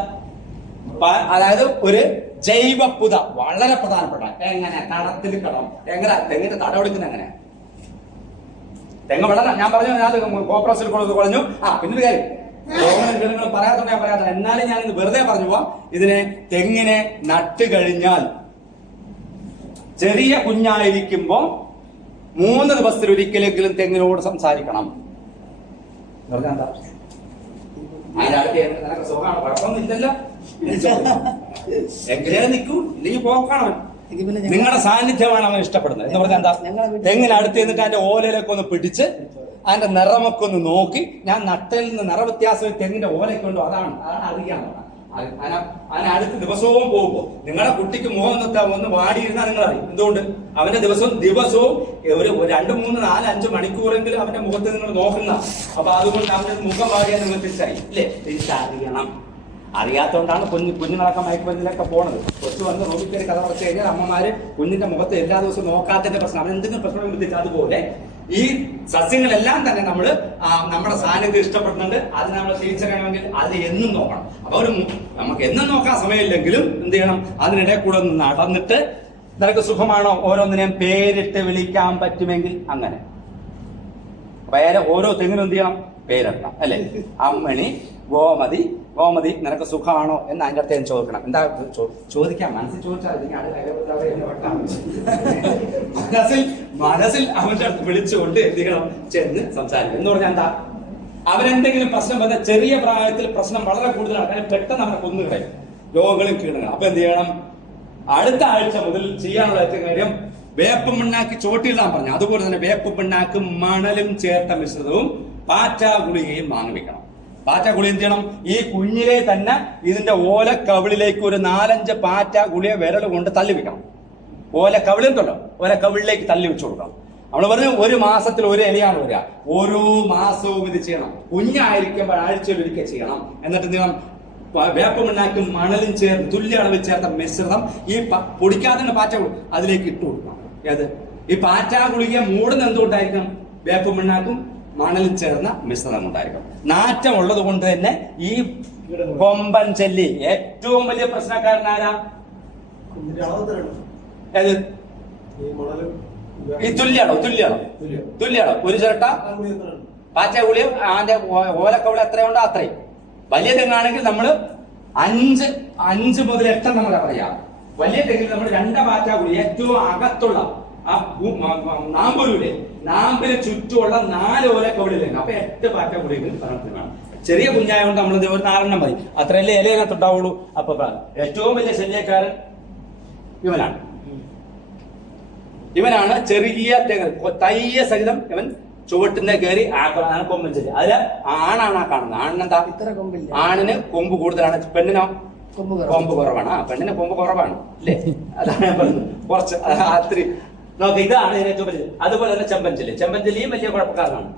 അതായത് ഒരു ജൈവ പുത വളരെ പ്രധാനപ്പെട്ട. എങ്ങനെ? തടത്തിൽ കടം. എങ്ങനെ? തെങ്ങിന്റെ തടം എടുക്കുന്നത് എങ്ങനെ? തെങ്ങ് വളരെ ഞാൻ പറഞ്ഞു കോപ്രോസിൽ കുറഞ്ഞു. പിന്നൊരു കാര്യം നിങ്ങൾ പറയാത്തോണ്ട് ഞാൻ പറയാത്ത, എന്നാലും ഞാൻ ഇന്ന് വെറുതെ പറഞ്ഞു പോവാം. ഇതിനെ തെങ്ങിനെ നട്ട് കഴിഞ്ഞാൽ ചെറിയ കുഞ്ഞായിരിക്കുമ്പോ 3 ദിവസത്തിൽ ഒരിക്കലെങ്കിലും തെങ്ങിനോട് സംസാരിക്കണം. നിനക്ക് സുഖമാണ്, കുഴപ്പമൊന്നുമില്ലല്ലോ, എങ്കിലേ നിൽക്കൂ, ഇല്ലെങ്കിൽ പോക്കണം. നിങ്ങളുടെ സാന്നിധ്യമാണ് അവൻ ഇഷ്ടപ്പെടുന്നത്. എന്ന് പറഞ്ഞാൽ എന്താ? തെങ്ങിനടുത്ത് എന്നിട്ട് അതിന്റെ ഓലയിലൊക്കെ ഒന്ന് പിടിച്ച് അതിന്റെ നിറമൊക്കെ ഒന്ന് നോക്കി, ഞാൻ നട്ടലിൽ നിന്ന് നിറവ്യത്യാസം തെങ്ങിന്റെ ഓലയൊക്കെ ഉണ്ടോ അതാണ് അറിയാൻ. അതിനടുത്ത് ദിവസവും പോകുമ്പോ നിങ്ങളുടെ കുട്ടിക്ക് മുഖം ഒന്ന് വാടിയിരുന്നാൽ നിങ്ങൾ അറിയും. എന്തുകൊണ്ട്? അവന്റെ ദിവസവും ഒരു 2, 3, 4, 5 മണിക്കൂറെങ്കിലും അവന്റെ മുഖത്ത് നിങ്ങൾ നോക്കുന്ന. അപ്പൊ അതുകൊണ്ട് അവന്റെ മുഖം വാടിയാൽ നിങ്ങൾ തിരിച്ചറിയും ഇല്ലേ? തിരിച്ചറിയണം. അറിയാത്തതുകൊണ്ടാണ് കുഞ്ഞുങ്ങളൊക്കെ മയക്കുമരുന്നിലൊക്കെ പോണത്. കൊച്ചു വന്ന് റോബിക്കറി കഥ കുറച്ച് കഴിഞ്ഞാൽ അമ്മമാര് കുഞ്ഞിന്റെ മുഖത്ത് എല്ലാ ദിവസവും നോക്കാത്തതിന്റെ പ്രശ്നം, അവൻ എന്തെങ്കിലും പ്രശ്നം വരുമ്പോഴത്തേക്ക് അതുപോലെ ഈ സസ്യങ്ങളെല്ലാം തന്നെ നമ്മുടെ സാന്നിധ്യം ഇഷ്ടപ്പെടുന്നുണ്ട്. അത് നമ്മൾ തിരിച്ചറിയണമെങ്കിൽ അത് എന്നും നോക്കണം. അപ്പൊ നമുക്ക് എന്നും നോക്കാൻ സമയമില്ലെങ്കിലും എന്ത് ചെയ്യണം? അതിനിടെ കൂടെ ഒന്ന് നടന്നിട്ട് നിനക്ക് സുഖമാണോ ഓരോന്നിനെയും പേരിട്ട് വിളിക്കാൻ പറ്റുമെങ്കിൽ അങ്ങനെ ഓരോ തെങ്ങിനും എന്ത് ചെയ്യണം? പേരിടണം അല്ലെ? അമ്മണി, ഗോമതി നിനക്ക് സുഖമാണോ എന്ന് അതിൻ്റെ അടുത്ത് ഞാൻ ചോദിക്കണം. എന്താ ചോദിക്കാം? മനസ്സിൽ ചോദിച്ചാൽ മനസ്സിൽ അവന്റെ അടുത്ത് വിളിച്ചുകൊണ്ട് എന്ത് ചെയ്യണം? ചെന്ന് സംസാരിക്കണം. എന്ന് പറഞ്ഞാൽ എന്താ? അവരെന്തെങ്കിലും പ്രശ്നം വന്നാൽ ചെറിയ പ്രായത്തിൽ പ്രശ്നം വളരെ കൂടുതലാണ്. കാര്യം പെട്ടെന്ന് അവനെ കൊന്നുകളയും, രോഗങ്ങളും കീടങ്ങളും. അപ്പൊ എന്ത് ചെയ്യണം? അടുത്ത ആഴ്ച മുതൽ ചെയ്യാനുള്ള ഏറ്റവും കാര്യം വേപ്പ് പിണ്ണാക്ക് ചോട്ടിയിടാൻ പറഞ്ഞു. അതുപോലെ തന്നെ വേപ്പ് പിണ്ണാക്കും മണലും ചേർത്ത മിശ്രിതവും പാറ്റാ ഗുളികയും വാങ്ങി വെക്കണം. പാറ്റ ഗുളിക എന്ത് ചെയ്യണം? ഈ കുഞ്ഞിലെ തന്നെ ഇതിന്റെ ഓലക്കവിളിലേക്ക് ഒരു 4-5 പാറ്റ ഗുളിക വിരൽ കൊണ്ട് തള്ളി വെക്കണം. ഓലക്കവിളുണ്ടല്ലോ, ഓലക്കവിളിലേക്ക് തള്ളി വെച്ചു കൊടുക്കണം. നമ്മൾ പറഞ്ഞു 1 മാസത്തിൽ 1 ഇലയാണ് വരിക. ഓരോ മാസവും ഇത് ചെയ്യണം. കുഞ്ഞായിരിക്കുമ്പോൾ ആഴ്ചയിൽ ഒരിക്കൽ ചെയ്യണം. എന്നിട്ട് എന്ത് ചെയ്യണം? വേപ്പ് പിണ്ണാക്കും മണലും ചേർത്ത് തുല്യ അളവിൽ ചേർത്ത മിശ്രിതം ഈ പൊടിക്കാതെ പാറ്റ അതിലേക്ക് ഇട്ട് കൊടുക്കണം. ഏത്? ഈ പാറ്റാ ഗുളിക മൂടുന്ന എന്തുകൊണ്ടായിരിക്കണം? വേപ്പ് പിണ്ണാക്കും മണലും ചേർന്ന മിശ്രിതം കൊണ്ടായിരിക്കും. നാറ്റം ഉള്ളത് കൊണ്ട് തന്നെ ഈ കൊമ്പൻ ചെല്ലി ഏറ്റവും വലിയ പ്രശ്നക്കാരനാരാ? ഏത്? ഈ തുല്യാണോ? ഒരു ചിരട്ട പാറ്റ ഗുളിക അതിന്റെ ഓലക്കവിള എത്രയുണ്ടോ അത്രയും. വലിയ തെങ്ങാണെങ്കിൽ നമ്മൾ 5 മുതൽ 8 നമ്മൾ പറയാം. വലിയ തെങ്ങിൽ നമ്മൾ 2 പാറ്റ ഗുളിക ഏറ്റവും അകത്തുള്ള ആ നാമ്പിന് ചുറ്റുമുള്ള 4 ഓലക്കവിളിലേക്ക് അപ്പൊ 8 പാറ്റ ഗുളിക വേണം. ചെറിയ കുഞ്ഞായതുകൊണ്ട് നമ്മൾ ഒരു 4 മതി, അത്രയല്ലേ ഇലയിനകത്ത് ഉണ്ടാവുള്ളൂ. അപ്പൊ ഏറ്റവും വലിയ ശല്യക്കാരൻ ഇവനാണ് ചെറിയ തയ്യ സഹിതം ഇവൻ ചുവട്ടിന്റെ കയറി കൊമ്പൻ ചെല്ലി. അതില് ആണാണ് ആ കാണുന്നത്. ആണിനെന്താ? ആണിന് കൊമ്പ് കൂടുതലാണ്, പെണ്ണിനോ കൊമ്പ് കുറവാണ്. പെണ്ണിന് കൊമ്പ് കുറവാണ് അല്ലേ? അതാണ് ഞാൻ പറയുന്നത്. കുറച്ച് അത്ര നോക്ക്. ഇതാണ് ഏറ്റവും വലിയ. അതുപോലെ തന്നെ ചെമ്പൻചെല്ലിയും വലിയ കുഴപ്പക്കാരനാണ്.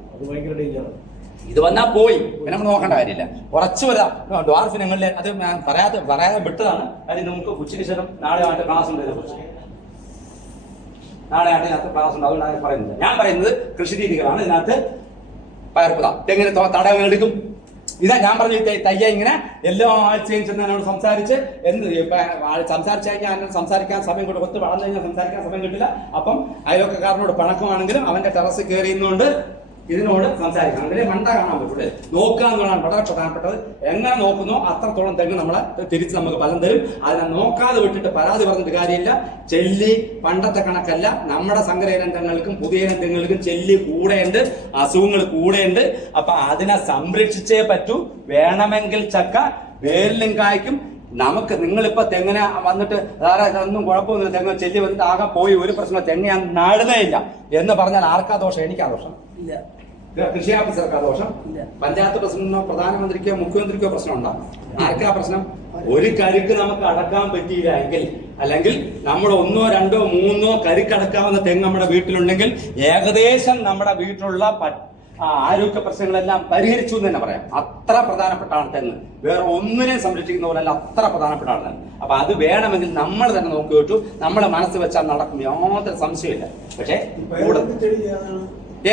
ഇത് വന്നാ പോയി, പിന്നെ നമ്മൾ നോക്കേണ്ട കാര്യമില്ല. കുറച്ച് വരാം ഡ്വാർഫിനങ്ങളിലെ അത് പറയാതെ വിട്ടതാണ്. കാര്യം നമുക്ക് ഉച്ചയ്ക്ക് ശേഷം നാളെ ആയിട്ട് ക്ലാസ് ഉണ്ട്. നാളെ ആയിട്ട് ഇതിനകത്ത് ക്ലാസ് ഉണ്ട്, അതുകൊണ്ടാണ് പറയുന്നത്. ഞാൻ പറയുന്നത് കൃഷി രീതികളാണ്. ഇതിനകത്ത് പയർപ്പുത എങ്ങനെ തടം എടുക്കും. ഇതാ ഞാൻ പറഞ്ഞ തയ്യ ഇങ്ങനെ എല്ലാ ആഴ്ചയും ചെന്ന് എന്നോട് സംസാരിച്ച് സംസാരിച്ചു കഴിഞ്ഞാൽ സംസാരിക്കാൻ സമയം കൊണ്ട് ഒത്ത് വളർന്നു കഴിഞ്ഞാൽ സംസാരിക്കാൻ സമയം കിട്ടില്ല. അപ്പം അയൽവക്കക്കാരനോട് പണക്കമാണെങ്കിലും അവന്റെ ടെറസ് കയറിയുന്നതുകൊണ്ട് ഇതിനോട് സംസാരിക്കണം. അതിലെ മണ്ട കാണാൻ പറ്റൂടെ? നോക്കുക എന്നുള്ളതാണ് വളരെ പ്രധാനപ്പെട്ടത്. എങ്ങനെ നോക്കുന്നോ അത്രത്തോളം തെങ്ങ് നമ്മളെ തിരിച്ച് നമുക്ക് ഫലം തരും. അതിനെ നോക്കാതെ വിട്ടിട്ട് പരാതി പറഞ്ഞിട്ട് കാര്യമില്ല. ചെല്ലി പണ്ടത്തെ കണക്കല്ല. നമ്മുടെ സങ്കരയിനം തെങ്ങുകൾക്കും പുതിയ തെങ്ങുകൾക്കും ചെല്ലി കൂടെയുണ്ട്, അസുഖങ്ങൾ കൂടെയുണ്ട്. അപ്പൊ അതിനെ സംരക്ഷിച്ചേ പറ്റൂ. വേണമെങ്കിൽ ചക്ക വേരിലും കായ്ക്കും. നമുക്ക് നിങ്ങളിപ്പോ തെങ്ങിനെ വന്നിട്ട് ഒന്നും കുഴപ്പമൊന്നുമില്ല, തെങ്ങ് ചെല്ലി വന്നിട്ട് ആകെ പോയി, ഒരു പ്രശ്നം തെങ്ങ് ഞാൻ നാടുന്നേ ഇല്ല എന്ന് പറഞ്ഞാൽ ആർക്കാ ദോഷം? എനിക്കാ ദോഷം? ഇല്ല. കൃഷി ഓഫീസർക്കാ ദോഷം? പഞ്ചായത്ത് പ്രസിഡന്റിനോ പ്രധാനമന്ത്രിക്കോ മുഖ്യമന്ത്രിക്കോ പ്രശ്നം ഉണ്ടാകും. ആർക്കാ പ്രശ്നം? ഒരു കരുക്ക് നമുക്ക് അടക്കാൻ പറ്റിയില്ല എങ്കിൽ, അല്ലെങ്കിൽ നമ്മൾ 1, 2, 3 കരുക്കടക്കാവുന്ന തെങ്ങ് നമ്മുടെ വീട്ടിലുണ്ടെങ്കിൽ ഏകദേശം നമ്മുടെ വീട്ടിലുള്ള ആരോഗ്യ പ്രശ്നങ്ങളെല്ലാം പരിഹരിച്ചു എന്ന് തന്നെ പറയാം. അത്ര പ്രധാനപ്പെട്ടാണ് തെങ്ങ്. വേറെ ഒന്നിനെയും സംരക്ഷിക്കുന്ന പോലല്ല, അത്ര പ്രധാനപ്പെട്ടാണ് തെങ്ങ്. അപ്പൊ അത് വേണമെങ്കിൽ നമ്മൾ തന്നെ നോക്കി വെച്ചു, നമ്മളെ മനസ്സ് വെച്ചാൽ നടക്കും, യാതൊരു സംശയമില്ല. പക്ഷെ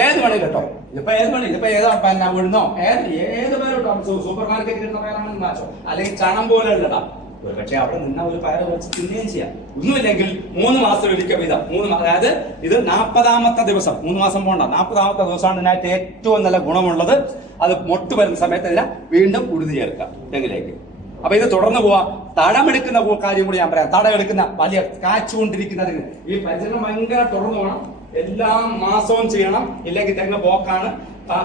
ഏത് വേണേലും കേട്ടോ, ഇതിപ്പോ ഏത് വേണേലും, ഇപ്പൊ ഏതാ പിന്നെ വിഴുന്നോ ഏത് പേരും കേട്ടോ, സൂപ്പർ മാർക്കറ്റിൽ ഇരുന്ന പേരാണെന്ന് മാച്ചോ, അല്ലെങ്കിൽ ചണം പോലെ ഉള്ളതാ. പക്ഷെ അവിടെ നിന്ന ഒരു പയർ വെച്ച് തിന്നുകയും ചെയ്യാം. ഒന്നുമില്ലെങ്കിൽ 3 മാസം ഒരിക്കൽ വീതം, അതായത് ഇത് 40ാമത്തെ ദിവസം, 3 മാസം പോകണ്ട, 40ാമത്തെ ദിവസമാണ് ഇതിനകത്ത് ഏറ്റവും നല്ല ഗുണമുള്ളത്. അത് മൊട്ട് വരുന്ന സമയത്ത് ഇതിനെ വീണ്ടും ഉഴുതി ചേർക്കാം തെങ്ങിലേക്ക്. അപ്പൊ ഇത് തുടർന്ന് പോവാ. തടമെടുക്കുന്ന കാര്യം കൂടി ഞാൻ പറയാം. തടമെടുക്കുന്ന വലിയ കാച്ചുകൊണ്ടിരിക്കുന്നതിന് ഈ പരിചരണം ഭയങ്കര തുടർന്ന് പോകണം. എല്ലാ മാസവും ചെയ്യണം, ഇല്ലെങ്കിൽ തെങ്ങ് പോക്കാണ്.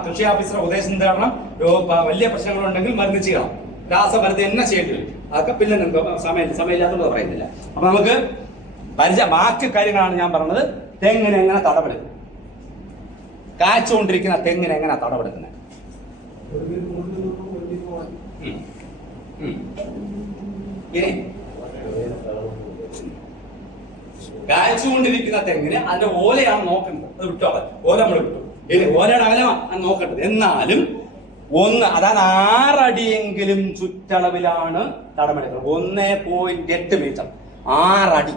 കൃഷി ഓഫീസറെ ഉപദേശം തരണം. വലിയ പ്രശ്നങ്ങളുണ്ടെങ്കിൽ മരുന്ന് ചെയ്യണം, രാസമരുന്ന് തന്നെ ചെയ്യേണ്ടി വരും. അതൊക്കെ പിന്നെ സമയമില്ലാത്തത് പറയുന്നില്ല. അപ്പൊ നമുക്ക് ബാക്കി കാര്യങ്ങളാണ് ഞാൻ പറഞ്ഞത്. തെങ്ങിനെ എങ്ങനെ തടവെടുക്കും, കാച്ചുകൊണ്ടിരിക്കുന്ന തെങ്ങിനെ എങ്ങനെ തടവെടുക്കുന്നത്. ഇനി കാച്ചുകൊണ്ടിരിക്കുന്ന തെങ്ങിന് അതിന്റെ ഓലയാണ് നോക്കേണ്ടത്. അത് വിട്ടോ, ഓല നമ്മൾ വിട്ടു. ഇനി ഓലയുടെ അകലമാണ് നോക്കേണ്ടത്. എന്നാലും അതായത് 6 അടിയെങ്കിലും ചുറ്റളവിലാണ് തടമെടുക്കുന്നത്. 1.8 മീറ്റർ, 6 അടി.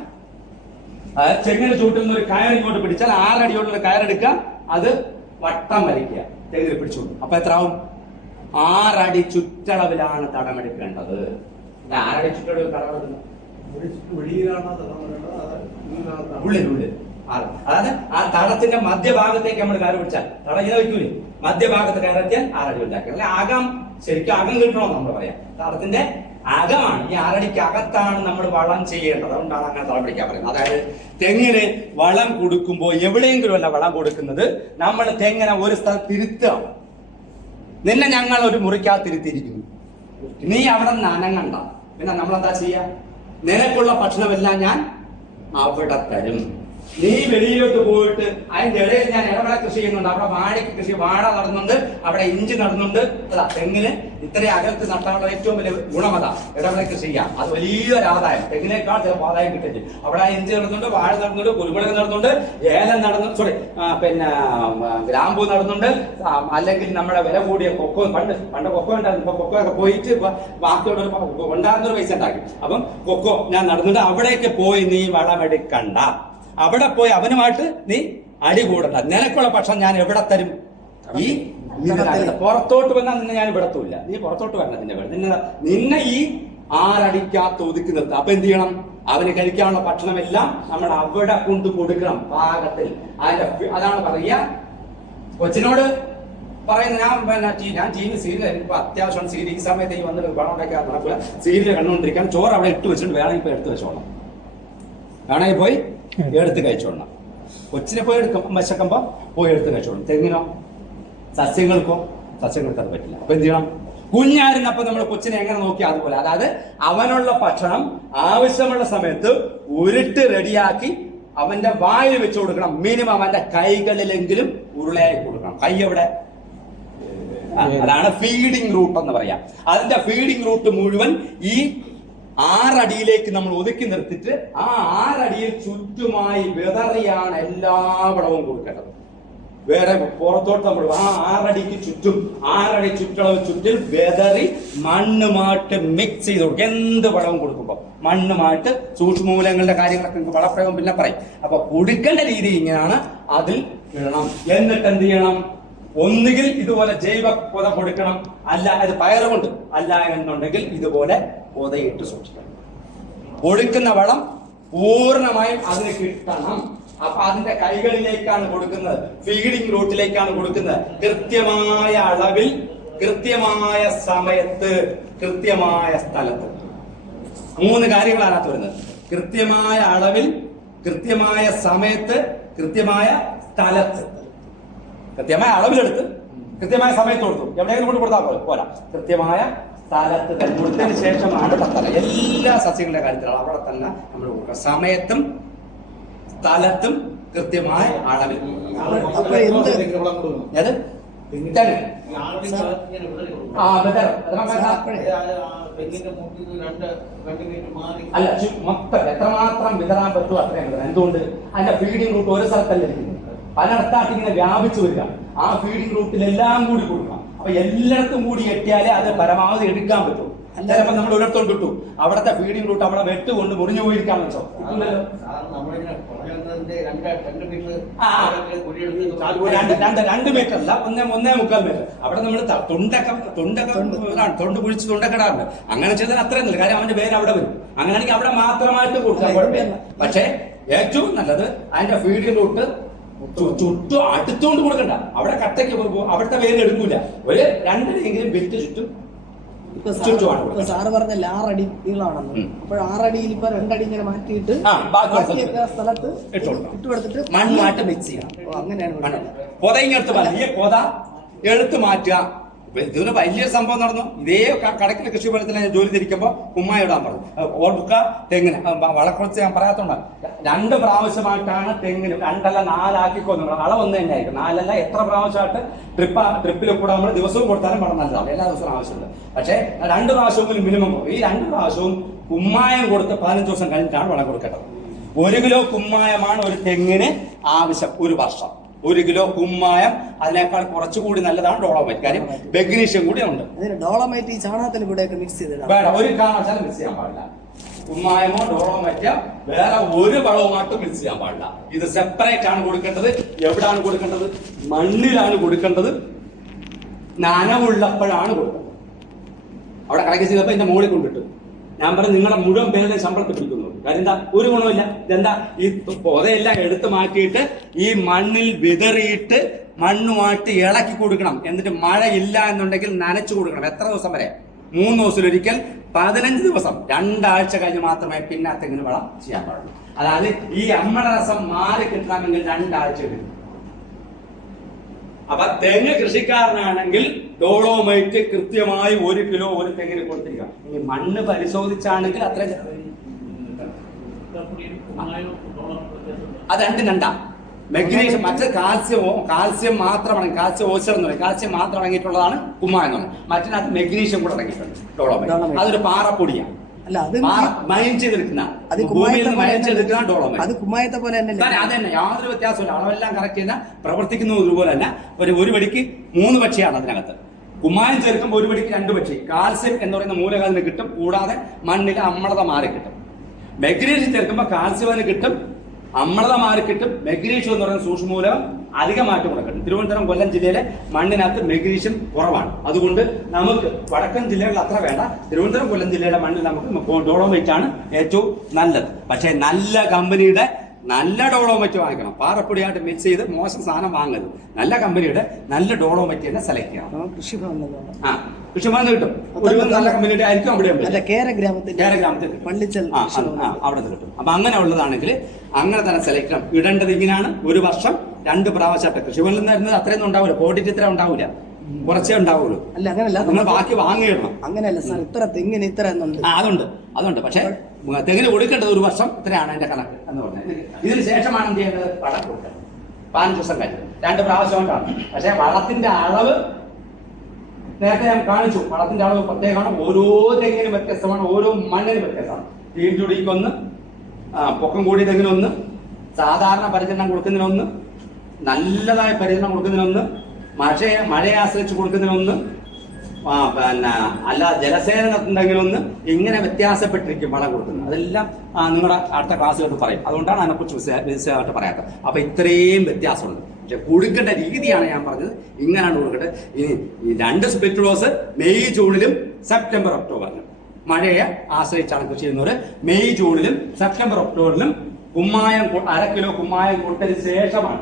അതായത് തെങ്ങിന് ചൂട്ടിൽ നിന്ന് ഒരു കയർ ഇങ്ങോട്ട് പിടിച്ചാൽ 6 അടിയോടുള്ള കയറെടുക്കുക, അത് വട്ടം വലിക്കുക, തെങ്ങിൽ പിടിച്ചോളൂ. അപ്പൊ എത്ര ആവും? 6 അടി ചുറ്റളവിലാണ് തടമെടുക്കേണ്ടത്. 6 അടി ചുറ്റളവിൽ തടമെടുക്കുന്നത് ഉള്ളിൽ. അതായത് ആ തടത്തിന്റെ മധ്യഭാഗത്തേക്ക് നമ്മൾ കയറി പിടിച്ചാൽ, തട ഇങ്ങനെ വയ്ക്കൂലേ, മധ്യഭാഗത്ത് കയറെത്തിയാൽ 6 അടി ഉണ്ടാക്കുക. അല്ലെ അകം, ശരിക്കും അകം കിട്ടണമെന്ന് നമ്മൾ പറയാം. തടത്തിന്റെ അകമാണ്, ഈ 6 അടിക്ക് അകത്താണ് നമ്മൾ വളം ചെയ്യേണ്ടത്. അതുകൊണ്ടാണ് അങ്ങനെ തടം പിടിക്കാൻ പറയുന്നത്. അതായത് തെങ്ങിന് വളം കൊടുക്കുമ്പോൾ എവിടെയെങ്കിലും അല്ല വളം കൊടുക്കുന്നത്, നമ്മൾ തെങ്ങിനെ ഒരു സ്ഥലത്ത് ഇരുത്തുക. നിന്നെ ഞങ്ങൾ ഒരു മുറിക്കകത്തിരുത്തിയിരിക്കുന്നു, നീ അവിടെ നിന്ന് അനങ്ങണ്ട. പിന്നെ നമ്മളെന്താ ചെയ്യാ? നിനക്കുള്ള ഭക്ഷണമെല്ലാം ഞാൻ അവിടെ തരും. നീ വെളിയിലോട്ട് പോയിട്ട് അതിന്റെ ഇടയിൽ ഞാൻ ഇടവേള കൃഷി ചെയ്യുന്നുണ്ട്. അവിടെ വാഴയ്ക്ക് കൃഷി, വാഴ നടന്നുണ്ട്, അവിടെ ഇഞ്ചി നടന്നുണ്ട്. അതാ തെങ്ങിന് ഇത്രയും അകലത്ത് നട്ടാനുള്ള ഏറ്റവും വലിയ ഗുണമതാ ഇടവേള കൃഷി ചെയ്യാം. അത് വലിയൊരു ആദായം, തെങ്ങിനേക്കാൾ ചിലപ്പോൾ ആദായം കിട്ടും. അവിടെ ഇഞ്ചി നടന്നുണ്ട്, വാഴ നടന്നുണ്ട്, കുരുമുളക് നടന്നുണ്ട്, ഏലം നടന്നു, സോറി പിന്നെ ഗ്രാമ്പൂ നടന്നുണ്ട്, അല്ലെങ്കിൽ നമ്മുടെ വില കൂടിയ കൊക്കോ, പണ്ട് കൊക്കോ ഉണ്ടായിരുന്നു. ഇപ്പൊ കൊക്കോ ഒക്കെ പോയിട്ട് ബാക്കിയുള്ള ഉണ്ടാകുന്നൊരു പൈസ ഉണ്ടാക്കി. അപ്പം കൊക്കോ ഞാൻ നടന്നുണ്ട്. അവിടേക്ക് പോയി നീ വളമെടുക്കണ്ട. അവിടെ പോയി അവനുമായിട്ട് നീ അടി കൂടണ്ട. നിനക്കുള്ള പക്ഷം ഞാൻ എവിടെ തരും? ഈ പുറത്തോട്ട് വന്നാൽ നിന്നെ ഞാൻ വിടത്തൂല്ല. നീ പുറത്തോട്ട് വരണം. നിന്നെ ഈ 6 അടിക്കകത്ത് ഒതുക്കി നിർത്തുക. അപ്പൊ എന്ത് ചെയ്യണം? അവന് കഴിക്കാനുള്ള ഭക്ഷണമെല്ലാം നമ്മൾ അവിടെ കൊണ്ട് കൊടുക്കണം പാകത്തിൽ. അതാണ് പറയുക. കൊച്ചിനോട് പറയുന്നത്, ഞാൻ ടി വി സീരിയൽ, ഇപ്പൊ അത്യാവശ്യം സീരിയൽ ഈ സമയത്ത് ഈ വന്നിട്ട് പണം ഉണ്ടാക്കാൻ നടക്കില്ല. സീരിയൽ കണ്ടുകൊണ്ടിരിക്കാൻ ചോറ് അവിടെ ഇട്ട് വെച്ചിട്ട് വേണമെങ്കിൽ പോയി എടുത്ത് വെച്ചോളാം, വേണമെങ്കിൽ പോയി എടുത്ത് കഴിച്ചോളണം. കൊച്ചിനെ പോയി വിശക്കുമ്പോ പോയി എടുത്ത് കഴിച്ചോളണം. തെങ്ങിനോ സസ്യങ്ങൾക്ക് അത് പറ്റില്ല. അപ്പൊ എന്ത് ചെയ്യണം? കുഞ്ഞായിരുന്നപ്പോ നമ്മൾ കൊച്ചിനെ എങ്ങനെ നോക്കി അതുപോലെ, അതായത് അവനുള്ള ഭക്ഷണം ആവശ്യമുള്ള സമയത്ത് ഉരുട്ട് റെഡിയാക്കി അവന്റെ വായിൽ വെച്ച് കൊടുക്കണം. മിനിമം അവന്റെ കൈകളിലെങ്കിലും ഉരുളയായി കൊടുക്കണം. കൈ എവിടെ? അതാണ് ഫീഡിങ് റൂട്ട് എന്ന് പറയാം. അതിന്റെ ഫീഡിങ് റൂട്ട് മുഴുവൻ ഈ 6 അടിയിലേക്ക് നമ്മൾ ഒതുക്കി നിർത്തിയിട്ട് ആ 6 അടിയിൽ ചുറ്റുമായി വിതറിയാണ് എല്ലാ വളവും കൊടുക്കേണ്ടത്. വേറെ പുറത്തോട്ട് നമ്മൾ ആ 6 അടിക്ക് ചുറ്റും 6 അടി ചുറ്റളവ് ചുറ്റിൽ വിതറി മണ്ണുമായിട്ട് മിക്സ് ചെയ്ത് കൊടുക്കും. എന്ത് വളവും കൊടുക്കുമ്പോൾ മണ്ണുമായിട്ട് സൂക്ഷ്മമൂലങ്ങളുടെ കാര്യങ്ങളൊക്കെ വളപ്രയോഗം പിന്നെ പറയും. അപ്പൊ കൊടുക്കേണ്ട രീതി ഇങ്ങനെയാണ്. അതിൽ ഇടണം. എന്നിട്ട് എന്ത് ചെയ്യണം? ഒന്നുകിൽ ഇതുപോലെ ജൈവ പൊത കൊടുക്കണം, അല്ല അത് പയറുകൊണ്ട്, അല്ല എന്നുണ്ടെങ്കിൽ ഇതുപോലെ പൊതയിട്ട് സൂക്ഷിക്കണം. കൊടുക്കുന്ന വളം പൂർണ്ണമായും അതിന് കിട്ടണം. അപ്പൊ അതിന്റെ കൈകളിലേക്കാണ് കൊടുക്കുന്നത്, ഫീഡിംഗ് റൂട്ടിലേക്കാണ് കൊടുക്കുന്നത്. കൃത്യമായ അളവിൽ, കൃത്യമായ സമയത്ത്, കൃത്യമായ സ്ഥലത്ത്. 3 കാര്യങ്ങളാണ് അത് വരുന്നത്. കൃത്യമായ അളവിൽ, കൃത്യമായ സമയത്ത്, കൃത്യമായ സ്ഥലത്ത്. കൃത്യമായ അളവിലെടുത്ത് കൃത്യമായ സമയത്ത് കൊടുത്തു. എവിടെയെങ്കിലും കൊണ്ട് കൊടുത്താൽ പോരാ, കൃത്യമായ സ്ഥലത്ത് തന്നെ കൊടുത്തതിന് ശേഷമാണ് പത്തല. എല്ലാ സസ്യങ്ങളുടെ കാര്യത്തിലാണ് അവിടെ തന്നെ നമ്മൾ കൊടുക്കുക. സമയത്തും സ്ഥലത്തും കൃത്യമായ അളവിൽ. അല്ല, മൊത്തം എത്രമാത്രം വിതറാൻ പറ്റുമോ അത്രയും വിതരണം. എന്തുകൊണ്ട്? അതിന്റെ ഫീഡിംഗ് റൂട്ട് ഒരു സ്ഥലത്തല്ല ഇരിക്കുന്നത്, പലയിടത്തായിട്ട് ഇങ്ങനെ വ്യാപിച്ചു വരിക. ആ ഫീഡിംഗ് റൂട്ടിലെല്ലാം കൂടി കൊടുക്കണം. അപ്പൊ എല്ലായിടത്തും കൂടി എത്തിയാലേ അത് പരമാവധി എടുക്കാൻ പറ്റും. ചിലപ്പോ നമ്മൾ ഒരിടത്തോട്ട് കിട്ടു, അവിടത്തെ ഫീഡിംഗ് റൂട്ട് അവിടെ വെട്ടുകൊണ്ട് മുറിഞ്ഞു പോയിരിക്കാന്ന് വെച്ചോ. രണ്ട് മീറ്റർ അല്ല, 1.25 മീറ്റർ. അവിടെ നമ്മൾ തൊണ്ട് കുഴിച്ച് തൊണ്ടക്കിടാറുണ്ട്. അങ്ങനെ ചെയ്താൽ അത്രയും നല്ല കാര്യം. അവന്റെ പേര് അവിടെ വരും. അങ്ങനെയാണെങ്കിൽ അവിടെ മാത്രമായിട്ട് കൊടുക്കാൻ കുഴപ്പമില്ല. പക്ഷെ ഏറ്റവും നല്ലത് അതിന്റെ ഫീഡിംഗ് റൂട്ട് ചുറ്റും അടുത്തോണ്ട് കൊടുക്കണ്ട. അവിടെ കട്ടയ്ക്ക് അവിടുത്തെ പേര് എടുക്കൂല. ഒരു 2 അടിയെങ്കിലും വെറ്റ് ചുറ്റും. സാറ് പറഞ്ഞല്ല 6 അടി നീളമാണെന്ന്. അപ്പോൾ 6 അടിയിൽ ഇപ്പൊ 2 അടി ഇങ്ങനെ മാറ്റിയിട്ട് സ്ഥലത്ത് ഇട്ട് കൊടുത്തിട്ട് മണ്ണുമായിട്ട് മിക്സ് ചെയ്യണം. അങ്ങനെയാണ് പൊത ഇങ്ങെടുത്ത് പൊത എടുത്ത് മാറ്റുക. ഇതിന് വലിയൊരു സംഭവം നടന്നു. ഇതേ കടക്കിലെ കൃഷി ഫലത്തിൽ ഞാൻ ജോലി തിരിക്കുമ്പോൾ കുമ്മായി ഇടാൻ പറഞ്ഞു. ഓർക്കുക, തെങ്ങിന് വളക്കുറച്ച് ഞാൻ പറയാത്തോണ്ടാണ്. 2 പ്രാവശ്യമായിട്ടാണ് തെങ്ങിന് 2 അല്ല 4 ആക്കിക്കൊന്നു. അളവൊന്നും തന്നെ ആയിരിക്കും. 4 അല്ല എത്ര പ്രാവശ്യമായിട്ട് ട്രിപ്പിൽ കൂടെ നമ്മൾ ദിവസവും കൊടുത്താലും വളരെ നല്ലതാണ്. എല്ലാ ദിവസവും ആവശ്യമുണ്ട്. പക്ഷേ 2 പ്രാവശ്യമെങ്കിലും മിനിമം. ഈ 2 പ്രാവശ്യവും കുമ്മായം കൊടുത്ത് 15 ദിവസം കഴിഞ്ഞിട്ടാണ് വളം കൊടുക്കേണ്ടത്. 1 കിലോ കുമ്മായമാണ് ഒരു തെങ്ങിന് ആവശ്യം ഒരു വർഷം. 1 കിലോ കുമ്മായം, അതിനേക്കാൾ കുറച്ചുകൂടി നല്ലതാണ് ഡോളോമൈറ്റ്. കാര്യം മെഗ്നീഷ്യം കൂടി ഉണ്ട്. ഡോളോമൈറ്റ് ഈ ചാണകത്തിൽ കൂടെ മിക്സ് ചെയ്ത് വേണം. ഒരു കാരണവശാലും മിക്സ് ചെയ്യാൻ പാടില്ല. കുമ്മായമോ ഡോളോമൈറ്റോ വേറെ ഒരു വളവുമായിട്ടും മിക്സ് ചെയ്യാൻ പാടില്ല. ഇത് സെപ്പറേറ്റ് ആണ് കൊടുക്കേണ്ടത്. എവിടാണ് കൊടുക്കേണ്ടത്? മണ്ണിലാണ് കൊടുക്കേണ്ടത്. നനവുള്ളപ്പോഴാണ് കൊടുക്കേണ്ടത്. അവിടെ കടക്കി ചെയ്തപ്പോ എന്റെ മുകളിൽ കൊണ്ടിട്ടു. ഞാൻ പറഞ്ഞു, നിങ്ങളുടെ മുഴുവൻ പേരുടെ ശമ്പളത്തിൽ പിടിക്കുന്നു. കാര്യം എന്താ? ഒരു ഗുണമില്ല. ഇതെന്താ? ഈ പൊതയെല്ലാം എടുത്തു മാറ്റിയിട്ട് ഈ മണ്ണിൽ വിതറിയിട്ട് മണ്ണുമായിട്ട് ഇളക്കി കൊടുക്കണം. എന്നിട്ട് മഴയില്ല എന്നുണ്ടെങ്കിൽ നനച്ചു കൊടുക്കണം. എത്ര ദിവസം വരെ? 3 ദിവസത്തിലൊരിക്കൽ, 15 ദിവസം, 2 ആഴ്ച കഴിഞ്ഞ് മാത്രമേ പിന്നെ തെങ്ങിന് വളം ചെയ്യാൻ പാടുള്ളൂ. അതായത് ഈ അമ്മട രസം മാറി കിട്ടണമെങ്കിൽ 2 ആഴ്ച എടുക്കും. അപ്പൊ തെങ്ങ് കൃഷിക്കാരനാണെങ്കിൽ ഡോളോമൈറ്റ് കൃത്യമായി 1 കിലോ ഒരു തെങ്ങിന് കൊടുത്തിരിക്കുക. ഇനി മണ്ണ് പരിശോധിച്ചാണെങ്കിൽ അത്ര അത് രണ്ടാ. മെഗ്നീഷ്യം മറ്റേ കാൽസ്യം മാത്രമാണ്, കാൽസ്യം ഓച്ചർ എന്ന് പറയും, കാൽസ്യം മാത്രം അടങ്ങിയിട്ടുള്ളതാണ് കുമ്മായം എന്ന് പറയുന്നത്. മറ്റിനകത്ത് മെഗ്നീഷ്യം കൂടെ അടങ്ങിയിട്ടുണ്ട് ഡോളോമൈറ്റ്. അതൊരു പാറപ്പൊടിയാണ്, മൈൻ ചെയ്തെടുക്കുന്ന ഭൂമിയിൽ നിന്ന് മൈൻ ചെയ്തെടുക്കുന്ന ഡോളോമൈറ്റ്. അത് കുമ്മായത്തെ പോലെ തന്നെ യാതൊരു വ്യത്യാസമില്ല. അളവെല്ലാം കറക്റ്റ് ചെയ്യുന്ന പ്രവർത്തിക്കുന്നത് ഇതുപോലെ തന്നെ. ഒരു വെടിക്ക് 3 പക്ഷിയാണ് അതിനകത്ത്. കുമ്മായം ചേർക്കുമ്പോൾ 1 വെടിക്ക് 2 പക്ഷി. കാൽസ്യം എന്ന് പറയുന്ന മൂലകത്തിന് കിട്ടും, കൂടാതെ മണ്ണിലെ അമ്ലത മാറി കിട്ടും. മെഗ്നീഷ്യം ചേർക്കുമ്പോൾ കാൽസ്യം അതിന് കിട്ടും, അമ്ലത മാറി കിട്ടും. മെഗ്നീഷ്യം എന്ന് പറയുന്ന സൂക്ഷ്മമൂലകം അധികമായിട്ട് കൊടുക്കണം. തിരുവനന്തപുരം കൊല്ലം ജില്ലയിലെ മണ്ണിനകത്ത് മെഗ്നീഷ്യം കുറവാണ്. അതുകൊണ്ട് നമുക്ക് വടക്കൻ ജില്ലകളിൽ അത്ര വേണ്ട. തിരുവനന്തപുരം കൊല്ലം ജില്ലയുടെ മണ്ണിൽ നമുക്ക് ഡോളോമൈറ്റ് ആണ് ഏറ്റവും നല്ലത്. പക്ഷേ നല്ല കമ്പനിയുടെ നല്ല ഡോളോമൈറ്റ് വാങ്ങിക്കണം. പാറപ്പൊടിയായിട്ട് മിക്സ് ചെയ്ത് മോശം സാധനം വാങ്ങരുത്. നല്ല കമ്പനിയുടെ നല്ല ഡോളോമൈറ്റ് തന്നെ സെലക്ട് ചെയ്യണം. കൃഷിഭവൻ കിട്ടും. ഒരു നല്ല കമ്പനിയുടെ ആയിരിക്കും അവിടെ കേര ഗ്രാമത്തിൽ അവിടെ കിട്ടും. അപ്പൊ അങ്ങനെ ഉള്ളതാണെങ്കിൽ അങ്ങനെ തന്നെ സെലക്ട് ചെയ്യണം. ഇടേണ്ടത് ഇങ്ങനെയാണ്. 1 വർഷം 2 പ്രാവശ്യമായിട്ട്. കൃഷിഭവനിൽ നിന്ന് വരുന്നത് അത്രയൊന്നും ഉണ്ടാവില്ല, ക്വാണ്ടിറ്റി ഇത്ര ഉണ്ടാവില്ല, കുറച്ചേ ഉണ്ടാവുള്ളൂ. അല്ല അങ്ങനല്ല, നമ്മൾ ബാക്കി വാങ്ങിയിടണം. അങ്ങനെയല്ല സാർ, ഇത്ര തെങ്ങിന് ഇത്ര അതുണ്ട്. പക്ഷെ തെങ്ങിന് കൊടുക്കേണ്ടത് 1 വർഷം ഇത്രയാണ് അതിന്റെ കണക്ക് എന്ന് പറഞ്ഞാൽ. ഇതിന് ശേഷമാണ് എന്ത് ചെയ്യേണ്ടത്? വളം കൊടുക്കണം. 15 ദിവസം കഴിഞ്ഞ് 2 പ്രാവശ്യം കൊണ്ടാണ്. പക്ഷെ വളത്തിന്റെ അളവ് നേരത്തെ ഞാൻ കാണിച്ചു. വളത്തിന്റെ അളവ് പ്രത്യേകമാണ്. ഓരോ തെങ്ങിനും വ്യത്യസ്തമാണ്, ഓരോ മണ്ണിനും വ്യത്യസ്തമാണ്. തീർച്ചുടിക്കൊന്ന്, പൊക്കം കൂടിയ തെങ്ങിനൊന്ന്, സാധാരണ പരിചരണം കൊടുക്കുന്നതിനൊന്ന്, നല്ലതായ പരിചരണം കൊടുക്കുന്നതിനൊന്ന്, മഴയെ ആശ്രയിച്ച് കൊടുക്കുന്നതിനൊന്ന്, പിന്നെ അല്ല ജലസേചനത്തിനെങ്കിലൊന്ന്, ഇങ്ങനെ വ്യത്യാസപ്പെട്ടിരിക്കും വളം കൊടുക്കുന്നത്. അതെല്ലാം നിങ്ങളുടെ അടുത്ത ക്ലാസ്സുകൾക്ക് പറയും. അതുകൊണ്ടാണ് അതിനെക്കുറിച്ച് വിശദമായിട്ട് പറയാത്തത്. അപ്പൊ ഇത്രയും വ്യത്യാസമുണ്ട്. പക്ഷെ കൊടുക്കേണ്ട രീതിയാണ് ഞാൻ പറഞ്ഞത്. ഇങ്ങനെയാണ് കൊടുക്കേണ്ടത്. ഇനി ഈ 2 സ്പ്ലിറ്റ് ഡോസ് മെയ് ജൂണിലും സെപ്റ്റംബർ ഒക്ടോബറിലും, മഴയെ ആശ്രയിച്ചാണ് കൃഷി ചെയ്യുന്നവര്. മെയ് ജൂണിലും സെപ്റ്റംബർ ഒക്ടോബറിലും കുമ്മായം 1/2 കിലോ കുമ്മായം കൊടുത്തതിന് ശേഷമാണ്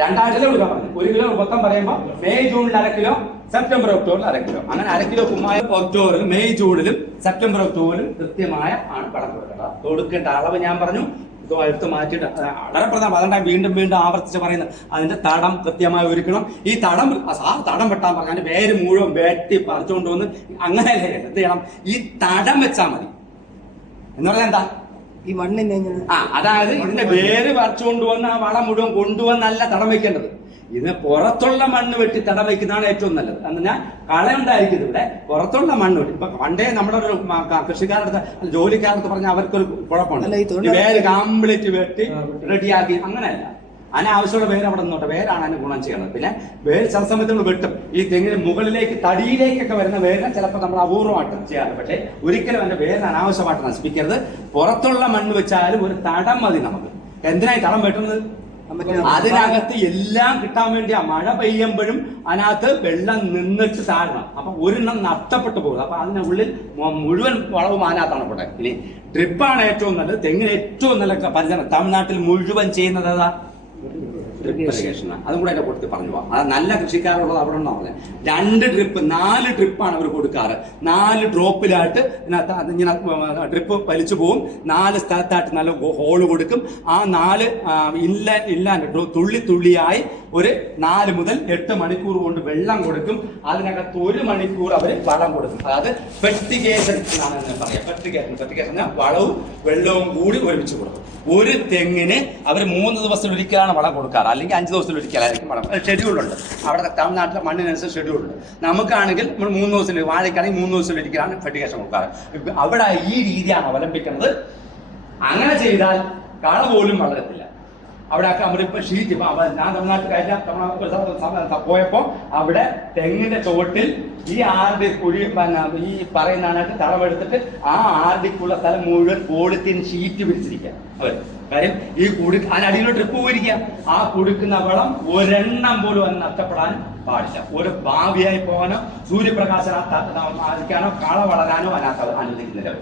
2 ആഴ്ചയിൽ കൊടുക്കാൻ പറഞ്ഞു. 1 കിലോ മൊത്തം പറയുമ്പോൾ മെയ് ജൂണിൽ 1/2 കിലോ, സെപ്റ്റംബർ ഒക്ടോബറിൽ 1/2 കിലോ. അങ്ങനെ 1/2 കിലോ കുമ്മായം ഒക്ടോബറിലും മെയ് ജൂണിലും സെപ്റ്റംബർ ഒക്ടോബറിലും കൃത്യമായ ആണ് വളം കൊടുക്കേണ്ടത്. കൊടുക്കേണ്ട അളവ് ഞാൻ പറഞ്ഞു. ഇത് എടുത്ത് മാറ്റിയിട്ട് വളരെ പ്രധാനം. അതുകൊണ്ടാണ് വീണ്ടും ആവർത്തിച്ച് പറയുന്നത്. അതിന്റെ തടം കൃത്യമായി ഒരുക്കണം. ഈ തടം വെട്ടാൻ പറഞ്ഞാൽ വേര് മുഴുവൻ വെട്ടി പറിച്ചുകൊണ്ട് വന്ന് അങ്ങനെയല്ലേ എന്ത് ചെയ്യണം? ഈ തടം വെച്ചാൽ മതി എന്ന് പറഞ്ഞാൽ എന്താ? ഈ മണ്ണിന് അതായത് ഇതിന്റെ വേര് പറിച്ചുകൊണ്ട് വന്ന് ആ വളം മുഴുവൻ കൊണ്ടുവന്നല്ല തടം വെക്കേണ്ടത്. ഇതിന് പുറത്തുള്ള മണ്ണ് വെട്ടി തടം വയ്ക്കുന്നതാണ് ഏറ്റവും നല്ലത്. എന്നാൽ കളയുണ്ടായിരിക്കും ഇവിടെ പുറത്തുള്ള മണ്ണ് വെട്ടി. ഇപ്പൊ പണ്ടേ നമ്മുടെ ഒരു കൃഷിക്കാരടുത്ത് ജോലിക്കാരടുത്ത് പറഞ്ഞാൽ അവർക്കൊരു കുഴപ്പമുണ്ട്. വേര് കംപ്ലീറ്റ് വെട്ടി റെഡിയാക്കി. അങ്ങനെയല്ല, അനാവശ്യമുള്ള വേര് അവിടെ നിന്നോട്ടെ. വേരാണ് അതിന് ഗുണം ചെയ്യുന്നത്. പിന്നെ വേര് ചില സമയത്ത് നമ്മൾ വെട്ടും. ഈ തെങ്ങിന് മുകളിലേക്ക് തടിയിലേക്കൊക്കെ വരുന്ന വേരിനെ ചിലപ്പോൾ നമ്മൾ അപൂർവമായിട്ട് ചെയ്യാറ്. പക്ഷേ ഒരിക്കലും അതിന്റെ വേരിനെ അനാവശ്യമായിട്ട് നശിപ്പിക്കരുത്. പുറത്തുള്ള മണ്ണ് വെച്ചാലും ഒരു തടം മതി നമുക്ക്. എന്തിനായി തടം വെട്ടുന്നത്? അതിനകത്ത് എല്ലാം കിട്ടാൻ വേണ്ടിയാ. മഴ പെയ്യുമ്പോഴും അതിനകത്ത് വെള്ളം നിന്നിട്ട് താഴണം. അപ്പൊ ഒരെണ്ണം നഷ്ടപ്പെട്ടു പോകും. അപ്പൊ അതിനുള്ളിൽ മുഴുവൻ വളവും അതിനകത്താണ് പോട്ടെ. ഇനി ഡ്രിപ്പാണ് ഏറ്റവും നല്ലത്. തെങ്ങിന് ഏറ്റവും നല്ല പരിചരണം തമിഴ്നാട്ടിൽ മുഴുവൻ ചെയ്യുന്നത് ഏതാ? Drip irrigation. അതും കൂടെ അതിന്റെ കൊടുത്ത് പറഞ്ഞു പോവാം. അത് നല്ല കൃഷിക്കാരുള്ളത് അവിടെ ഉണ്ടോ? 2 ട്രിപ്പ് 4 ട്രിപ്പാണ് അവർ കൊടുക്കാറ്. 4 ഡ്രോപ്പിലായിട്ട് ഇങ്ങനെ ഡ്രിപ്പ് വലിച്ചു പോകും. 4 സ്ഥലത്തായിട്ട് നല്ല ഹോള് കൊടുക്കും. ആ 4 ഇല്ലാണ്ട് തുള്ളിയായി ഒരു 4 മുതൽ 8 മണിക്കൂർ കൊണ്ട് വെള്ളം കൊടുക്കും. അതിനകത്ത് 1 മണിക്കൂർ അവർ വളം കൊടുക്കും. അതായത് ഫെർട്ടിഗേഷൻ എന്നാണ് പറയാം. ഫെർട്ടിഗേഷൻ വളവും വെള്ളവും കൂടി ഒരുമിച്ച് കൊടുക്കും. ഒരു തെങ്ങിന് അവർ 3 ദിവസത്തിലൊരിക്കലാണ് വളം കൊടുക്കാറ്, അല്ലെങ്കിൽ 5 ദിവസത്തിലൊരിക്കലായിരിക്കും വളം. ഷെഡ്യൂളുണ്ട് അവിടെ. തമിഴ്നാട്ടിലെ മണ്ണിനനുസരിച്ച് ഷെഡ്യൂളുണ്ട്. നമുക്കാണെങ്കിൽ നമ്മൾ 3 ദിവസത്തിൽ, വാഴയ്ക്കാണെങ്കിൽ 3 ദിവസത്തിലൊരിക്കലാണ് ഫെർട്ടിഗേഷൻ കൊടുക്കാറ്. അവിടെ ഈ രീതിയാണ് അവലംബിക്കുന്നത്. അങ്ങനെ ചെയ്താൽ കള പോലും വളരത്തില്ല. അവിടെ നമ്മളിപ്പോ ഷീറ്റ് ഞാൻ തമിഴ്നാട്ടിൽ കഴിഞ്ഞ പോയപ്പോ അവിടെ തെങ്ങിന്റെ ചുവട്ടിൽ ഈ ആർഡി കുഴി ഈ പറയുന്നതിനായിട്ട് തടവെടുത്തിട്ട് ആ ആർഡിക്കുള്ള സ്ഥലം മുഴുവൻ പോളിത്തീൻ ഷീറ്റ് പിടിച്ചിരിക്കുക അവർ. കാര്യം ഈ അതിനടിയിലുള്ള ട്രിപ്പ് പോയിരിക്കുക. ആ കുടുക്കുന്ന വളം ഒരെണ്ണം പോലും അത് നഷ്ടപ്പെടാൻ പാടില്ല. ഒരു ഭാവിയായി പോകാനോ സൂര്യപ്രകാശനോ കള വളരാനോ അതിനകത്ത് അനുവദിക്കുന്നില്ല.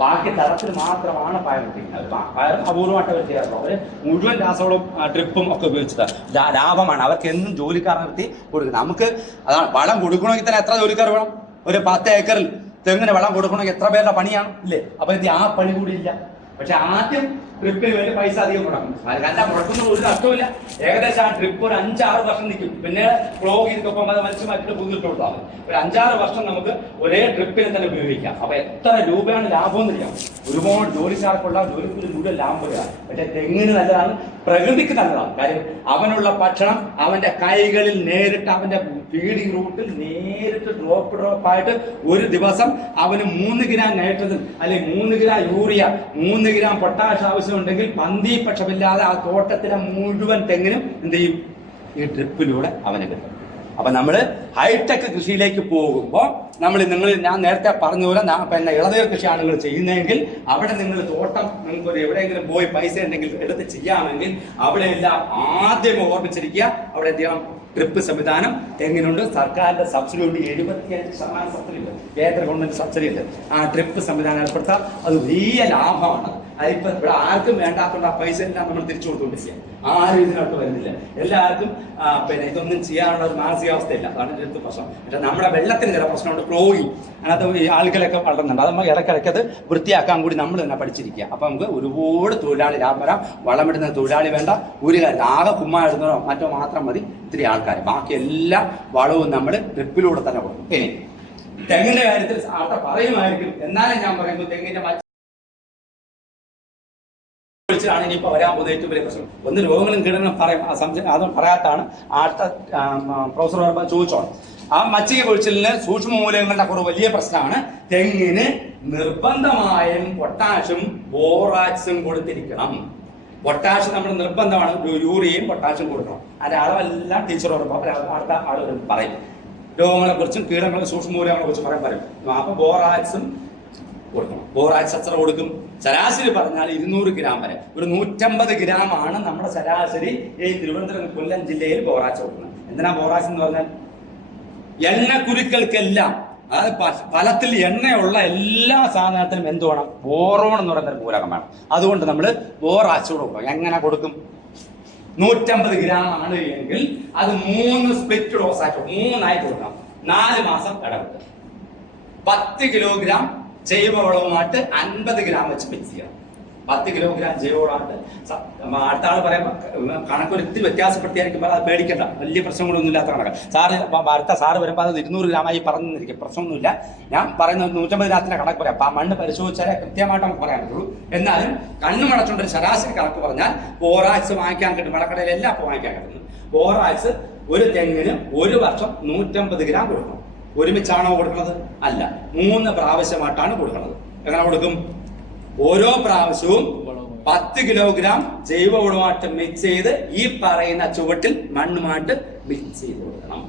ബാക്കി തടത്തിൽ മാത്രമാണ് പയർ പൊട്ടിക്കുന്നത്. പയർ അപൂർവമായിട്ട് അവർ ചെയ്യാറുള്ളൂ. അവർ മുഴുവൻ രാസവളവും ട്രിപ്പും ഒക്കെ ഉപയോഗിച്ചത് ലാഭമാണ്. അവർക്ക് എന്നും ജോലിക്കാർ നിർത്തി കൊടുക്കുന്നത്. നമുക്ക് അതാണ് വളം കൊടുക്കണമെങ്കിൽ തന്നെ എത്ര ജോലിക്കാർ വേണം? ഒരു 10 ഏക്കറിൽ തെങ്ങിന് വളം കൊടുക്കണമെങ്കിൽ എത്ര പേരുടെ പണിയാണ് ഇല്ലേ? അപ്പൊ ആ പണി കൂടി ഇല്ല. പക്ഷെ ആദ്യം ട്രിപ്പിന് വേണ്ടി പൈസ അധികം മുടക്കും. അല്ല മുടക്കുന്ന ഒരു നഷ്ടമില്ല. ഏകദേശം ആ ട്രിപ്പ് ഒരു 5-6 വർഷം നിൽക്കും. പിന്നെ ഫ്ലോഗ് ചെയ്തൊപ്പം അത് വലിച്ചു മാറ്റിട്ട് പുതിയിട്ട് കൊടുത്താൽ മതി. ഒരു 5-6 വർഷം നമുക്ക് ഒരേ ട്രിപ്പിന് തന്നെ ഉപയോഗിക്കാം. അപ്പൊ എത്ര രൂപയാണ് ലാഭം എന്നറിയാം. ഒരുപാട് ജോലിക്കാർക്കുള്ള ജോലിക്ക് മുഴുവൻ ലാഭം വരികയാണ്. പക്ഷെ തെങ്ങിന് നല്ലതാണ്, പ്രകൃതിക്ക് നല്ലതാണ്. കാര്യം അവനുള്ള ഭക്ഷണം അവന്റെ കൈകളിൽ നേരിട്ട് അവന്റെ ഫീഡിങ് റൂട്ടിൽ നേരിട്ട് ഡ്രോപ്പായിട്ട് ഒരു ദിവസം അവന് 3 ഗ്രാം നൈട്രജൻ അല്ലെങ്കിൽ 3 ഗ്രാം യൂറിയ 3 ഗ്രാം പൊട്ടാഷ് ആവശ്യമുണ്ടെങ്കിൽ പന്തിപക്ഷമില്ലാതെ ആ തോട്ടത്തിലെ മുഴുവൻ തെങ്ങിനും എന്ത് ചെയ്യും? ഈ ട്രിപ്പിലൂടെ അവന് കിട്ടും. അപ്പൊ നമ്മള് ഹൈടെക് കൃഷിയിലേക്ക് പോകുമ്പോൾ ഞാൻ നേരത്തെ പറഞ്ഞ പോലെ പിന്നെ ഇളനീർ കൃഷിയാണ് നിങ്ങൾ ചെയ്യുന്നതെങ്കിൽ അവിടെ നിങ്ങൾ തോട്ടം നിങ്ങൾക്ക് എവിടെയെങ്കിലും പോയി പൈസ ഉണ്ടെങ്കിൽ എടുത്ത് ചെയ്യാമെങ്കിൽ അവിടെയെല്ലാം ആദ്യം ഓർമ്മിച്ചിരിക്കുക. അവിടെ എന്ത് ചെയ്യണം? ട്രിപ്പ് സംവിധാനം തെങ്ങിനുണ്ട്. സർക്കാരിന്റെ സബ്സിഡി ഉണ്ട്. 75% സബ്സിഡി ഉണ്ട്. കേന്ദ്ര ഗവൺമെന്റ് സബ്സിഡി ഉണ്ട്. ആ ട്രിപ്പ് സംവിധാനം ഏർപ്പെടുത്താം. അത് വലിയ ലാഭമാണ്. അതിപ്പോ ഇവിടെ ആർക്കും വേണ്ടാത്തുള്ള ആ പൈസ എല്ലാം നമ്മൾ തിരിച്ചു കൊടുത്തുകൊണ്ടിരിക്കുക. ആരും ഇതിനകത്ത് വരുന്നില്ല. എല്ലാവർക്കും പിന്നെ ഇതൊന്നും ചെയ്യാനുള്ള ഒരു മാനസികാവസ്ഥയില്ല. അതാണ് ഇതിന്റെ പ്രശ്നം. പക്ഷെ നമ്മുടെ വെള്ളത്തിന് ചില പ്രശ്നമുണ്ട്. ഫ്ലോയിങ് അതിനകത്ത് ഈ ആളുകളൊക്കെ വളർന്നുണ്ട്. അത് നമ്മൾ ഇടയ്ക്കിടയ്ക്ക് അത് വൃത്തിയാക്കാൻ കൂടി നമ്മൾ തന്നെ പഠിച്ചിരിക്കുക. അപ്പൊ നമുക്ക് ഒരുപാട് തൊഴിലാളി ലാഭം വരാം. വളമിടുന്ന തൊഴിലാളി വേണ്ട. ഒരു കാര്യം ആകെ കുമ്മാടുന്നതോ മറ്റോ മാത്രം മതി ഇത്തിരി ആൾക്കാർ. ബാക്കി എല്ലാ വളവും നമ്മൾ ട്രിപ്പിലൂടെ തന്നെ കൊടുക്കും. ഇനി തെങ്ങിന്റെ കാര്യത്തിൽ ആൾക്കാർ പറയുമായിരിക്കും. എന്നാലും ഞാൻ പറയുന്നു, തെങ്ങിന്റെ ാണ് ഇനിയിപ്പോ വരാൻ പോകുന്ന ഏറ്റവും വലിയ പ്രശ്നം. ഒന്ന് രോഗങ്ങളും കീടങ്ങളും അതും പറയാത്താണ് അടുത്ത പ്രൊഫസർ ചോദിച്ചോളാം. ആ മച്ചിക കൊഴിച്ചിലിന് സൂക്ഷ്മ മൂലകങ്ങളുടെ കുറവ് വലിയ പ്രശ്നമാണ്. തെങ്ങിന് നിർബന്ധമായും പൊട്ടാഷും ബോറാക്സും കൊടുത്തിരിക്കണം. പൊട്ടാഷ് നമ്മൾ നിർബന്ധമാണ്. യൂറിയയും പൊട്ടാഷും കൊടുക്കണം. അതിന്റെ അളവെല്ലാം ടീച്ചറോട് അടുത്ത ആളുകൾ പറയും. രോഗങ്ങളെ കുറിച്ചും കീടങ്ങളെ സൂക്ഷ്മ മൂലകങ്ങളെ കുറിച്ചും പറയും. അപ്പൊ ബോറാക്സും കൊടുക്കണം. ബോറാക്സ് എത്ര കൊടുക്കും? ശരാശരി പറഞ്ഞാൽ 200 ഗ്രാം വരെ. ഒരു 150 ഗ്രാം ആണ് നമ്മുടെ ശരാശരി ഈ തിരുവനന്തപുരം കൊല്ലം ജില്ലയിൽ ബോറാക്സ് കൊടുക്കുന്നത്. എന്തിനാ ബോറാക്സ് എന്ന് പറഞ്ഞാൽ? എണ്ണക്കുരുക്കൾക്കെല്ലാം, അതായത് ഫലത്തിൽ എണ്ണയുള്ള എല്ലാ സാധനത്തിനും എന്ത് വേണം? ബോറോൺ എന്ന് പറയുന്ന ഒരു മൂലകം വേണം. അതുകൊണ്ട് നമ്മൾ ബോറാക്സ് കൊടുക്കണം. എങ്ങനെ കൊടുക്കും? 150 ഗ്രാം ആണ് എങ്കിൽ അത് 3 സ്പ്ലിറ്റ് ഡോസ് ആയിട്ട് 3 കൊടുക്കണം. 4 മാസം ഇടവിട്ട് 10 കിലോഗ്രാം ജൈവവളവുമായിട്ട് 50 ഗ്രാം വെച്ച് മിക്സ് ചെയ്യണം. 10 കിലോഗ്രാം ജൈവവളമായിട്ട് അടുത്ത ആൾ പറയുമ്പോൾ കണക്കൊരുത്തി വ്യത്യാസപ്പെടുത്തിയായിരിക്കും. അത് പേടിക്കണ്ട, വലിയ പ്രശ്നങ്ങളൊന്നും ഇല്ലാത്ത കണക്ക്. സാറ് വരുമ്പോൾ അത് 200 ഗ്രാമായി പറഞ്ഞിരിക്കും. പ്രശ്നമൊന്നുമില്ല. ഞാൻ പറയുന്നത് 150 ഗ്രാമത്തിന്റെ കണക്ക് പറയാം. അപ്പം ആ മണ്ണ് പരിശോധിച്ചാലേ കൃത്യമായിട്ട് നമുക്ക് പറയാൻ പറ്റുള്ളൂ. എന്നാലും കണ്ണുമടച്ചുകൊണ്ട് ശരാശരി കണക്ക് പറഞ്ഞാൽ ബോറാക്സ് വാങ്ങിക്കാൻ കിട്ടും. മടക്കടയിൽ എല്ലാം അപ്പോൾ വാങ്ങിക്കാൻ കിട്ടുന്നു. ബോറാക്സ് ഒരു തെങ്ങിന് ഒരു വർഷം 150 ഗ്രാം കൊടുക്കണം. ഒരുമിച്ചാണോ കൊടുക്കുന്നത്? അല്ല, 3 പ്രാവശ്യമായിട്ടാണ് കൊടുക്കുന്നത്. എങ്ങനെ കൊടുക്കും? ഓരോ പ്രാവശ്യവും 10 കിലോഗ്രാം ജൈവവളമായിട്ട് മിക്സ് ചെയ്ത് ഈ പറയുന്ന ചുവട്ടിൽ മണ്ണുമായിട്ട് മിക്സ് ചെയ്ത് കൊടുക്കണം.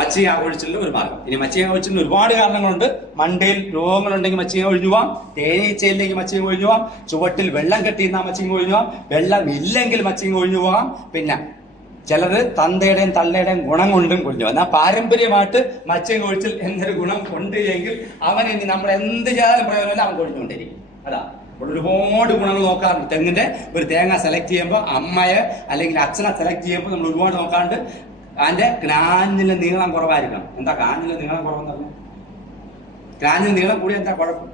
മച്ചിക ഒഴിച്ചിലിന് ഒരു മാർഗം. ഇനി മച്ചിക ഒഴിച്ചിലിന് ഒരുപാട് കാരണങ്ങളുണ്ട്. മണ്ടയിൽ രോഗങ്ങളുണ്ടെങ്കിൽ മച്ചിക ഒഴിഞ്ഞു പോവാം. തേനീച്ചയില്ലെങ്കിൽ മച്ചിക ഒഴിഞ്ഞു പോവാം. ചുവട്ടിൽ വെള്ളം കെട്ടിയിരുന്നാൽ മച്ചിക ഒഴിഞ്ഞു പോവാം. വെള്ളം ഇല്ലെങ്കിൽ മച്ചിക ഒഴിഞ്ഞു പോവാം. പിന്നെ ചിലത് തന്തയുടെയും തള്ളയുടെയും ഗുണം കൊണ്ടും കൊഴിഞ്ഞു. എന്നാൽ പാരമ്പര്യമായിട്ട് മച്ചിക ഒഴിച്ചിൽ എന്നൊരു ഗുണം ഉണ്ട് എങ്കിൽ അവൻ ഇനി നമ്മൾ എന്ത് ചെയ്താലും പ്രയോജനമില്ല, അവൻ കൊഴിഞ്ഞുകൊണ്ടിരിക്കും. അതാ ഒരുപാട് ഗുണങ്ങൾ നോക്കാറുണ്ട്. തെങ്ങിന്റെ ഒരു തേങ്ങ സെലക്ട് ചെയ്യുമ്പോൾ അമ്മയെ അല്ലെങ്കിൽ അച്ഛനെ സെലക്ട് ചെയ്യുമ്പോൾ നമ്മൾ ഒരുപാട് നോക്കാറുണ്ട്. അതിന്റെ ക്രാഞ്ഞിലെ നീളം കുറവായിരിക്കണം. എന്താ ക്രാഞ്ഞിലെ നീളം കുറവെന്ന് പറഞ്ഞു? ക്രാഞ്ഞിൽ നീളം കൂടി എന്താ കുഴപ്പം?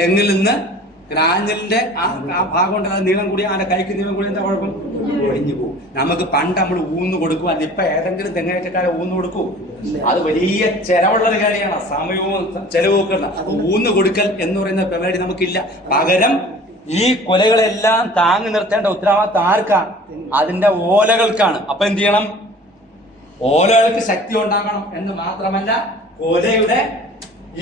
തെങ്ങിൽ നിന്ന് ക്രാഞ്ഞിലിന്റെ ആ ഭാഗം ഉണ്ട്, അത് നീളം കൂടി അതിന്റെ കൈക്ക് നീളം കൂടി എന്താ കുഴപ്പം? ഒഴിഞ്ഞു പോകും. നമുക്ക് പണ്ട് നമ്മൾ ഊന്ന് കൊടുക്കും. അതിപ്പോ ഏതെങ്കിലും തെങ്ങേറ്റക്കാരെ ഊന്ന് കൊടുക്കൂ? അത് വലിയ ചെലവുള്ളൊരു കാര്യമാണ്. സമയവും ചെലവും ഊന്ന് കൊടുക്കൽ എന്ന് പറയുന്ന പരിപാടി നമുക്കില്ല. പകരം ഈ കൊലകളെല്ലാം താങ്ങി നിർത്തേണ്ട ഉത്തരവാദിത്തം ആർക്കാണ്? അതിന്റെ ഓലകൾക്കാണ്. അപ്പൊ എന്ത് ചെയ്യണം? ഓലകൾക്ക് ശക്തി ഉണ്ടാകണം എന്ന് മാത്രമല്ല, കൊലയുടെ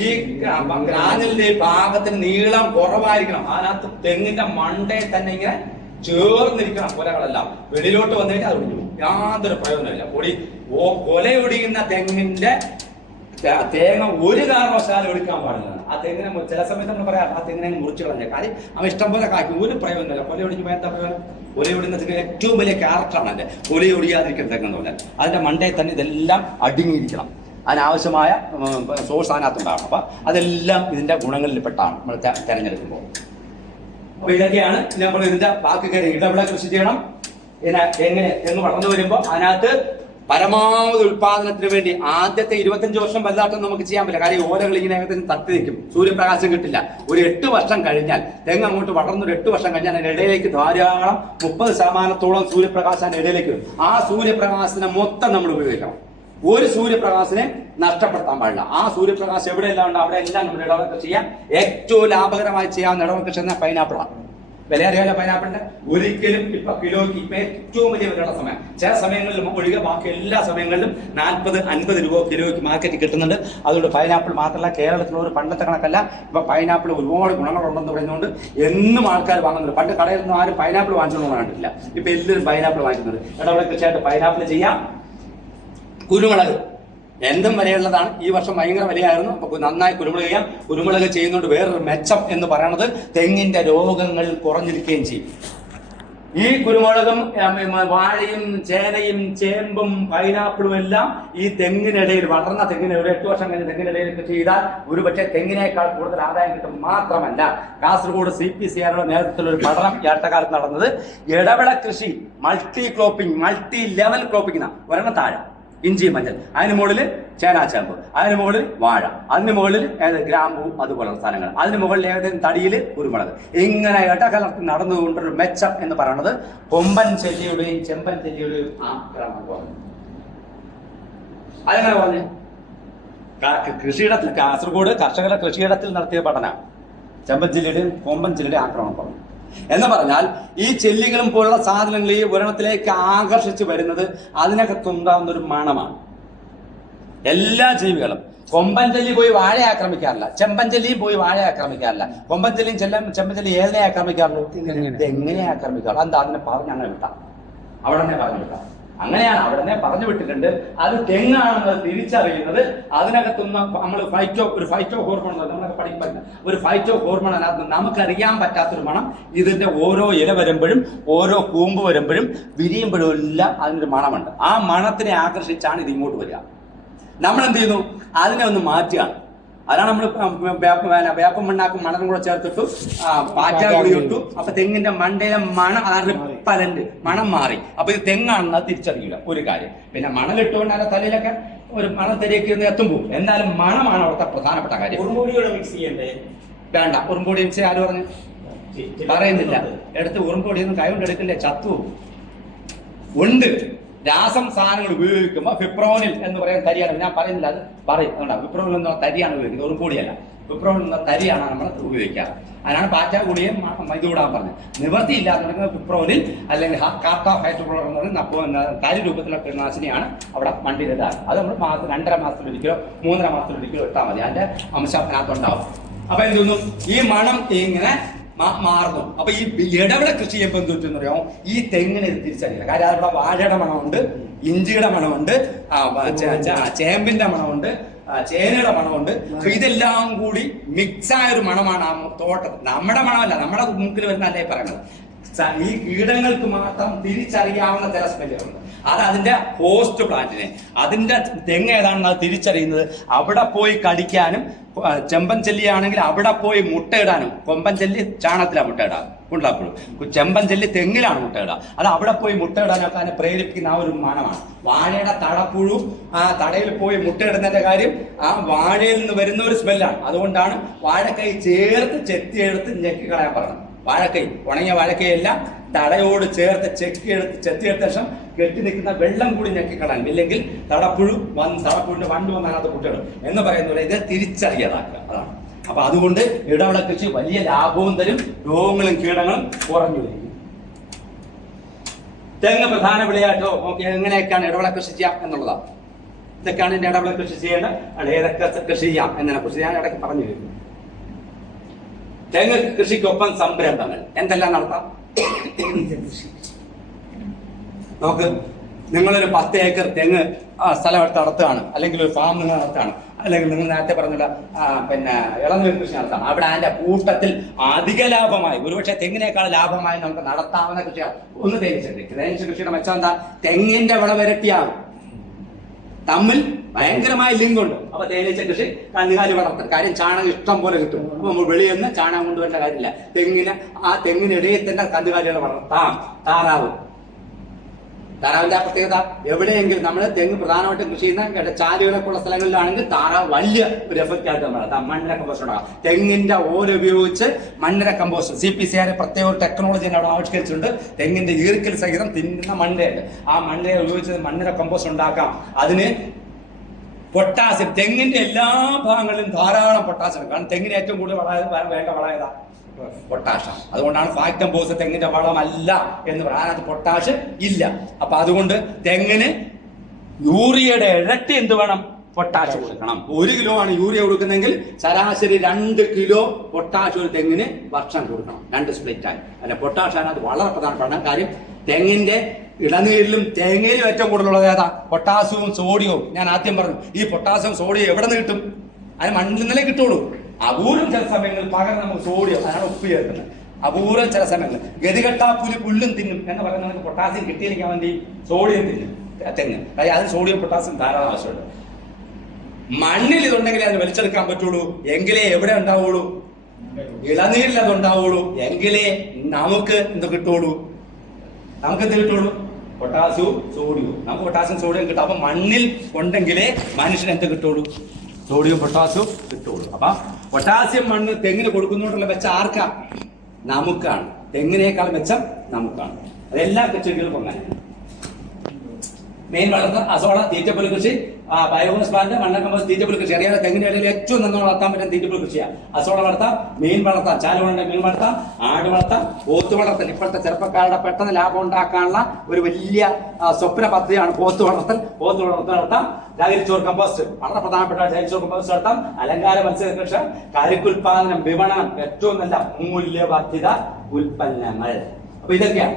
ഈ ക്രാഞ്ഞിലിന്റെ ഭാഗത്തിന് നീളം കുറവായിരിക്കണം. അതിനകത്ത് തെങ്ങിന്റെ മണ്ടയിൽ തന്നെ ഇങ്ങനെ ചേർന്നിരിക്കണം കൊലകളെല്ലാം. വെളിയിലോട്ട് വന്നിട്ട് അത് ഒടിഞ്ഞു പോകും. യാതൊരു പ്രയോജനമില്ല. കൊലയൊടിയുന്ന തെങ്ങിന്റെ തേങ്ങ ഒരു കാരണവശാലും എടുക്കാൻ പാടില്ല. ആ തെങ്ങിനെ ചില സമയത്ത് നമ്മൾ പറയാം, ആ തെങ്ങിനെ മുറിച്ചു കളഞ്ഞ കാര്യം അവ ഇഷ്ടം പോലെ കാക്കും. ഒരു പ്രയോജനമില്ല. കൊലയൊടിഞ്ഞ് എന്താ പ്രയോജനം? കൊലയൊടിയുന്ന തെങ്ങിന് ഏറ്റവും വലിയ ക്യാരക്ടറാണ് അതിന്റെ. കൊലയൊടിയാതിരിക്കുന്ന തെങ്ങെന്ന് പറഞ്ഞാൽ അതിന്റെ മണ്ടയിൽ തന്നെ ഇതെല്ലാം അടിങ്ങിയിരിക്കണം. അതിനാവശ്യമായ സോഴ്സ് അതിനകത്തുണ്ടാകണം. അപ്പൊ അതെല്ലാം ഇതിന്റെ ഗുണങ്ങളിൽപ്പെട്ടാണ് നമ്മൾ തെരഞ്ഞെടുക്കുമ്പോൾ. അപ്പൊ ഇതൊക്കെയാണ് നമ്മൾ ഇതിന്റെ ബാക്കി കാര്യം. ഇടവിള കൃഷി ചെയ്യണം. എങ്ങനെ തെങ്ങ് വളർന്നു വരുമ്പോൾ അതിനകത്ത് പരമാവധി ഉൽപാദനത്തിന് വേണ്ടി ആദ്യത്തെ 25 വർഷം വലുതായിട്ടൊന്നും നമുക്ക് ചെയ്യാൻ പറ്റില്ല. കാര്യം ഓലകൾ ഇങ്ങനെ ഏകദേശം തട്ടി നിൽക്കും, സൂര്യപ്രകാശം കിട്ടില്ല. ഒരു 8 വർഷം കഴിഞ്ഞാൽ തെങ്ങ് അങ്ങോട്ട് വളർന്നൊരു 8 വർഷം കഴിഞ്ഞാൽ അതിന്റെ ഇടയിലേക്ക് ധാരാളം 30% സൂര്യപ്രകാശം അതിന്റെ ഇടയിലേക്ക് വരും. ആ സൂര്യപ്രകാശത്തിനെ മൊത്തം നമ്മൾ ഉപയോഗിക്കണം. ഒരു സൂര്യപ്രകാശനെ നഷ്ടപ്പെടുത്താൻ പാടില്ല. ആ സൂര്യപ്രകാശം എവിടെയെല്ലാം ഉണ്ട് അവിടെ എല്ലാം നമ്മൾ ഇടവൊക്കെ ചെയ്യാം. ഏറ്റവും ലാഭകരമായി ചെയ്യാവുന്ന ഇടവൊക്കെ ചെയ്യുന്ന പൈനാപ്പിളാണ്. വില അറിയാലോ പൈനാപ്പിളിന്റെ. ഒരിക്കലും ഇപ്പൊ കിലോയ്ക്ക് ഇപ്പൊ ഏറ്റവും വലിയ വിലയുള്ള സമയം. ചില സമയങ്ങളിൽ ഒഴികെ ബാക്കി എല്ലാ സമയങ്ങളിലും 40-50 രൂപ കിലോയ്ക്ക് മാർക്കറ്റിൽ കിട്ടുന്നുണ്ട്. അതുകൊണ്ട് പൈനാപ്പിൾ മാത്രമല്ല, കേരളത്തിലൊരു പണ്ടത്തെ കണക്കല്ല, ഇപ്പൊ പൈനാപ്പിൾ ഒരുപാട് ഗുണങ്ങളുണ്ടെന്ന് പറയുന്നതുകൊണ്ട് എന്നും ആൾക്കാർ വാങ്ങുന്നുണ്ട്. പണ്ട് കടയിൽ നിന്ന് ആരും പൈനാപ്പിൾ വാങ്ങിച്ചോണ്ട് കണ്ടിട്ടില്ല. ഇപ്പൊ എല്ലാവരും പൈനാപ്പിൾ വാങ്ങിക്കുന്നത്. ഇടവിടെ കൃഷിയായിട്ട് പൈനാപ്പിൾ ചെയ്യാം. കുരുമുളക് എന്തും വിലയുള്ളതാണ്. ഈ വർഷം ഭയങ്കര വിലയായിരുന്നു. അപ്പൊ നന്നായി കുരുമുളക് ചെയ്യാം. കുരുമുളക് ചെയ്യുന്നതുകൊണ്ട് വേറൊരു മെച്ചം എന്ന് പറയുന്നത് തെങ്ങിന്റെ രോഗങ്ങൾ കുറഞ്ഞിരിക്കുകയും ചെയ്യും. ഈ കുരുമുളകും വാഴയും ചേനയും ചേമ്പും പൈനാപ്പിളും എല്ലാം ഈ തെങ്ങിനിടയിൽ വളർന്ന തെങ്ങിനിടയിൽ 8 വർഷം കഴിഞ്ഞ് തെങ്ങിനിടയിൽ കൃഷി ചെയ്താൽ ഒരുപക്ഷെ തെങ്ങിനേക്കാൾ കൂടുതൽ ആദായം കിട്ടും. മാത്രമല്ല, കാസർഗോഡ് CPCRയുടെ നേതൃത്വത്തിൽ ഒരു പഠനം ഈ അടുത്ത കാലത്ത് നടന്നത് ഇടവിള കൃഷി മൾട്ടി ലെവൽ ക്രോപ്പിംഗ് ഒരെണ്ണം താഴെ ഇഞ്ചി മഞ്ഞൾ, അതിന് മുകളിൽ ചേനാച്ചേമ്പ്, അതിന് മുകളിൽ വാഴ, അതിന് മുകളിൽ ഗ്രാമ്പൂ, അതുപോലുള്ള സാധനങ്ങൾ, അതിന് മുകളിൽ ഏതെങ്കിലും തടിയിൽ കുരുമുളക്, ഇങ്ങനെ ഇടകലർത്തി നടന്നുകൊണ്ടൊരു മെച്ചം എന്ന് പറയുന്നത് കൊമ്പൻ ചെല്ലിയുടെയും ചെമ്പൻ ചെല്ലിയുടെയും ആക്രമണം. അതെങ്ങനെ പറഞ്ഞു? കൃഷിയിടത്തിൽ കാസർഗോഡ് കർഷകരുടെ കൃഷിയിടത്തിൽ നടത്തിയ പഠനം ചെമ്പൻ ചെല്ലിയുടെയും കൊമ്പൻ ചെല്ലിയുടെയും ആക്രമണം പറഞ്ഞു. എന്ന് പറഞ്ഞാൽ ഈ ചെല്ലികളും പോലുള്ള സാധനങ്ങൾ ഈ ഒരെണ്ണത്തിലേക്ക് ആകർഷിച്ചു വരുന്നത് അതിനകത്തുണ്ടാകുന്ന ഒരു മണമാണ്. എല്ലാ ജീവികളും കൊമ്പൻ ചെല്ലി പോയി വാഴയെ ആക്രമിക്കാറില്ല, ചെമ്പൻ ചെല്ലിയും പോയി വാഴയെ ആക്രമിക്കാറില്ല. കൊമ്പൻ ചെല്ലിയും ചെമ്പൻ ചെല്ലി ഏതിനെ ആക്രമിക്കാറുള്ളൂ? എങ്ങനെ ആക്രമിക്കാറുള്ളൂ? എന്താ അതിനെ പറഞ്ഞ് അങ്ങനെ വിട്ടാം, അവിടെ തന്നെ പറഞ്ഞു വിട്ടാം. അങ്ങനെയാണ് അവിടെ പറഞ്ഞു വിട്ടിട്ടുണ്ട്. അത് തെങ്ങാണെന്ന് തിരിച്ചറിയുന്നത് അതിനകത്തുനിന്ന് നമ്മൾ ഒരു ഫൈറ്റോ ഹോർമോൺ നമ്മളൊക്കെ പഠിക്കുന്ന ഒരു ഫൈറ്റോ ഹോർമോൺ അതിനകത്ത് നമുക്കറിയാൻ പറ്റാത്തൊരു മണം. ഇതിന്റെ ഓരോ ഇല വരുമ്പോഴും ഓരോ കൂമ്പ് വരുമ്പോഴും വിരിയുമ്പോഴും എല്ലാം അതിനൊരു മണമുണ്ട്. ആ മണത്തിനെ ആകർഷിച്ചാണ് ഇത് ഇങ്ങോട്ട് വരിക. നമ്മൾ എന്ത് ചെയ്യുന്നു? അതിനെ ഒന്ന് മാറ്റുകയാണ്. അതാണ് നമ്മൾ വേപ്പം മണ്ണാക്കും മണലും കൂടെ ചേർത്തിട്ടു പാറ്റ കൂടി ഇട്ടു. അപ്പൊ തെങ്ങിന്റെ മണ്ടയിലെ മണം റിപ്പലന്റ് മണം മാറി. അപ്പൊ ഇത് തെങ്ങാണെന്ന് തിരിച്ചറിയില്ല ഒരു കാര്യം. പിന്നെ മണലിട്ടുകൊണ്ട് അതിന്റെ തലയിലൊക്കെ ഒരു മണത്തരിയൊക്കെ ഒന്ന് എത്തുമ്പോൾ എന്നാലും മണമാണ് അവിടുത്തെ പ്രധാനപ്പെട്ട കാര്യം. ഉറുമ്പൊടിയോടെ മിക്സ് ചെയ്യണ്ടേ? വേണ്ട, ഉറുമ്പൊടി മിക്സ് ആര് പറഞ്ഞു? പറയുന്നില്ല. എടുത്ത് ഉറുമ്പൊടിയൊന്നും കൈ കൊണ്ട് എടുക്കില്ലേ, ചത്തു ഉണ്ട്. രാസം സാധനങ്ങൾ ഉപയോഗിക്കുമ്പോൾ ഫിപ്രോനിൽ എന്ന് പറയുന്ന തരിയാണ്. ഞാൻ പറയുന്നില്ല, അത് പറയും. അതുകൊണ്ടാണ് ഫിപ്രോനിൽ എന്ന തരിയാണ് ഉപയോഗിക്കുന്നത്, ഉറുമ്പൊടിയല്ല. ഫിപ്രോനിൽ എന്ന തരിയാണ് നമ്മൾ ഉപയോഗിക്കാറ്. അതിനാണ് പാറ്റ കൂടിയും ഇതുകൂടാൻ പറഞ്ഞത്. നിവൃത്തിയില്ലാതെ ഫിപ്രോനിൽ അല്ലെങ്കിൽ കാർട്ടോഫൈറ്റോക്ലോർ എന്ന് പറയുന്ന തരി രൂപത്തിലുള്ള കീടനാശിനിയാണ് അവിടെ മണ്ടിയിലിടാറ്. അത് നമ്മൾ 2.5 മാസത്തിലൊരിക്കലോ 3.5 മാസത്തിലൊരിക്കലോ ഇട്ടാൽ മതി. അതിന്റെ അംശം അതിനകത്തുണ്ടാവും. അപ്പൊ എന്തൊന്നും ഈ മണം ഇങ്ങനെ മാറുന്നു. അപ്പൊ ഈ ഇടവിള കൃഷി ചെയ്യുമ്പോൾ എന്ത് പറ്റുമെന്ന് പറയാമോ? ഈ തെങ്ങിനെ ഇത് തിരിച്ചറിയില്ല. കാര്യം അവിടെ വാഴയുടെ മണമുണ്ട്, ഇഞ്ചിയുടെ മണമുണ്ട്, ചേമ്പിന്റെ മണമുണ്ട്, ചേനയുടെ മണമുണ്ട്. ഇതെല്ലാം കൂടി മിക്സായ ഒരു മണമാണ് ആ തോട്ടത്തിൽ. നമ്മുടെ മണമല്ല, നമ്മുടെ മൂക്കിൽ വരുന്ന അല്ലേ പറയുന്നത്. ഈ കീടങ്ങൾക്ക് മാത്രം തിരിച്ചറിയാവുന്ന ചില സ്മെല്ലുകളുണ്ട്. അത് അതിന്റെ ഹോസ്റ്റ് പ്ലാന്റിനെ, അതിന്റെ തെങ്ങ് ഏതാണെന്ന് അത് തിരിച്ചറിയുന്നത്. അവിടെ പോയി കടിക്കാനും, ചെമ്പൻ ചെല്ലിയാണെങ്കിൽ അവിടെ പോയി മുട്ടയിടാനും. കൊമ്പൻ ചെല്ലി ചാണകത്തിലാണ് മുട്ടയിടാം, ഉണ്ടാക്കുള്ളൂ. ചെമ്പൻ ചെല്ലി തെങ്ങിലാണ് മുട്ടയിടുക. അത് അവിടെ പോയി മുട്ടയിടാനൊക്കെ അതിനെ പ്രേരിപ്പിക്കുന്ന ആ ഒരു മണമാണ്. വാഴയുടെ തടപ്പുഴു ആ തടയിൽ പോയി മുട്ടയിടുന്നതിന്റെ കാര്യം ആ വാഴയിൽ നിന്ന് വരുന്ന ഒരു സ്മെല്ലാണ്. അതുകൊണ്ടാണ് വാഴക്കൈ ചേർത്ത് ചെത്തിയെടുത്ത് ഞെക്കിക്കളയാൻ പറഞ്ഞത്. വാഴക്കൈ, ഉണങ്ങിയ വാഴക്കൈയെല്ലാം തടയോട് ചേർത്ത് ചെത്തിയെടുത്ത ശേഷം കെട്ടി നിൽക്കുന്ന വെള്ളം കൂടി ഞെക്കിക്കളയാൻ. ഇല്ലെങ്കിൽ തടപ്പുഴിന്റെ വണ്ട് വന്ന് അതിനകത്ത് കുട്ടികളും എന്ന് പറയുന്നത് ഇത് തിരിച്ചറിയാതാക്കുക. അതാണ്. അപ്പൊ അതുകൊണ്ട് ഇടവിള കൃഷി വലിയ ലാഭവും തരും, രോഗങ്ങളും കീടങ്ങളും കുറഞ്ഞു വരും. തെങ്ങ് പ്രധാന വിളയായിട്ടോ എങ്ങനെയൊക്കെയാണ് ഇടവിള കൃഷി ചെയ്യാം എന്നുള്ളതാണ്. ഇതൊക്കെയാണ് ഇതിന്റെ ഇടവിള കൃഷി ചെയ്യേണ്ടത്. അവിടെ ഏതൊക്കെ കൃഷി ചെയ്യാം എന്നതിനെ കുറിച്ച് ഞാൻ ഇടയ്ക്ക് പറഞ്ഞു തരുന്നു. തെങ്ങ് കൃഷിക്കൊപ്പം സംരംഭങ്ങൾ എന്തെല്ലാം നടത്താം? നമുക്ക് നിങ്ങളൊരു 10 ഏക്കർ തെങ്ങ് സ്ഥലം എടുത്ത് നടത്തുകയാണ്, അല്ലെങ്കിൽ ഒരു ഫാം നിങ്ങൾ നടത്തുകയാണ്, അല്ലെങ്കിൽ നിങ്ങൾ നേരത്തെ പറഞ്ഞില്ല ഇളനീർ കൃഷി നടത്താം. അവിടെ അതിന്റെ കൂട്ടത്തിൽ അധിക ലാഭമായി, ഒരുപക്ഷെ തെങ്ങിനേക്കാൾ ലാഭമായി നമുക്ക് നടത്താവുന്ന കൃഷിയാണ് ഒന്ന് തേനീച്ച കൃഷി. തേനീച്ച കൃഷിയുടെ മെച്ചം എന്താ? തെങ്ങിന്റെ വിളവിരട്ടിയാകും. തമ്മിൽ ഭയങ്കരമായ ലിങ്ക് ഉണ്ട്. അപ്പൊ തേനീച്ച കൃഷി കന്നുകാലി വളർത്തൽ കാര്യം ചാണകം ഇഷ്ടം പോലെ കിട്ടും. അപ്പൊ നമ്മൾ വെളിയിൽ നിന്ന് ചാണകം കൊണ്ടുവരേണ്ട കാര്യമില്ല. തെങ്ങിനിടയിൽ തന്നെ കന്നുകാലികളെ വളർത്താം. താറാവ് താറാവിന്റെ പ്രത്യേകത എവിടെയെങ്കിലും നമ്മൾ തെങ്ങ് പ്രധാനമായിട്ടും കൃഷി ചെയ്യുന്ന ചാലുകളൊക്കെ ഉള്ള സ്ഥലങ്ങളിലാണെങ്കിൽ താറാവ് വലിയ ഒരു എഫക്റ്റ് ആയിട്ട് നമ്മൾ മണ്ണിര കമ്പോസ്റ്റ് ഉണ്ടാകാം. തെങ്ങിന്റെ ഓല ഉപയോഗിച്ച് മണ്ണിര കമ്പോസ്റ്റ് CPCR പ്രത്യേക ഒരു ടെക്നോളജി അവിടെ ആവിഷ്കരിച്ചിട്ടുണ്ട്. തെങ്ങിന്റെ ഈർക്കൽ സഹിതം തിന്നുന്ന മണ്ണിരയുണ്ട്. ആ മണ്ണിര ഉപയോഗിച്ച് മണ്ണിര കമ്പോസ്റ്റ് ഉണ്ടാക്കാം. അതിന് പൊട്ടാസ്യം, തെങ്ങിന്റെ എല്ലാ ഭാഗങ്ങളിലും ധാരാളം പൊട്ടാസ്യം. കാരണം തെങ്ങിന് ഏറ്റവും കൂടുതൽ വേണ്ട വളം ഏതാ? പൊട്ടാഷ്. അതുകൊണ്ടാണ് ഫാക്ടംബോസ് തെങ്ങിന്റെ വളമല്ല എന്ന് പറയാൻ. അതിനകത്ത് പൊട്ടാഷ് ഇല്ല. അപ്പൊ അതുകൊണ്ട് തെങ്ങിന് യൂറിയയുടെ ഇരട്ടി എന്ത് വേണം? പൊട്ടാഷ് കൊടുക്കണം. 1 കിലോ ആണ് യൂറിയ കൊടുക്കുന്നെങ്കിൽ ശരാശരി 2 കിലോ പൊട്ടാഷ് ഒരു തെങ്ങിന് വർഷം കൊടുക്കണം, 2 സ്പ്ലിറ്റ് ആയി. അല്ല, പൊട്ടാഷ് അതിനകത്ത് വളരെ പ്രധാനപ്പെട്ട കാര്യം. തെങ്ങിന്റെ ഇളനീരിലും തേങ്ങയിലും ഏറ്റവും കൂടുതലുള്ളത് ഏതാ? പൊട്ടാസ്യവും സോഡിയവും. ഞാൻ ആദ്യം പറഞ്ഞു, ഈ പൊട്ടാസ്യവും സോഡിയം എവിടെ നിന്ന് കിട്ടും? അതിന് മണ്ണിൽ നിന്നല്ലേ കിട്ടുള്ളൂ. അപൂർവം ചില സമയങ്ങളിൽ പകരം നമുക്ക് സോഡിയം, അതാണ് ഉപ്പ് ചേർക്കുന്നത്. അപൂർവം ചില സമയങ്ങളിൽ ഗതികെട്ടാ പുല്ലും തിന്നും എന്ന് പറയുന്നത് നമുക്ക് പൊട്ടാസ്യം കിട്ടിയിരിക്കാൻ വേണ്ടി സോഡിയം തിന്നും തെങ്ങ്. അതായത് അതിന് സോഡിയം പൊട്ടാസ്യം ധാരാളം ആവശ്യമുണ്ട്. മണ്ണിൽ ഇതുണ്ടെങ്കിലേ അതിന് വലിച്ചെടുക്കാൻ പറ്റുള്ളൂ. എങ്കിലേ എവിടെ ഉണ്ടാവുള്ളൂ? ഇളനീരിൽ അത് ഉണ്ടാവുള്ളൂ. എങ്കിലേ നമുക്ക് എന്ത് കിട്ടുള്ളൂ? നമുക്ക് എന്ത് കിട്ടുള്ളൂ? പൊട്ടാസ്യവും സോഡിയവും. നമുക്ക് പൊട്ടാസ്യം സോഡിയം കിട്ടും. അപ്പൊ മണ്ണിൽ ഉണ്ടെങ്കിലേ മനുഷ്യന് എന്ത് കിട്ടുള്ളൂ? സോഡിയം പൊട്ടാസ്യവും കിട്ടുള്ളൂ. അപ്പൊ പൊട്ടാസ്യം മണ്ണ് തെങ്ങിന് കൊടുക്കുന്നതുകൊണ്ടുള്ള മെച്ചം ആർക്കാ? നമുക്കാണ്. തെങ്ങിനേക്കാൾ മെച്ചം നമുക്കാണ്. അതെല്ലാ കൃഷികളും അങ്ങനെ. മെയിൻ വളർത്ത അസോള, തീറ്റപ്പുൽ കൃഷി, ബയോഗ്യാസ് പ്ലാന്റ്, മണ്ണ കമ്പോസ്റ്റ്, തീറ്റപ്പുൽ കൃഷി. അറിയാതെ തെങ്ങിന്റെ ഇടയിൽ ഏറ്റവും നന്നായി വളർത്താൻ പറ്റുന്ന തീറ്റപ്പുൽ കൃഷിയാണ്. അസോള വളർത്താം, മീൻ വളർത്താം, ചാലുകളുടെ മീൻ വളർത്താം, ആട് വളർത്താം, പോത്ത് വളർത്തൽ. ഇപ്പോഴത്തെ ചെറുപ്പക്കാരുടെ പെട്ടെന്ന് ലാഭം ഉണ്ടാക്കാനുള്ള ഒരു വലിയ സ്വപ്ന പദ്ധതിയാണ് പോത്ത് വളർത്തൽ. പോത്ത് വളർത്തൽ നടത്താം. ജൈവ കമ്പോസ്റ്റ് വളരെ പ്രധാനപ്പെട്ട ജൈവ കമ്പോസ്റ്റ് നടത്താം. അലങ്കാര മത്സ്യ കൃഷി, കരിക്കുൽപാദനം, വിപണനം, ഏറ്റവും നല്ല മൂല്യവർദ്ധിത ഉൽപ്പന്നങ്ങൾ. അപ്പൊ ഇതൊക്കെയാണ്.